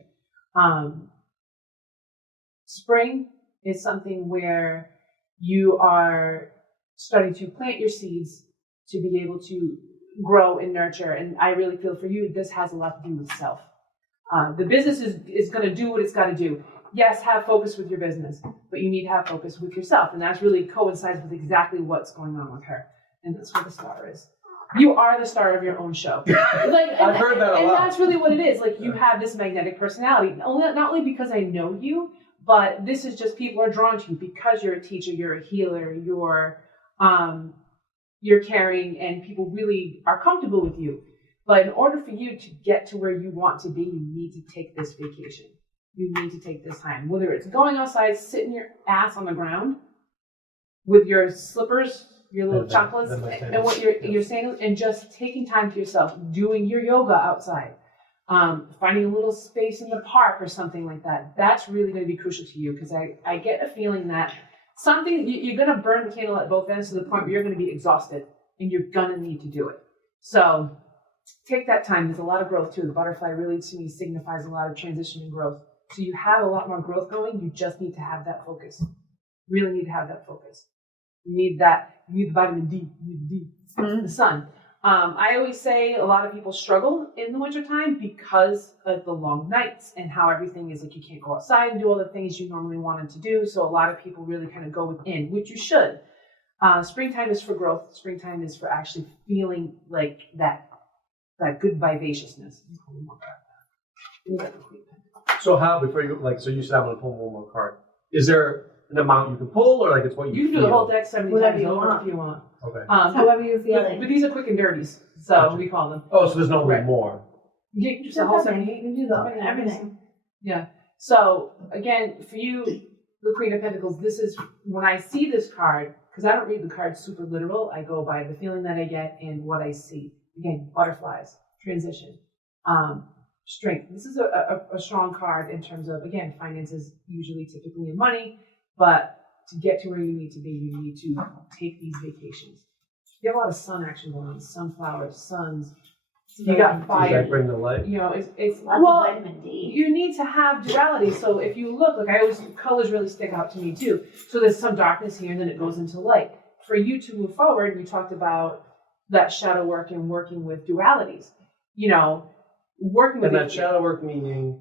Spring is something where you are starting to plant your seeds to be able to grow and nurture. And I really feel for you, this has a lot to do with self. The business is going to do what it's got to do. Yes, have focus with your business, but you need to have focus with yourself. And that's really coincides with exactly what's going on with her. And that's where the star is. You are the star of your own show. I've heard that a lot. And that's really what it is. Like, you have this magnetic personality. Not only because I know you, but this is just people are drawn to you because you're a teacher, you're a healer, you're caring, and people really are comfortable with you. But in order for you to get to where you want to be, you need to take this vacation. You need to take this time. Whether it's going outside, sitting your ass on the ground with your slippers, your little chocolates, and what you're saying, and just taking time to yourself, doing your yoga outside, finding a little space in the park or something like that. That's really going to be crucial to you, because I get a feeling that you're going to burn the candle at both ends to the point where you're going to be exhausted and you're going to need to do it. So take that time. There's a lot of growth too. The butterfly really, to me, signifies a lot of transition and growth. So you have a lot more growth going. You just need to have that focus. Really need to have that focus. You need that. You need the vitamin D. You need the D. The sun. I always say a lot of people struggle in the wintertime because of the long nights and how everything is like, you can't go outside and do all the things you normally wanted to do. So a lot of people really kind of go within, which you should. Springtime is for growth. Springtime is for actually feeling like that good vivaciousness. So how, before you, so you said I'm going to pull one more card. Is there an amount you can pull, or like it's what you can do feel? the whole deck 70 Whatever times you over want. if you want. Okay. However you're feeling. But these are quick and dirties, so Gotcha. we call them. Oh, so there's no Right. more. You just Just the whole everything. 78. You can do everything. Yeah. So again, for you, the Queen of Pentacles, this is when I see this card, because I don't read the card super literal. I go by the feeling that I get and what I see. Again, butterflies, transition, strength. This is a strong card in terms of, again, finances, usually typically in money, but to get to where you need to be, you need to take these vacations. You have a lot of sun action going on, sunflowers, suns. You got Does fire. that bring the light? It's Lots well, of vitamin D. you need to have duality. So if you look, colors really stick out to me too. So there's some darkness here and then it goes into light. For you to move forward, we talked about that shadow work and working with dualities. Working with And that shadow work meaning?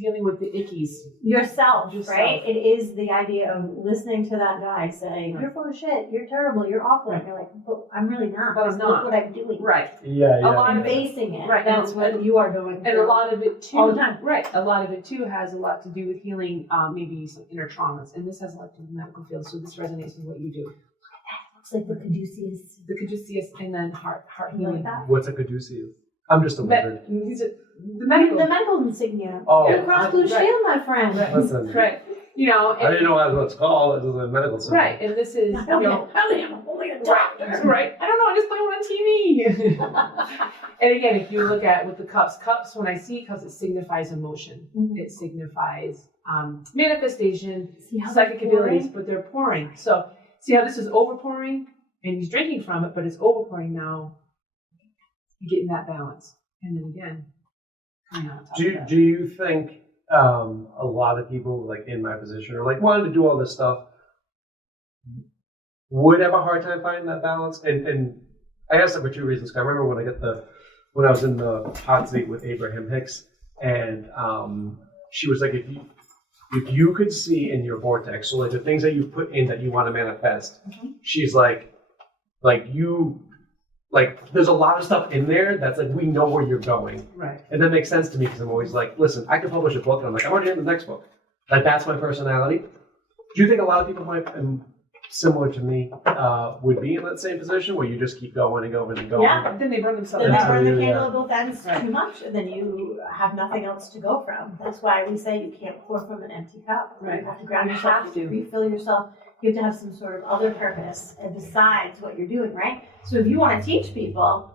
dealing with the ickies. Yourself, Yourself. right? It is the idea of listening to that guy say, Right. you're full of shit, you're terrible, you're awful. And you're like, but I'm really not. But I'm Just not. Look what I'm doing. Right. Yeah, yeah. A lot I'm of it- facing it. Right. That's what you are doing. And a lot of it too, All the time. right? A lot of it too has a lot to do with healing, maybe some inner traumas, and this has a lot to do with the medical field. So this resonates with what you do. Looks like the caduceus. The caduceus and then heart You healing. like that? What's a caduceus? I'm just a wizard. These are the medical. The medical insignia. Oh, The cross blue right. shield, my friend. Right. Listen. Right. You know, I didn't know that's what it's called. It was a medical symbol. right, and this is, you know, I'm holding a dog. right. I don't know, I just put it on TV. And again, if you look at with the cups, when I see cups, it signifies emotion. Mhm. It signifies manifestation, See how psychic they're abilities, pouring? but they're pouring. So see how this is overpouring, and he's drinking from it, but it's overpouring now. You're getting that balance, and then again, coming out on top of that. Do you think a lot of people like in my position or like wanting to do all this stuff would have a hard time finding that balance? And I asked that for two reasons. I remember when I was in the hot seat with Abraham Hicks, and she was like, if you could see in your vortex, so like the things that you put in that you want to manifest, she's like there's a lot of stuff in there that's like, we know where you're going. Right. And that makes sense to me because I'm always like, listen, I can publish a book, and I'm like, I'm already in the next book. Like, that's my personality. Do you think a lot of people might, similar to me, would be in that same position where you just keep going and going and going? Yeah. But then they burn themselves Then they out. burn the Absolutely, candle yeah. at both ends Right. too much, and then you have nothing else to go from. That's why we say you can't pour from an empty cup. Right. You have to ground You yourself, have to. refill yourself. You have to have some sort of other purpose besides what you're doing, right? So if you want to teach people,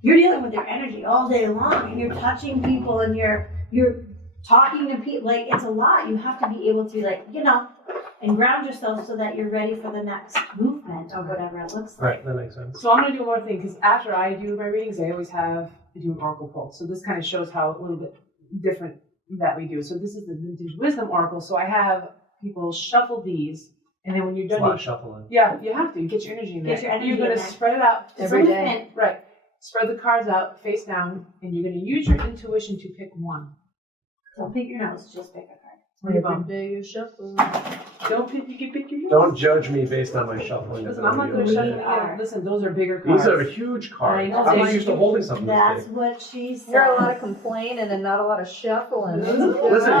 you're dealing with their energy all day long, and you're touching people, and you're talking to people. Like, it's a lot. You have to be able to, like, and ground yourself so that you're ready for the next movement or whatever it looks like. Right, that makes sense. So I'm going to do one more thing, because after I do my readings, I always do an oracle pull. So this kind of shows how a little bit different that we do. So this is the Vintage Wisdom Oracle. So I have people shuffle these, and then when you're It's a done, lot of shuffling. yeah, you have to get your energy in there. Get your energy You're going in to there. spread it out Every day. Movement. right. Spread the cards out face down, and you're going to use your intuition to pick one. Don't pick your nose, just pick a card. Every day you shuffle. Don't pick. You can pick your. Don't judge me based on my shuffling. Listen, I'm not going to ability shut over it here. down. Listen, those are bigger cards. These are huge cards. I know, I'm not they- used to holding something this That's big. what she said. There are a lot of complaining and not a lot of shuffling. Listen,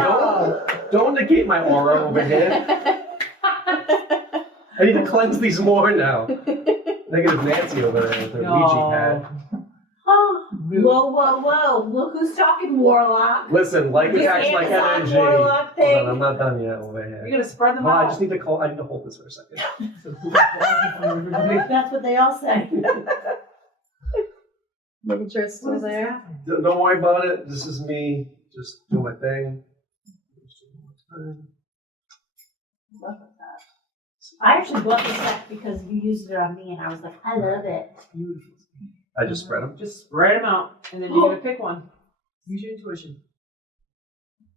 don't negate my aura over here. I need to cleanse these more now. Negative Nancy over there with her Ouija pad. Oh, whoa. Look who's talking, Warlock. Listen, like Your attacks like Amazon energy. Warlock thing. Hold on, I'm not done yet over here. You're going to spread them Hold on, out. I just need to hold this for a second. That's what they all say. Making sure it's still there. Don't worry about it. This is me. Just do my thing. I actually bought this set because you used it on me, and I was like, I love it. Beautiful. I just spread them. Just spread them out, and then you're going to pick one. Use your intuition.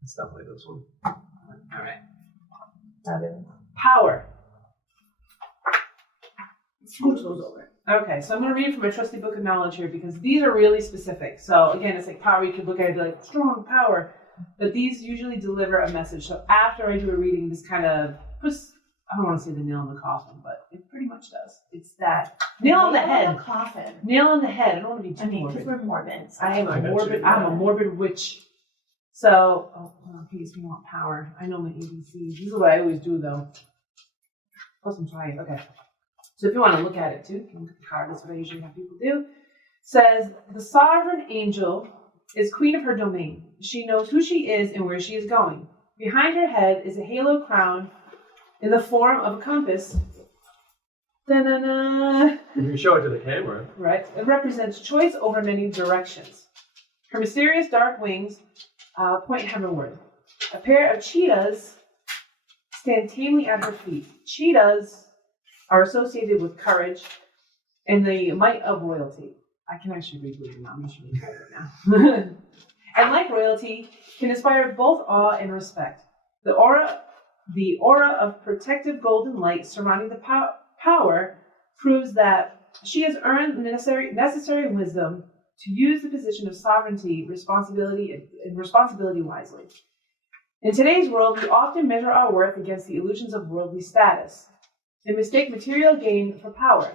It's definitely this one. All right. Power. Scooch those over. Okay, so I'm going to read from a trusty book of knowledge here because these are really specific. So again, it's like power. You could look at it and be like, strong power. But these usually deliver a message. So after I do a reading, this kind of puts, I don't want to say the nail in the coffin, but it pretty much does. It's that nail on the head. Coffin. Nail on the head. I don't want to be too I mean, because morbid. we're morbid. I am I a got morbid. you. I'm a morbid witch. So, please, we want power. I know my ABCs. This is what I always do, though. Plus, I'm trying. Okay. So, if you want to look at it too, you can look at the card. That's what I usually have people do. Says the sovereign angel is queen of her domain. She knows who she is and where she is going. Behind her head is a halo crown in the form of a compass. Da-na-na. You can show it to the camera. Right. It represents choice over many directions. Her mysterious dark wings point heavenward. A pair of cheetahs stand tamely at her feet. Cheetahs are associated with courage and the might of royalty. I can actually read it now. I'm just reading it right now. And like royalty, can inspire both awe and respect. The aura of protective golden light surrounding the power proves that she has earned the necessary wisdom to use the position of sovereignty, responsibility wisely. In today's world, we often measure our worth against the illusions of worldly status and mistake material gain for power.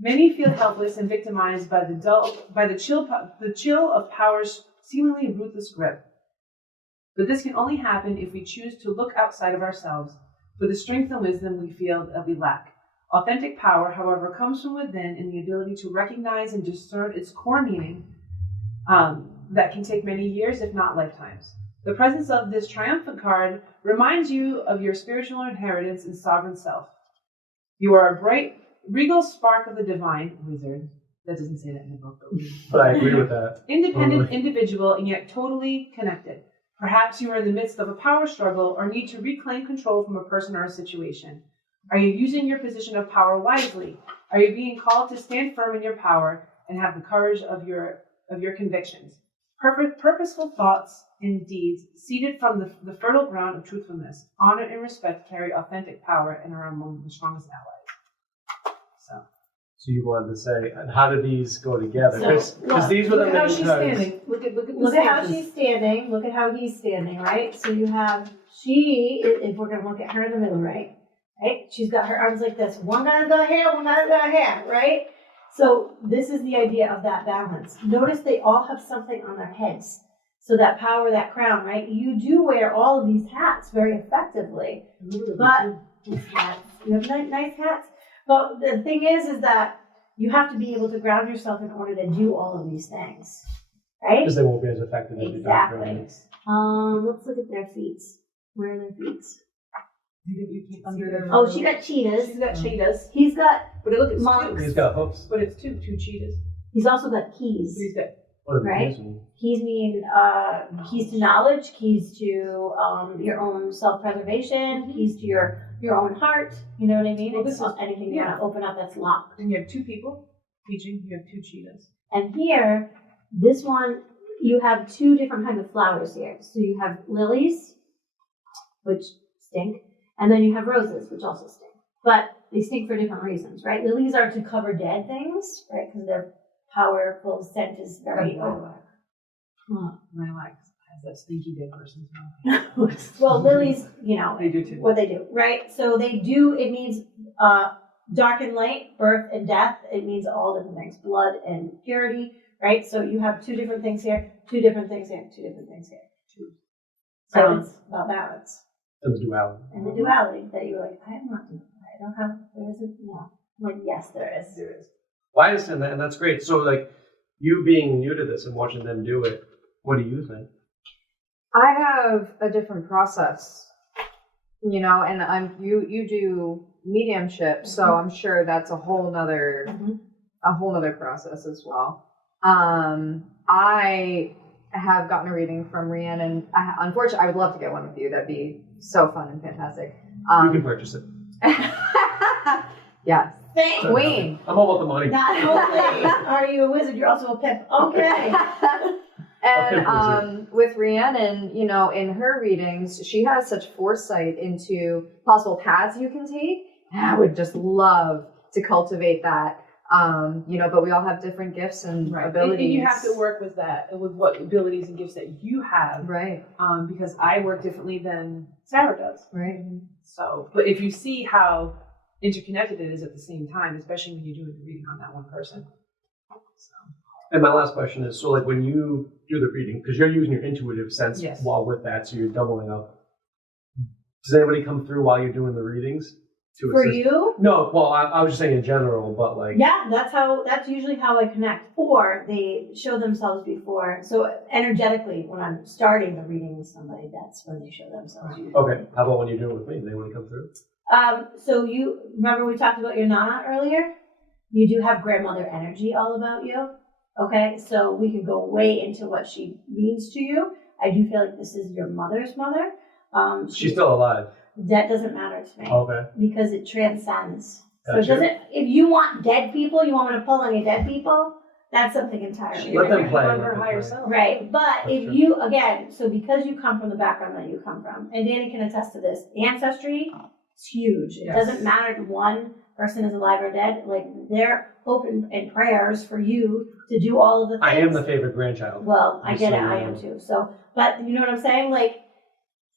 Many feel helpless and victimized by the chill of power's seemingly ruthless grip. But this can only happen if we choose to look outside of ourselves for the strength and wisdom we feel that we lack. Authentic power, however, comes from within in the ability to recognize and discern its core meaning that can take many years, if not lifetimes. The presence of this triumphant card reminds you of your spiritual inheritance and sovereign self. You are a bright, regal spark of the divine wizard. That doesn't say that in the book, But I agree with that. independent individual and yet totally connected. Perhaps you are in the midst of a power struggle or need to reclaim control from a person or a situation. Are you using your position of power wisely? Are you being called to stand firm in your power and have the courage of your convictions? Purposeful thoughts and deeds seeded from the fertile ground of truthfulness, honor and respect carry authentic power and are among the strongest allies. So you wanted to say, and how do these go together? So, Because these were the Look at how main she's cards. standing. Look at Look at how she's standing. Look at how he's standing, right? So you have if we're going to look at her in the middle, right? Right? She's got her arms like this. One gonna go here, one gonna go here, right? So this is the idea of that balance. Notice they all have something on their heads. So that power, that crown, right? You do wear all of these hats very effectively. But these hats, you have nice hats. But the thing is that you have to be able to ground yourself in order to do all of these things, right? Because they won't be as effective as you Exactly. do. Let's look at their feet. Where are their feet? Under their Oh, she got cheetahs. She's got cheetahs. He's got But look, it's monks. He's got hooks. But it's two cheetahs. He's also got keys. He's got What are the Right? keys mean? Keys mean keys to knowledge, keys to your own self-preservation, keys to your own heart. You know what I mean? Well, It's this is- anything you yeah. want to open up that's locked. and you have two people teaching. You have two cheetahs. And here, this one, you have two different kinds of flowers here. So you have lilies, which stink, and then you have roses, which also stink. But they stink for different reasons, right? Lilies are to cover dead things, right? Because their powerful scent is very. My life has that stinky dead person smell. Well, lilies, you know, They do too. what they do, right? So they do, it means dark and light, birth and death. It means all different things, blood and purity, right? So you have two different things here, two different things here, two different things here. So it's about balance. And the duality. And the duality that you're like, I don't have, there isn't, no. I'm like, yes, there is. There is. Well, I understand that, and that's great. So, like, you being new to this and watching them do it, what do you think? I have a different process, you know, and you do mediumship, so I'm sure that's a whole nother process as well. I have gotten a reading from Rhiannon. Unfortunately, I would love to get one with you. That'd be so fun and fantastic. You can purchase it. Yes. Thank you. Queen. I'm all about the money. Not only are you a wizard, you're also a pimp. Okay. And with Rhiannon, you know, in her readings, she has such foresight into possible paths you can take. And I would just love to cultivate that. You know, but we all have different gifts and abilities. And you have to work with that, with what abilities and gifts that you have. Right. Because I work differently than Sarah does. Right. So, but if you see how interconnected it is at the same time, especially when you're doing the reading on that one person. So. And my last question is, so like when you do the reading, because you're using your intuitive sense Yes. while with that, so you're doubling up. Does anybody come through while you're doing the readings? To For assist? you? No, well, I was just saying in general, but like. Yeah, that's usually how I connect. Or they show themselves before. So energetically, when I'm starting the reading with somebody, that's when they show themselves. Okay, how about when you do it with me? Do they want to come through? So you remember we talked about your Nana earlier? You do have grandmother energy all about you. Okay, so we can go way into what she means to you. I do feel like this is your mother's mother. She's still alive. That doesn't matter to me. Okay. Because it transcends. So it Gotcha. doesn't, if you want dead people, you want me to pull on your dead people, that's something entirely Let them different. play. Run let her them higher play. self. Right, but That's if true. you, again, so because you come from the background that you come from, and Danny can attest to this, ancestry is huge. It Yes. doesn't matter if one person is alive or dead, like their hope and prayers for you to do all of the things. I am the favorite grandchild. Well, I Just get so it, you I know. am too. So, but you know what I'm saying? Like,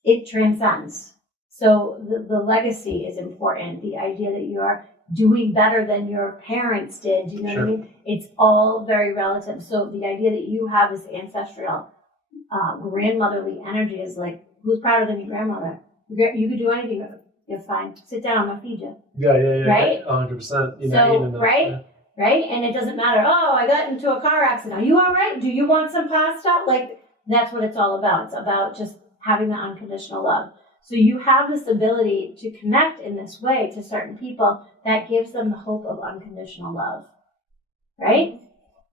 it transcends. So the legacy is important. The idea that you are doing better than your parents did, you know what I Sure. mean? It's all very relative. So the idea that you have this ancestral, grandmotherly energy is like, who's prouder than your grandmother? You could do anything with it. You're fine. Sit down, I'm gonna feed you. Yeah. Right? 100%. You So, know, even though- right? yeah. Right? And it doesn't matter, oh, I got into a car accident. Are you all right? Do you want some pasta? Like, that's what it's all about. It's about just having the unconditional love. So you have this ability to connect in this way to certain people that gives them the hope of unconditional love, right?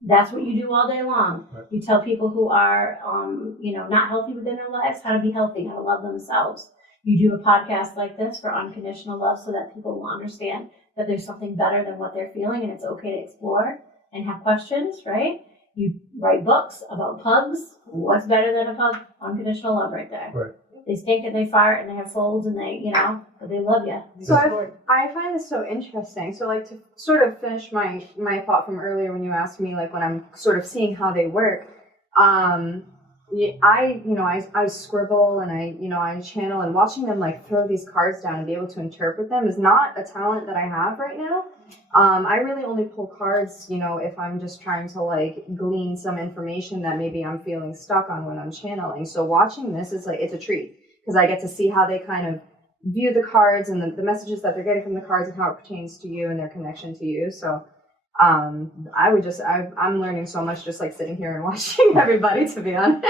That's what you do all day long. Right. You tell people who are, not healthy within their lives how to be healthy, how to love themselves. You do a podcast like this for unconditional love so that people will understand that there's something better than what they're feeling and it's okay to explore and have questions, right? You write books about pugs. What's better than a pug? Unconditional love right there. Right. They stink and they fart and they have folds and they, but they love you. So I find this so interesting. So like to sort of finish my thought from earlier when you asked me like when I'm sort of seeing how they work, I scribble and I channel, and watching them like throw these cards down and be able to interpret them is not a talent that I have right now. I really only pull cards, if I'm just trying to like glean some information that maybe I'm feeling stuck on when I'm channeling. So watching this is like, it's a treat because I get to see how they kind of view the cards and the messages that they're getting from the cards and how it pertains to you and their connection to you. So I'm learning so much just like sitting here and watching everybody, to be honest.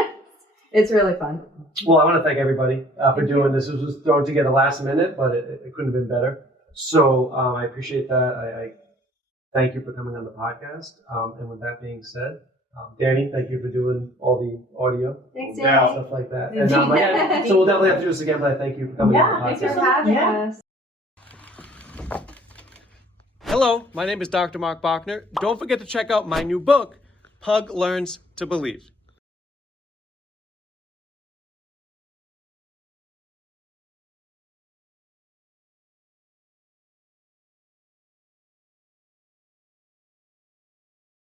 It's really fun. Well, I want to thank everybody for doing this. It was thrown together last minute, but it couldn't have been better. So I appreciate that. I thank you for coming on the podcast. And with that being said, Danny, thank you for doing all the audio. Thanks, and Danny. stuff like that. And, so we'll definitely have to do this again, but I thank you for coming on the podcast. Thanks for having us. Hello, my name is Dr. Marc Bochner. Don't forget to check out my new book, Pug Learns to Believe.